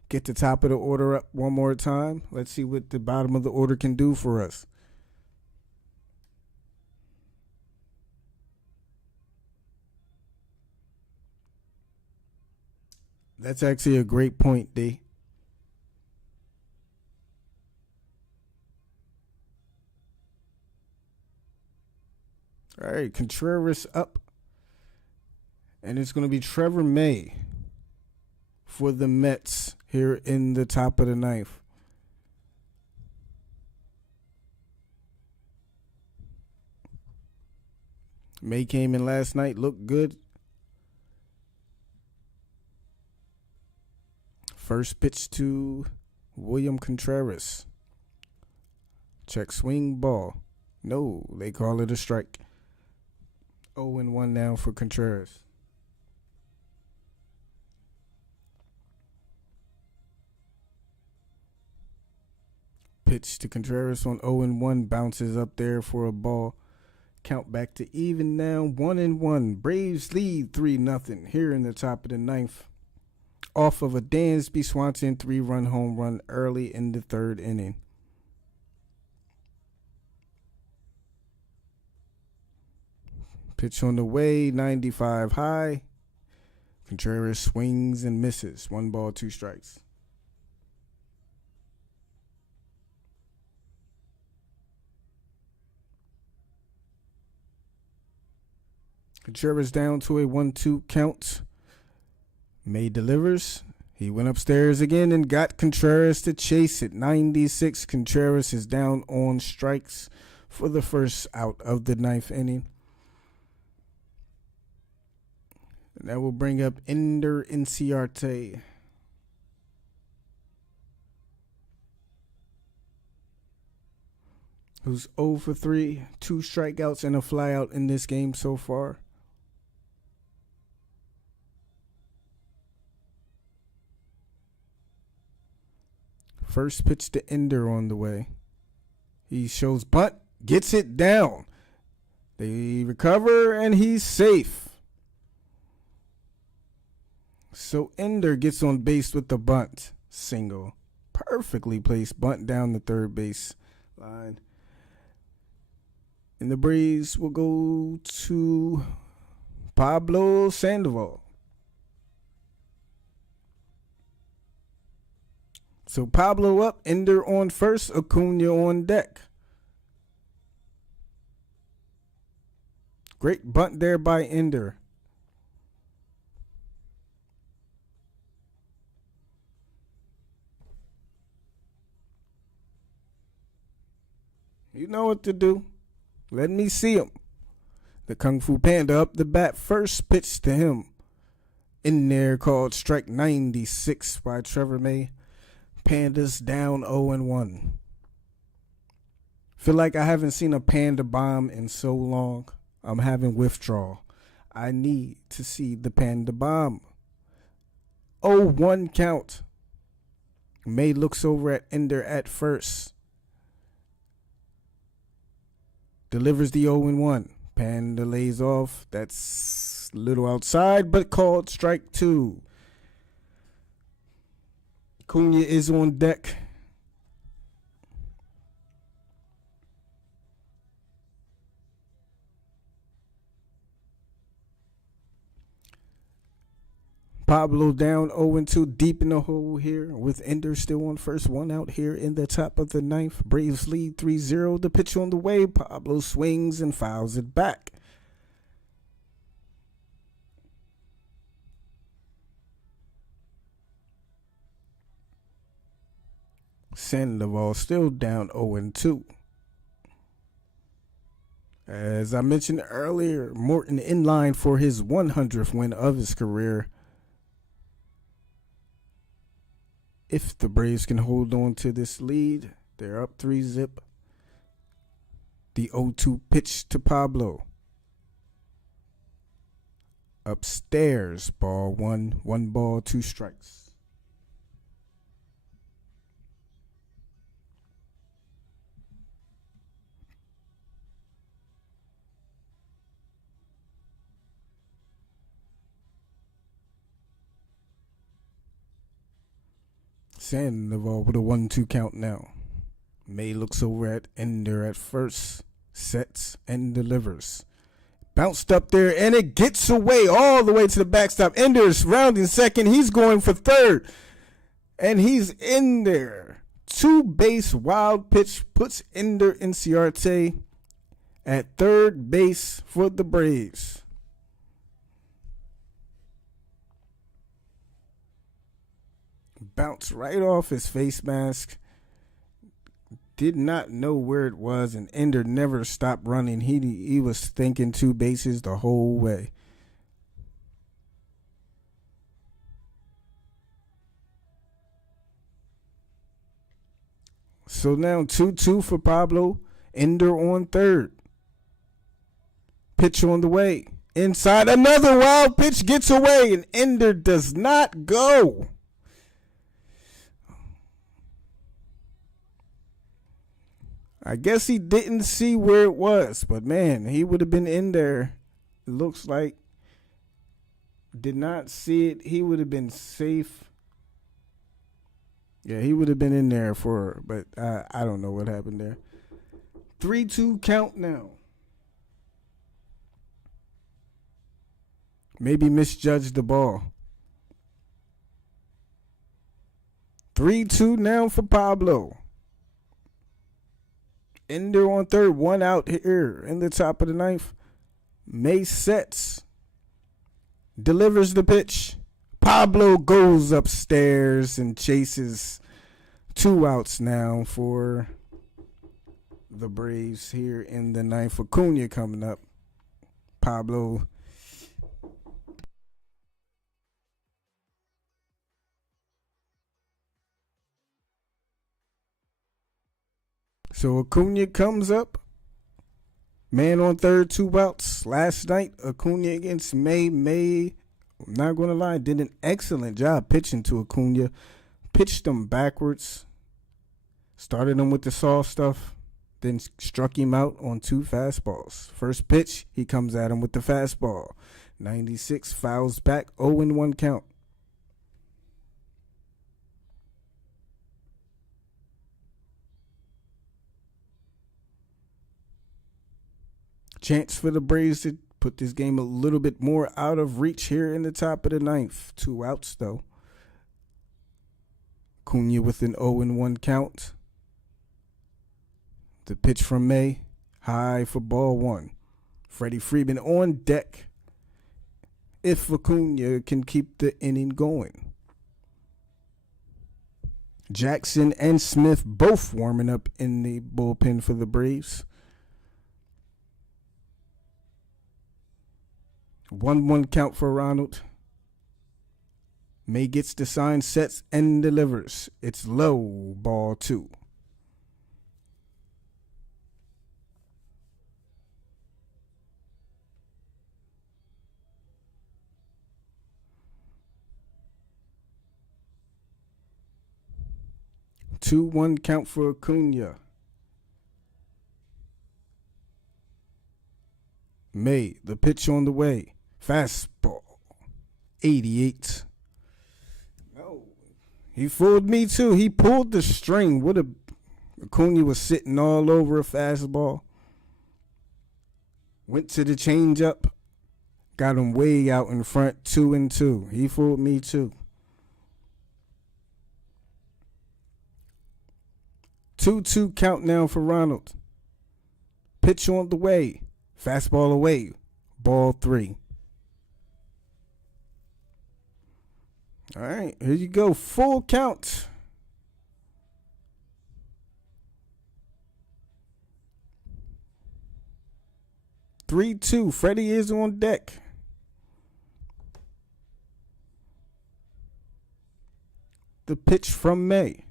get the top of the order up one more time. Let's see what the bottom of the order can do for us. That's actually a great point, D. All right, Contreras up. And it's going to be Trevor May for the Mets here in the top of the 9th. May came in last night, looked good. First pitch to William Contreras. Check swing ball. No, they call it a strike. 0-1 now for Contreras. Pitch to Contreras on 0-1, bounces up there for a ball. Count back to even now, 1-1. Braves lead 3-0 here in the top of the ninth. Off of a Dansby Swanson 3-run home run early in the third inning. Pitch on the way, 95 high. Contreras swings and misses. 1 ball, 2 strikes. Contreras down to a 1-2 count. May delivers. He went upstairs again and got Contreras to chase it. 96. Contreras is down on strikes for the first out of the ninth inning. And that will bring up Ender Inciarte. Who's 0 for 3, 2 strikeouts and a flyout in this game so far. First pitch to Ender on the way. He shows bunt, gets it down. They recover, and he's safe. So Ender gets on base with the bunt. Single. Perfectly placed bunt down the third base line. And the Braves will go to Pablo Sandoval. So Pablo up, Ender on first, Acuna on deck. Great bunt there by Ender. You know what to do. Let me see him. The Kung Fu Panda up the bat, first pitch to him. In there, called strike 96 by Trevor May. Pandas down 0-1. Feel like I haven't seen a panda bomb in so long. I'm having withdrawal. I need to see the panda bomb. 0-1 count. May looks over at Ender at first. Delivers the 0-1. Panda lays off. That's a little outside, but called strike 2. Cunha is on deck. Pablo down 0-2, deep in the hole here with Ender still on first. 1 out here in the top of the ninth. Braves lead 3-0. The pitch on the way. Pablo swings and fouls it back. Sandoval still down 0-2. As I mentioned earlier, Morton in line for his 100th win of his career. If the Braves can hold on to this lead, they're up 3-0. The 0-2 pitch to Pablo. Upstairs, ball 1, 1 ball, 2 strikes. Sandoval with a 1-2 count now. May looks over at Ender at first. Sets and delivers. Bounced up there and it gets away all the way to the backstop. Ender's rounding second. He's going for third. And he's in there. 2-base wild pitch puts Ender Inciarte at third base for the Braves. Bounce right off his face mask. did not know where it was, and Ender never stopped running. He was thinking 2 bases the whole way. So now 2-2 for Pablo. Ender on third. Pitch on the way. Inside, another wild pitch gets away, and Ender does not go. I guess he didn't see where it was, but man, he would have been in there. It looks like. Did not see it. He would have been safe. Yeah, he would have been in there but I don't know what happened there. 3-2 count now. Maybe misjudged the ball. 3-2 now for Pablo. Ender on third, 1 out here in the top of the ninth. May sets. Delivers the pitch. Pablo goes upstairs and chases. 2 outs now for the Braves here in the ninth. Acuna coming up. Pablo. So Acuna comes up. Man on third, 2 outs. Last night, Acuna against May. May, I'm not going to lie, did an excellent job pitching to Acuna. Pitched him backwards. Started him with the soft stuff. Then struck him out on 2 fastballs. First pitch, he comes at him with the fastball. 96, fouls back, 0-1 count. Chance for the Braves to put this game a little bit more out of reach here in the top of the ninth. 2 outs, though. Acuna with an 0-1 count. The pitch from May, high for ball 1. Freddie Freeman on deck if Acuna can keep the inning going. Jackson and Smith both warming up in the bullpen for the Braves. 1-1 count for Ronald. May gets the sign, sets, and delivers. It's low, ball 2. Two one count for Acuna. May, the pitch on the way. Fastball. 88. No. He fooled me too. He pulled the string. Acuna was sitting all over a fastball. Went to the changeup. Got him way out in front, 2-2. He fooled me too. 2-2 count now for Ronald. Pitch on the way. Fastball away. Ball 3. All right, here you go. Full count. Three, 2. Freddie is on deck. The pitch from May.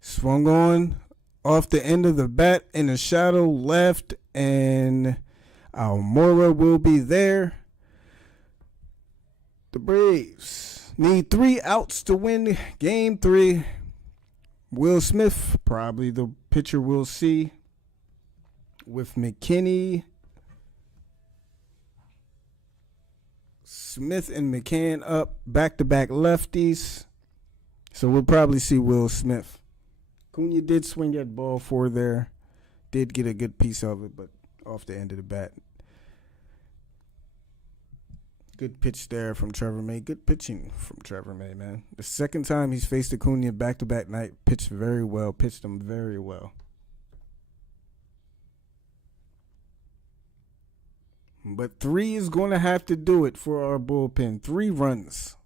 Swung on off the end of the bat in a shadow left, and Almora will be there. The Braves need 3 outs to win game 3. Will Smith, probably the pitcher we'll see, with McKinney, Smith and McCann up, back-to-back lefties. So we'll probably see Will Smith. Acuna did swing that ball 4 there. Did get a good piece of it, but off the end of the bat. Good pitch there from Trevor May. Good pitching from Trevor May, man. The second time he's faced Acuna back-to-back night, pitched very well. Pitched him very well. But 3 is going to have to do it for our bullpen. 3 runs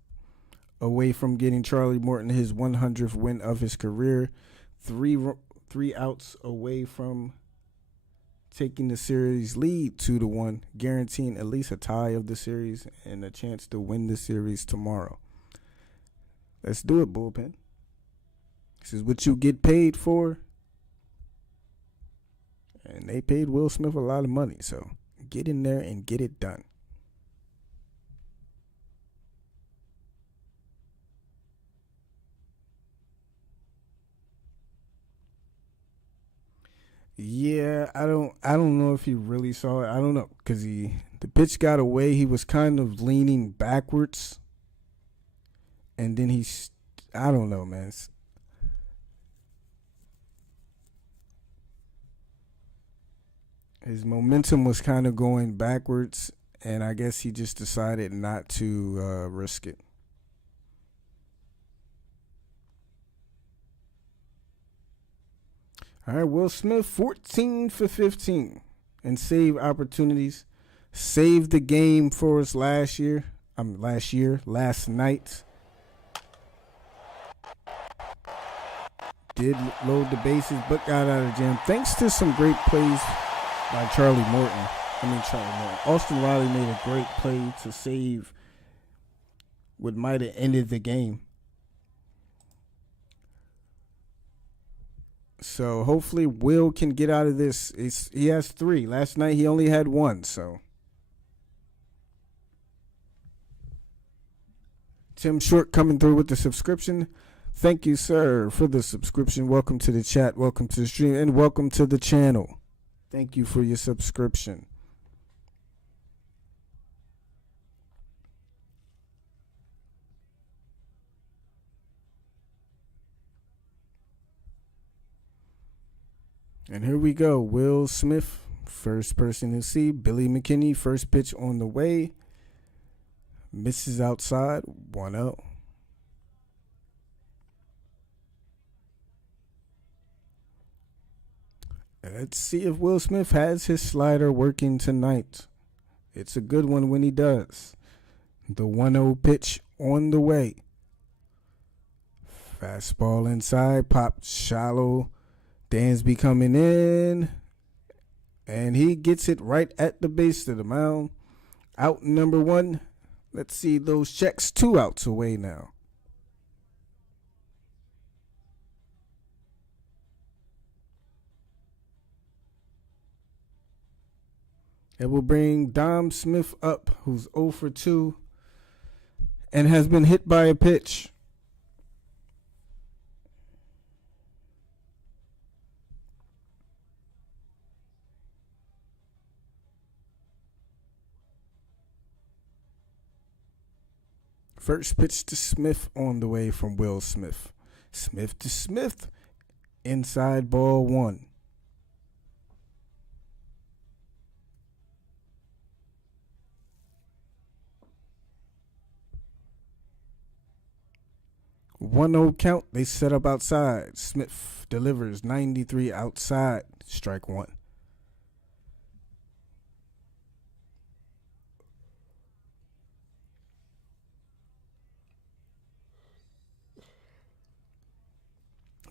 away from getting Charlie Morton his 100th win of his career. three three outs away from taking the series lead 2-1, guaranteeing at least a tie of the series and a chance to win the series tomorrow. Let's do it, bullpen. This is what you get paid for. And they paid Will Smith a lot of money, so get in there and get it done. Yeah, I don't know if he really saw it. I don't know, cuz the pitch got away. He was kind of leaning backwards. And then I don't know, man. His momentum was kind of going backwards, and I guess he just decided not to risk it. All right, Will Smith, 14 for 15 and save opportunities. Saved the game for us last night. Did load the bases, but got out of jam. Thanks to some great plays by Charlie Morton. Austin Riley made a great play to save what might have ended the game. So hopefully Will can get out of this. He has 3. Last night he only had 1. So Tim Short coming through with the subscription. Thank you, sir, for the subscription. Welcome to the chat. Welcome to the stream. And welcome to the channel. Thank you for your subscription. And here we go. Will Smith, first person to see. Billy McKinney, first pitch on the way. Misses outside, 1-0. Let's see if Will Smith has his slider working tonight. It's a good one when he does. The 1-0 pitch on the way. Fastball inside, popped shallow. Dansby coming in. And he gets it right at the base of the mound. Out number 1. Let's see those checks. 2 outs away now. It will bring Dom Smith up, who's 0 for 2 and has been hit by a pitch. First pitch to Smith on the way from Will Smith. Smith to Smith. Inside, ball 1. One 0 count. They set up outside. Smith delivers 93 outside. Strike 1.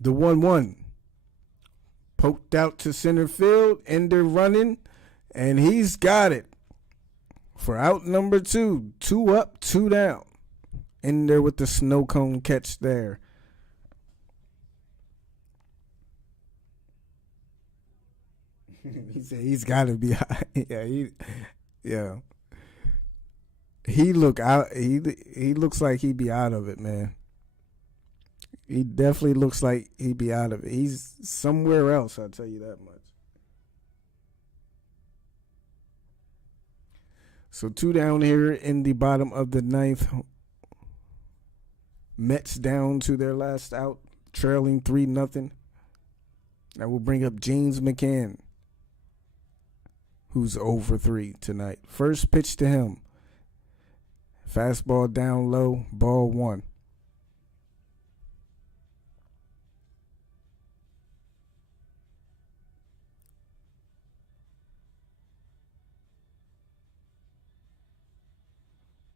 The 1-1. Poked out to center field. Ender running. And he's got it. For out number 2. 2 up, 2 down. Ender with the snow cone catch there. He said he's got to be high. Yeah. He look out. He looks like he'd be out of it, man. He definitely looks like he'd be out of it. He's somewhere else, I'll tell you that much. So 2 down here in the bottom of the 9th. Mets down to their last out, trailing 3-0. That will bring up James McCann, who's 0 for 3 tonight. First pitch to him. Fastball down low, ball 1.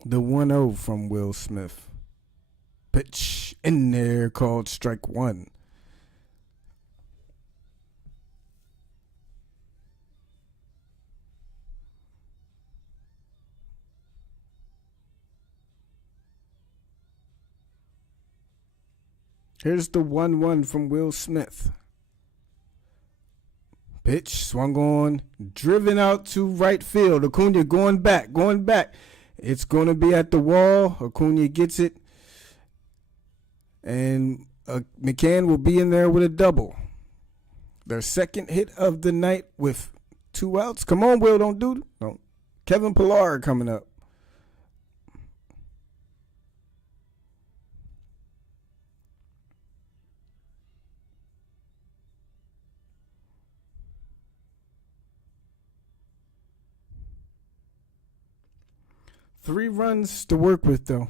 The 1-0 from Will Smith. Pitch in there called strike 1. Here's the 1-1 from Will Smith. Pitch swung on, driven out to right field. Acuna going back. It's going to be at the wall. Acuna gets it. And McCann will be in there with a double. Their second hit of the night with 2 outs. Come on, Will, don't do it. No. Kevin Pillar coming up. Three runs to work with, though.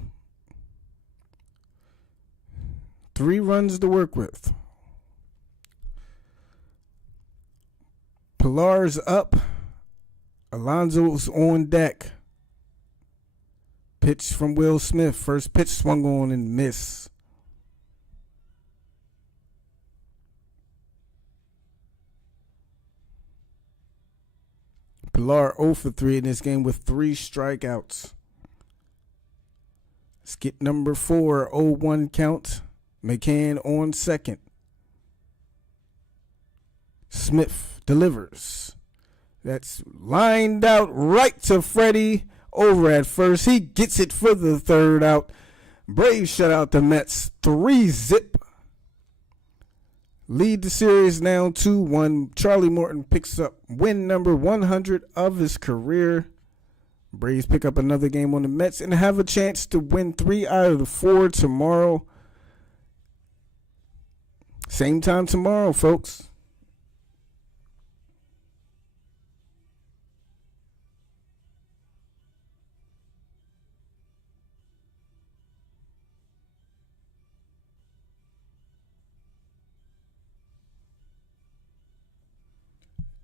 3 runs to work with. Pillar's up. Alonso's on deck. Pitch from Will Smith. First pitch swung on and missed. Pillar 0 for 3 in this game with 3 strikeouts. Skip number 4, 0-1 count. McCann on second. Smith delivers. That's lined out right to Freddie over at first. He gets it for the 3rd out. Braves shut out the Mets 3-0. Lead the series now 2-1. Charlie Morton picks up win number 100 of his career. Braves pick up another game on the Mets and have a chance to win 3 out of the 4 tomorrow. Same time tomorrow, folks.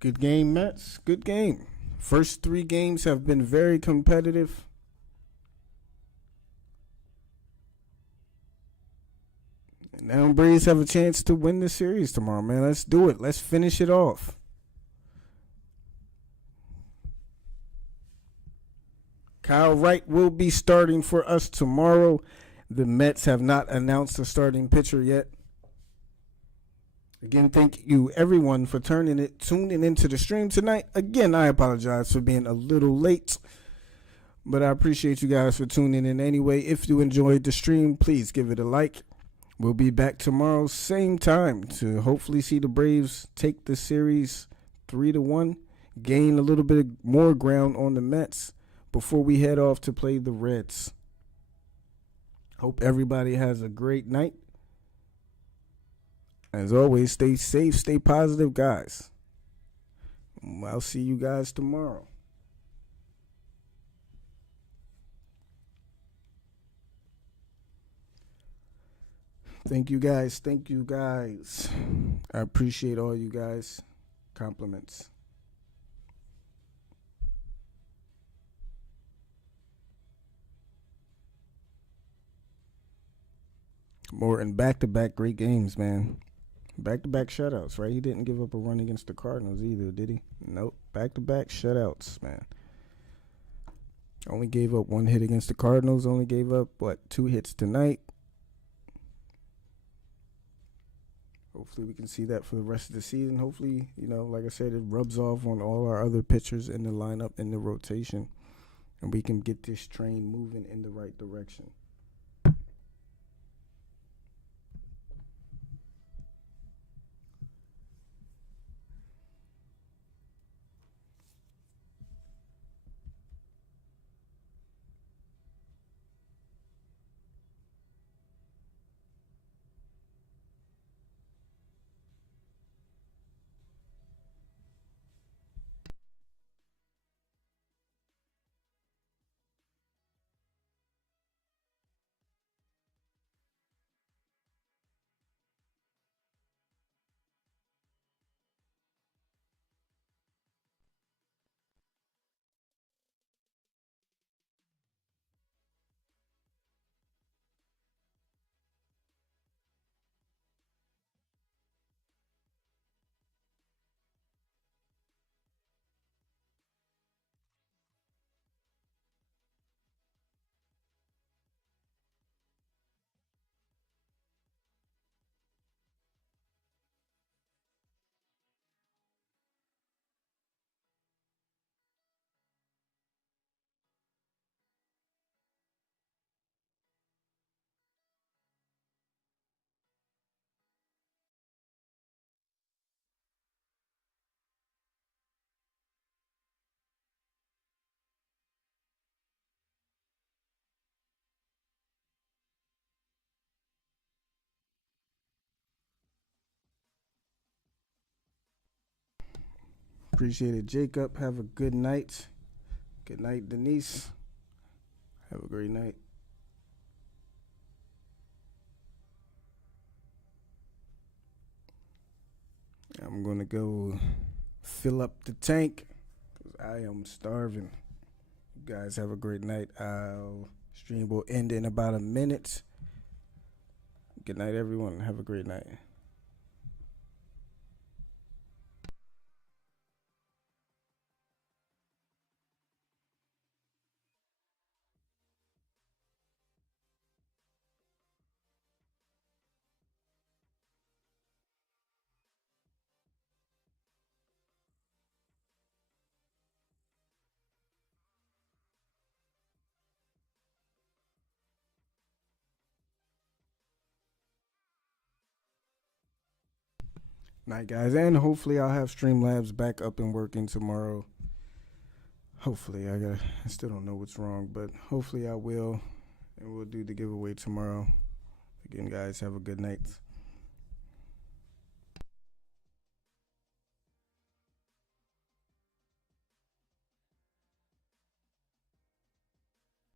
Good game, Mets. Good game. First 3 games have been very competitive. Now Braves have a chance to win the series tomorrow, man. Let's do it. Let's finish it off. Kyle Wright will be starting for us tomorrow. The Mets have not announced a starting pitcher yet. Again, thank you everyone for tuning into the stream tonight. Again, I apologize for being a little late, but I appreciate you guys for tuning in anyway. If you enjoyed the stream, please give it a like. We'll be back tomorrow, same time, to hopefully see the Braves take the series 3-1, gain a little bit more ground on the Mets before we head off to play the Reds. Hope everybody has a great night. As always, stay safe, stay positive, guys. I'll see you guys tomorrow. Thank you, guys. Thank you, guys. I appreciate all you guys. Compliments. Morton, back-to-back great games, man. Back-to-back shutouts, right? He didn't give up a run against the Cardinals either, did he? Nope. Back-to-back shutouts, man. Only gave up 1 hit against the Cardinals. Only gave up, 2 hits tonight. Hopefully we can see that for the rest of the season. Hopefully, like I said, it rubs off on all our other pitchers in the lineup, in the rotation, and we can get this train moving in the right direction. Appreciate it, Jacob. Have a good night. Good night, Denise. Have a great night. I'm going to go fill up the tank because I am starving. You guys have a great night. Our stream will end in about a minute. Good night, everyone. Have a great night. Night, guys. And hopefully I'll have Streamlabs back up and working tomorrow. Hopefully. I still don't know what's wrong, but hopefully I will. And we'll do the giveaway tomorrow. Again, guys, have a good night.